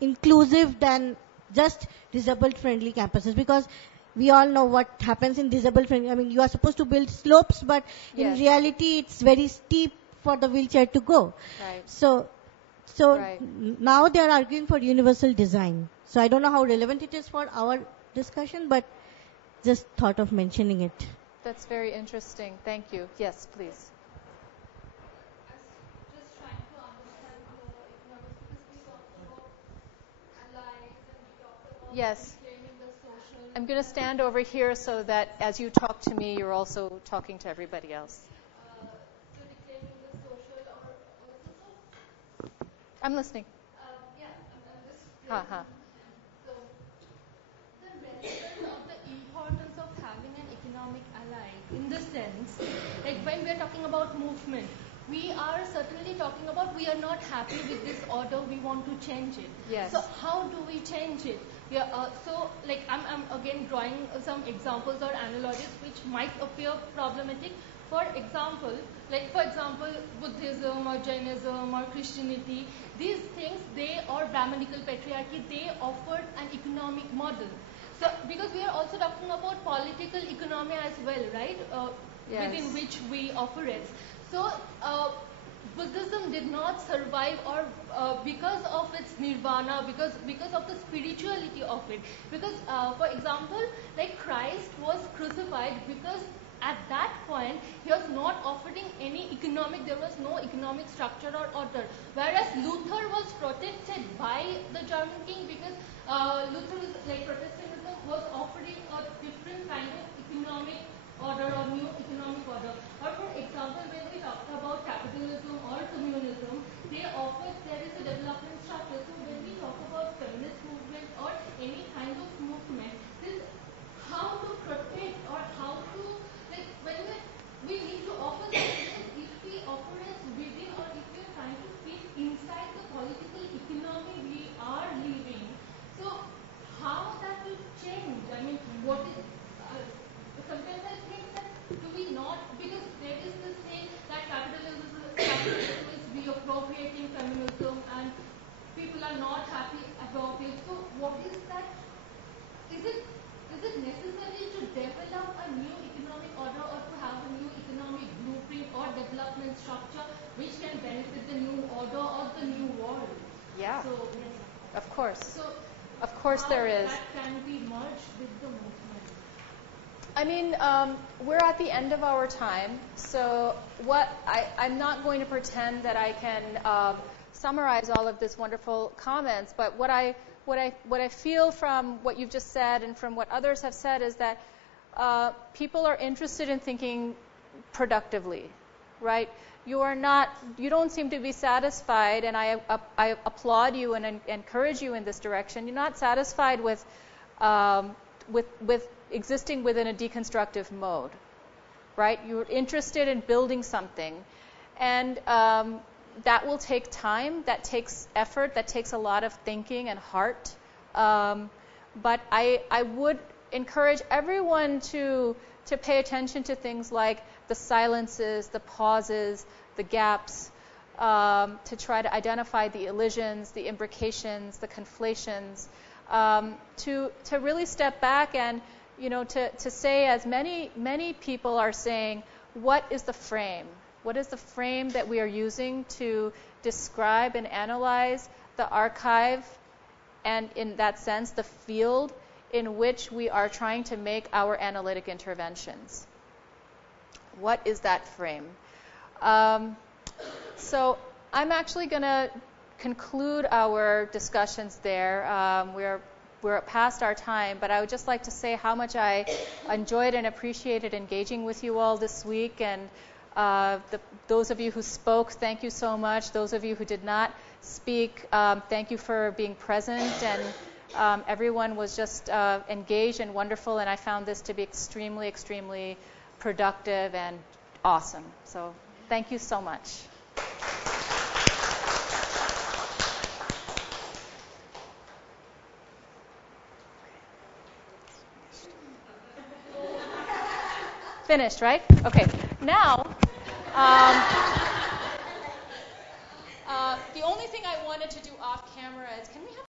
inclusive than just disabled-friendly campuses, because we all know what happens in disabled-friendly. I mean, you are supposed to build slopes, but yes, in reality, it's very steep for the wheelchair to go. Right. So So Right. now they are arguing for universal design. So I don't know how relevant it is for our discussion, but just thought of mentioning it. That's very interesting. Thank you. Yes, please. Just trying to understand the economics because we talked about allies and we talked about Yes. reclaiming the social. I'm going to stand over here so that as you talk to me, you're also talking to everybody else. So reclaiming the social or also I'm listening. yeah, I'm just Ha. so the relevance of the importance of having an economic ally in the sense, like when we are talking about movement, we are certainly talking about we are not happy with this order, we want to change it. Yes. So how do we change it? Yeah, so like I'm again drawing some examples or analogies which might appear problematic. For example, Buddhism or Jainism or Christianity, these things, or Brahmanical patriarchy, they offered an economic model. So, because we are also talking about political economy as well, right? Yes. Within which we operate. So, Buddhism did not survive, or because of its nirvana, because of the spirituality of it. Because, for example, like Christ was crucified because at that point he was not offering any economic. There was no economic structure or order. Whereas Luther was protected by the German king because Luther was like Protestantism was offering a different kind of economic order or new economic order. Or for example, when we talk about capitalism or communism, there is a development structure. So when we talk about feminist movement or any kind of movement, this how to protect or how to like when we need to offer something. If we operate within or if we are trying to fit inside the political economy we are living, so how that will change? I mean, what is sometimes I think that do we not, because there is this thing that capitalism is reappropriating feminism and people are not happy about it. So what is that? Is it necessary to develop a new economic order or to have a new economic blueprint or development structure which can benefit the new order or the new world? Yeah. So, Of course. So Of course there is. That can be merged with the movement. I mean, we're at the end of our time, so I'm not going to pretend that I can summarize all of this wonderful comments, but what I feel from what you've just said and from what others have said is that people are interested in thinking productively, right? You don't seem to be satisfied, and I applaud you and encourage you in this direction. You're not satisfied with existing within a deconstructive mode, right? You're interested in building something, and that will take time, that takes effort, that takes a lot of thinking and heart. But I would encourage everyone to pay attention to things like the silences, the pauses, the gaps, to try to identify the elisions, the imbrications, the conflations, to really step back and to say, as many people are saying, what is the frame? What is the frame that we are using to describe and analyze the archive and, in that sense, the field in which we are trying to make our analytic interventions? What is that frame? So I'm actually going to conclude our discussions there. We're past our time, but I would just like to say how much I enjoyed and appreciated engaging with you all this week. And those of you who spoke, thank you so much. Those of you who did not speak, thank you for being present. And everyone was just engaged and wonderful, and I found this to be extremely, extremely productive and awesome. So thank you so much. Finished, right? Okay. Now, the only thing I wanted to do off camera is, can we have